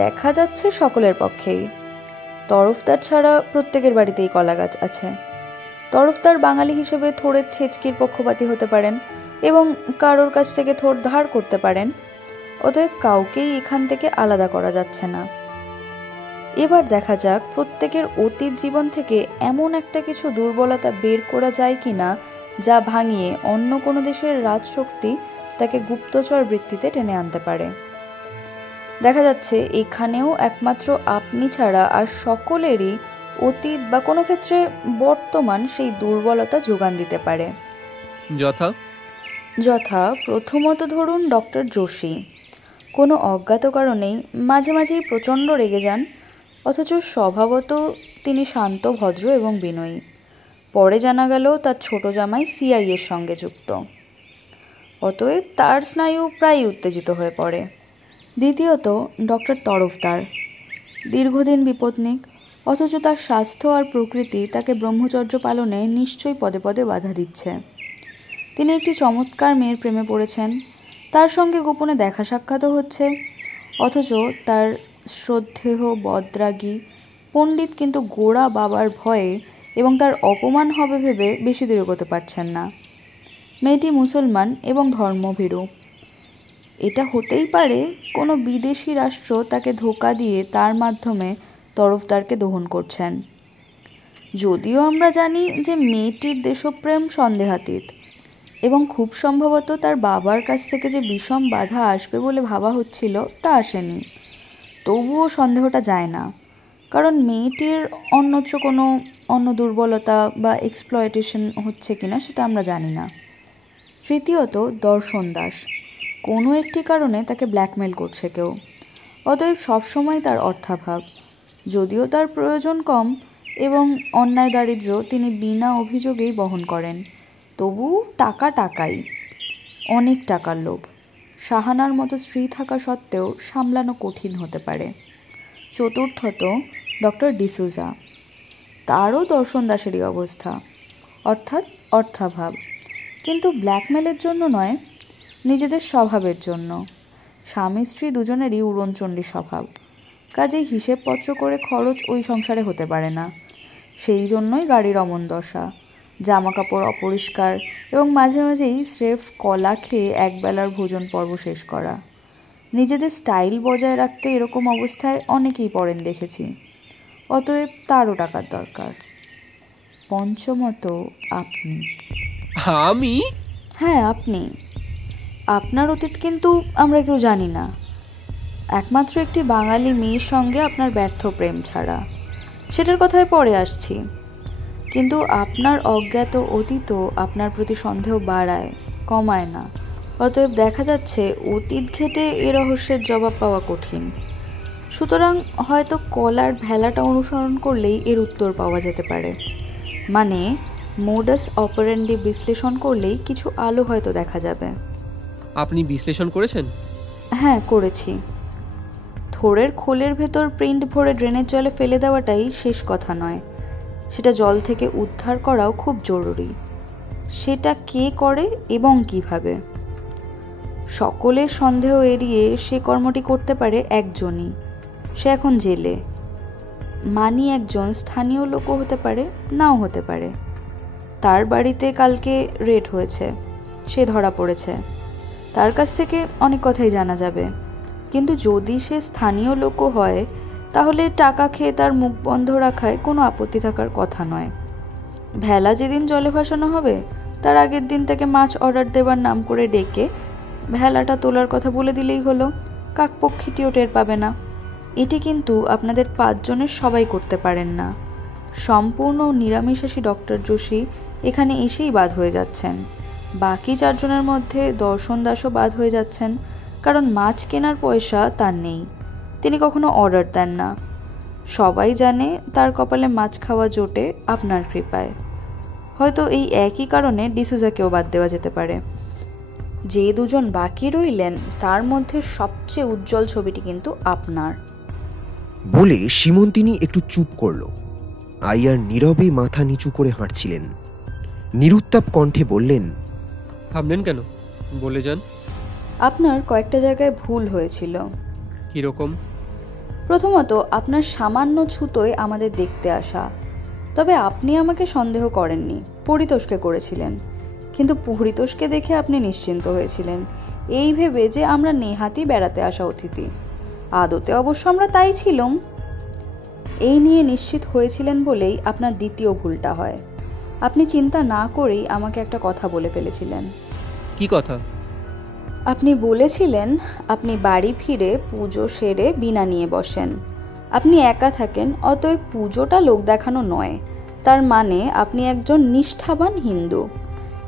দেখা যাচ্ছে সকলের পক্ষেই। তরফদার ছাড়া প্রত্যেকের বাড়িতেই কলা গাছ আছে। তরফদার বাঙালি হিসেবে থোড়ের ছেচকির পক্ষপাতী হতে পারেন এবং কারোর কাছ থেকে থোড় ধার করতে পারেন। অতএব কাউকেই এখান থেকে আলাদা করা যাচ্ছে না। এবার দেখা যাক প্রত্যেকের অতীত জীবন থেকে এমন একটা কিছু দুর্বলতা বের করা যায় কিনা, যা ভাঙিয়ে অন্য কোনো দেশের রাজশক্তি তাকে গুপ্তচর বৃত্তিতে টেনে আনতে পারে। দেখা যাচ্ছে এখানেও একমাত্র আপনি ছাড়া আর সকলেরই অতীত বা কোনো ক্ষেত্রে বর্তমান সেই দুর্বলতা যোগান দিতে পারে। যথা প্রথমত ধরুন ডক্টর যোশী। কোনো অজ্ঞাত কারণেই মাঝে মাঝেই প্রচণ্ড রেগে যান, অথচ স্বভাবত তিনি শান্ত, ভদ্র এবং বিনয়ী। পরে জানা গেল তার ছোট জামাই সিআইএর সঙ্গে যুক্ত, অতএব তার স্নায়ু প্রায়ই উত্তেজিত হয়ে পড়ে। দ্বিতীয়ত ডক্টর তরফদার। দীর্ঘদিন বিপত্নিক, অথচ তার স্বাস্থ্য আর প্রকৃতি তাকে ব্রহ্মচর্য পালনে নিশ্চয়ই পদে পদে বাধা দিচ্ছে। তিনি একটি চমৎকার মেয়ের প্রেমে পড়েছেন, তার সঙ্গে গোপনে দেখা সাক্ষাৎও হচ্ছে, অথচ তার শ্রদ্ধেয় বদ্রাগী পণ্ডিত কিন্তু গোড়া বাবার ভয়ে এবং তার অপমান হবে ভেবে বেশি দূর এগোতে পারছেন না। মেয়েটি মুসলমান এবং ধর্মভীরু। এটা হতেই পারে কোনো বিদেশি রাষ্ট্র তাকে ধোঁকা দিয়ে তার মাধ্যমে তরফদারকে দহন করছেন। যদিও আমরা জানি যে মেয়েটির দেশপ্রেম সন্দেহাতীত এবং খুব সম্ভবত তার বাবার কাছ থেকে যে বিষম বাধা আসবে বলে ভাবা হচ্ছিল তা আসেনি, তবুও সন্দেহটা যায় না, কারণ মেয়েটির অন্যত্র কোনো অন্য দুর্বলতা বা এক্সপ্লয়টেশন হচ্ছে কিনা সেটা আমরা জানি না। তৃতীয়ত দর্শন দাস। কোনো একটি কারণে তাকে ব্ল্যাকমেল করছে কেউ, অতএব সবসময় তার অর্থাভাব। যদিও তার প্রয়োজন কম এবং অন্যায় দারিদ্র্য তিনি বিনা অভিযোগেই বহন করেন, তবু টাকাই, অনেক টাকার লোভ। শাহানার মতো স্ত্রী থাকা সত্ত্বেও সামলানো কঠিন হতে পারে। চতুর্থত ডক্টর ডিসুজা। তারও দর্শন দাসেরই অবস্থা, অর্থাৎ অর্থাভাব, কিন্তু ব্ল্যাকমেলের জন্য নয়, নিজেদের স্বভাবের জন্য। স্বামী স্ত্রী দুজনেরই উড়নচণ্ডী স্বভাব। কাজেই হিসেবপত্র করে খরচ ওই সংসারে হতে পারে না। সেই জন্যই গাড়ির অমন দশা, জামা কাপড় অপরিষ্কার এবং মাঝে মাঝেই স্রেফ কলা খেয়ে একবেলার ভোজন পর্ব শেষ করা। নিজেদের স্টাইল বজায় রাখতে এরকম অবস্থায় অনেকেই পড়েন দেখেছি। অতএব তারও টাকার দরকার। পঞ্চমত আপনি। আমি? হ্যাঁ, আপনি। আপনার অতীত কিন্তু আমরা কেউ জানি না, একমাত্র একটি বাঙালি মেয়ের সঙ্গে আপনার ব্যর্থ প্রেম ছাড়া। সেটার কথায় পরে আসছি, কিন্তু আপনার অজ্ঞাত অতীতও আপনার প্রতি সন্দেহ বাড়ায়, কমায় না। অতএব দেখা যাচ্ছে অতীত ঘেঁটে এ রহস্যের জবাব পাওয়া কঠিন। সুতরাং হয়তো কলার ভেলাটা অনুসরণ করলেই এর উত্তর পাওয়া যেতে পারে। মানে মোডাস অপারেন্ডি বিশ্লেষণ করলেই কিছু আলো হয়তো দেখা যাবে। আপনি বিশ্লেষণ করেছেন? হ্যাঁ, করেছি। থোড়ের খোলের ভেতর প্রিন্ট ভরে ড্রেনের জলে ফেলে দেওয়াটাই শেষ কথা নয়, সেটা জল থেকে উদ্ধার করাও খুব জরুরি। সেটা কে করে এবং কিভাবে? সকলের সন্দেহ এড়িয়ে সে কর্মটি করতে পারে একজনই। সে এখন জেলে। মানি একজন স্থানীয় লোকও হতে পারে, নাও হতে পারে। তার বাড়িতে কালকে রেড হয়েছে, সে ধরা পড়েছে। তার কাছ থেকে অনেক কথাই জানা যাবে। কিন্তু যদি সে স্থানীয় লোকও হয়, তাহলে টাকা খেয়ে তার মুখ বন্ধ রাখায় কোনো আপত্তি থাকার কথা নয়। ভেলা যেদিন জলে ভাসানো হবে তার আগের দিন তাকে মাছ অর্ডার দেবার নাম করে ডেকে ভেলাটা তোলার কথা বলে দিলেই হলো, কাকপক্ষীটিও টের পাবে না। এটি কিন্তু আপনাদের 5 জনের সবাই করতে পারেন না। সম্পূর্ণ নিরামিষাশী ডক্টর যোশী এখানে এসেই বাদ হয়ে যাচ্ছেন। বাকি 4 জনের মধ্যে দর্শন দাসও বাদ হয়ে যাচ্ছেন, কারণ মাছ কেনার পয়সা তার নেই, তিনি কখনো অর্ডার দেন না। সবাই জানে তার কপালে মাছ খাওয়া জোটে আপনার কৃপায়। হয়তো এই একই কারণে ডিসুজাকেও বাদ দেওয়া যেতে পারে। যে 2 জন বাকি রইলেন তার মধ্যে সবচেয়ে উজ্জ্বল ছবিটি কিন্তু আপনার। বলে সীমন্তিনী একটু চুপ করল। আইয়ার নীরবে মাথা নিচু করে হাঁটছিলেন। নিরুত্তাপ কণ্ঠে বললেন, থামলেন কেন? বলে যান। আপনার কয়েকটা জায়গায় ভুল হয়েছিল। কিরকম? প্রথমত, আপনার সামান্য ছুতোয় আমাদের দেখতে আসা। তবে আপনি আমাকে সন্দেহ করেননি, পরিতোষকে করেছিলেন। কিন্তু পরিতোষকে দেখে আপনি নিশ্চিন্ত হয়েছিলেন, এই ভেবে যে আমরা নেহাতি বেড়াতে আসা অতিথি। আদতে অবশ্য আমরা তাই ছিলাম। এই নিয়ে নিশ্চিত হয়েছিলেন বলেই আপনার দ্বিতীয় ভুলটা হয়। আপনি চিন্তা না করেই আমাকে একটা কথা বলে ফেলেছিলেন। কি কথা? আপনি বলেছিলেন আপনি বাড়ি ফিরে পুজো সেরে বিনা নিয়ে বসেন। আপনি একা থাকেন, অতএব পুজোটা লোক দেখানো নয়। তার মানে আপনি একজন নিষ্ঠাবান হিন্দু।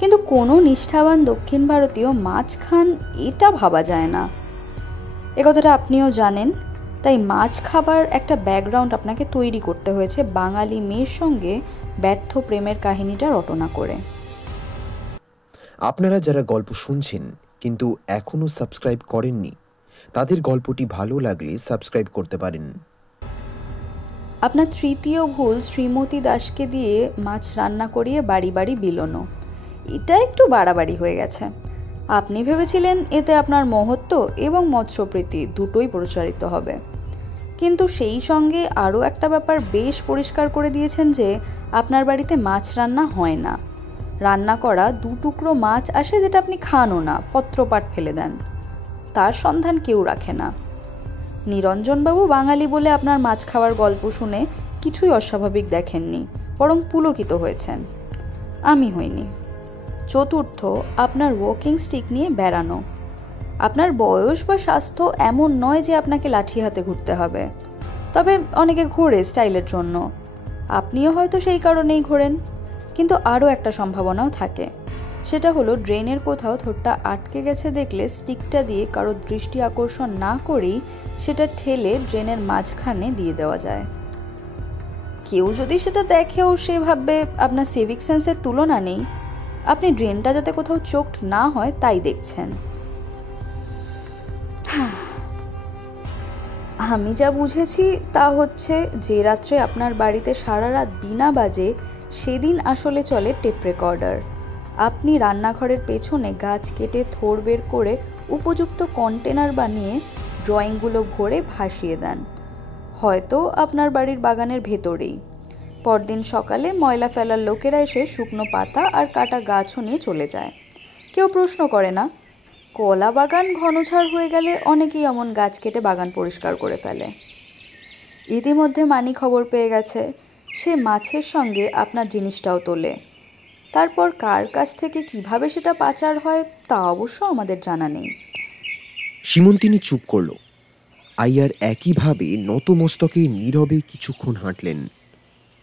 কিন্তু কোনো নিষ্ঠাবান দক্ষিণ ভারতীয় মাছ খান এটা ভাবা যায় না। এ কথাটা আপনিও জানেন। তাই মাছ খাবার একটা ব্যাকগ্রাউন্ড আপনাকে তৈরি করতে হয়েছে বাঙালি মেয়ের সঙ্গে ব্যর্থ প্রেমের কাহিনীটা রটনা করে। আপনারা যারা গল্প শুনছেন কিন্তু এখনো সাবস্ক্রাইব করেননি, তাদের গল্পটি ভালো লাগলে সাবস্ক্রাইব করতে পারেন। আপনার তৃতীয় ভুল শ্রীমতী দাসকে দিয়ে মাছ রান্না করিয়ে বাড়ি বাড়ি বিলোনো। এটা একটু বাড়াবাড়ি হয়ে গেছে। আপনি ভেবেছিলেন এতে আপনার মহত্ব এবং মৎস্যপ্রীতি দুটোই প্রচারিত হবে। কিন্তু সেই সঙ্গে আরও একটা ব্যাপার বেশ পরিষ্কার করে দিয়েছেন যে আপনার বাড়িতে মাছ রান্না হয় না। রান্না করা 2 টুকরো মাছ আসে যেটা আপনি খানও না, পত্রপাট ফেলে দেন। তার সন্ধান কেউ রাখে না। নিরঞ্জনবাবু বাঙালি বলে আপনার মাছ খাওয়ার গল্প শুনে কিছুই অস্বাভাবিক দেখেননি, বরং পুলকিত হয়েছেন। আমি হইনি। চতুর্থ, আপনার ওয়াকিং স্টিক নিয়ে বেড়ানো। আপনার বয়স বা স্বাস্থ্য এমন নয় যে আপনাকে লাঠি হাতে ঘুরতে হবে, তবে অনেকে ঘোরে স্টাইলের জন্য। আপনিও হয়তো সেই কারণেই ঘোরেন। কিন্তু আরও একটা সম্ভাবনাও থাকে, সেটা হলো ড্রেনের কোথাও ঠোঁটটা আটকে গেছে দেখলে স্টিকটা দিয়ে কারো দৃষ্টি আকর্ষণ না করেই সেটা ঠেলে ড্রেনের মাঝখানে দিয়ে দেওয়া যায়। কেউ যদি সেটা দেখেও সে ভাববে আপনার সিভিক সেন্সের তুলনা নেই। আপনি ড্রেনটা যাতে কোথাও চোখড না হয় তাই দেখছেন। আমি যা বুঝেছি তা হচ্ছে, যে রাত্রে আপনার বাড়িতে সারা রাত বিনা বাজে সেদিন আসলে চলে টেপ রেকর্ডার। আপনি রান্নাঘরের পেছনে গাছ কেটে থোড় বের করে উপযুক্ত কন্টেনার বানিয়ে ড্রয়িংগুলো ভরে ভাসিয়ে দেন। হয়তো আপনার বাড়ির বাগানের ভেতরেই। পরদিন সকালে ময়লা ফেলার লোকেরা এসে শুকনো পাতা আর কাটা গাছও নিয়ে চলে যায়। কেউ প্রশ্ন করে না। কলা বাগান ঘনঝাড় হয়ে গেলে অনেকেই এমন গাছ কেটে বাগান পরিষ্কার করে ফেলে। ইতিমধ্যে মানি খবর পেয়ে গেছে, সে মাছের সঙ্গে আপনার জিনিসটাও তোলে। তারপর কার কাছ থেকে কিভাবে সেটা পাচার হয় তা অবশ্য আমাদের জানা নেই। সীমন্তিনী চুপ করল। আইয়ার একইভাবে নতমস্তকে নীরবে কিছুক্ষণ হাঁটলেন।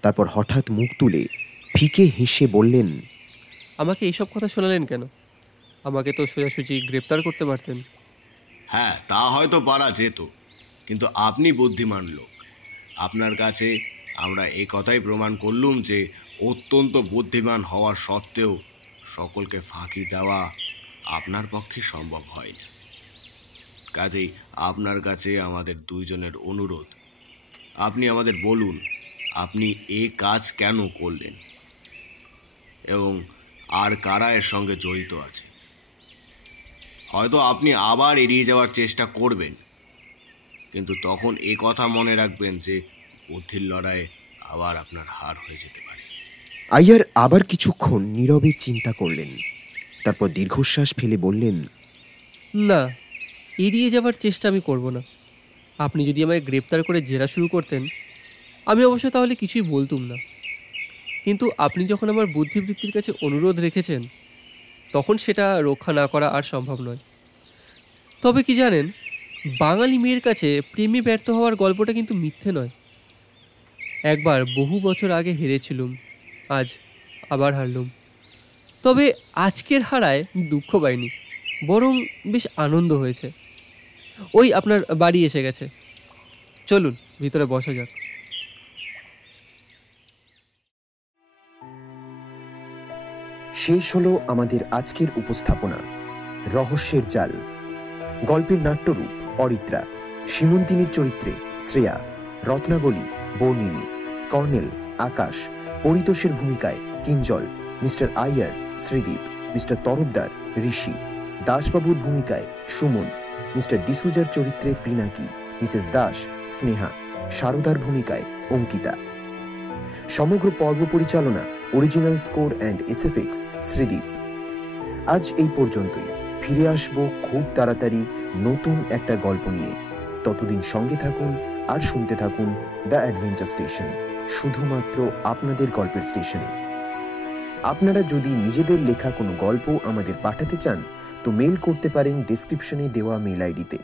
তারপর হঠাৎ মুখ তুলে ফিকে হেসে বললেন, আমাকে এইসব কথা শোনালেন কেন? আমাকে তো সোজাসুজি গ্রেপ্তার করতে পারতেন। হ্যাঁ, তা হয়তো পারা যেত, কিন্তু আপনি বুদ্ধিমান লোক। আপনার কাছে আমরা এই কথাই প্রমাণ করলুম যে অত্যন্ত বুদ্ধিমান হওয়ার সত্ত্বেও সকলকে ফাঁকি দেওয়া আপনার পক্ষে সম্ভব হয় না। কাজেই আপনার কাছে আমাদের দুইজনের অনুরোধ, আপনি আমাদের বলুন আপনি এই কাজ কেন করলেন এবং আর কারা এর সঙ্গে জড়িত আছে। হয়তো আপনি আবার এড়িয়ে যাওয়ার চেষ্টা করবেন, কিন্তু তখন এই কথা মনে রাখবেন যে বুদ্ধির লড়াইয়ে আবার আপনার হার হয়ে যেতে পারে। আইয়ার আবার কিছুক্ষণ নীরবে চিন্তা করলেন। তারপর দীর্ঘশ্বাস ফেলে বললেন, না, এড়িয়ে যাবার চেষ্টা আমি করব না। আপনি যদি আমায় গ্রেপ্তার করে জেরা শুরু করতেন, আমি অবশ্য তাহলে কিছুই বলতুম না। কিন্তু আপনি যখন আমার বুদ্ধিবৃত্তির কাছে অনুরোধ রেখেছেন, তখন সেটা রক্ষা না করা আর সম্ভব নয়। তবে কি জানেন, বাঙালি মেয়ের কাছে প্রেমে ব্যর্থ হওয়ার গল্পটা কিন্তু মিথ্যে নয়। একবার বহু বছর আগে হেরেছিলুম, আজ আবার হারলুম। তবে আজকের হারায় দুঃখ পাইনি, বরং বেশ আনন্দ হয়েছে। ওই আপনার বাড়ি এসে গেছে, চলুন ভিতরে বসা যাক। শেষ হলো আমাদের আজকের উপস্থাপনা রহস্যের জাল। গল্পের নাট্যরূপ অরিত্রা, সীমন্তিনীর চরিত্রে শ্রেয়া, রত্নাবলী বর্ণিনী, কর্নেল আকাশ, পরিতোষের ভূমিকায় কিঞ্জল, মিস্টার আইয়ার শ্রীদীপ, মিস্টার তরফদার ঋষি, দাসবাবুর ভূমিকায় সুমন, মিস্টার ডিসুজার চরিত্রে পিনাকি, মিসেস দাস স্নেহা, শারদার ভূমিকায় অঙ্কিতা। সমগ্র পর্ব পরিচালনা, original score and SFX Sridip. আজ এই পর্যন্তই। ফিরে আসব খুব তাড়াতাড়ি নতুন একটা গল্প নিয়ে। ততদিন সঙ্গে থাকুন আর শুনতে থাকুন দ্য অ্যাডভেঞ্চার স্টেশন, শুধুমাত্র আপনাদের গল্পের স্টেশনে। আপনারা যদি নিজেদের লেখা কোনো গল্প আমাদের পাঠাতে চান তো মেল করতে পারেন ডেসক্রিপশনে দেওয়া মেল আইডিতে।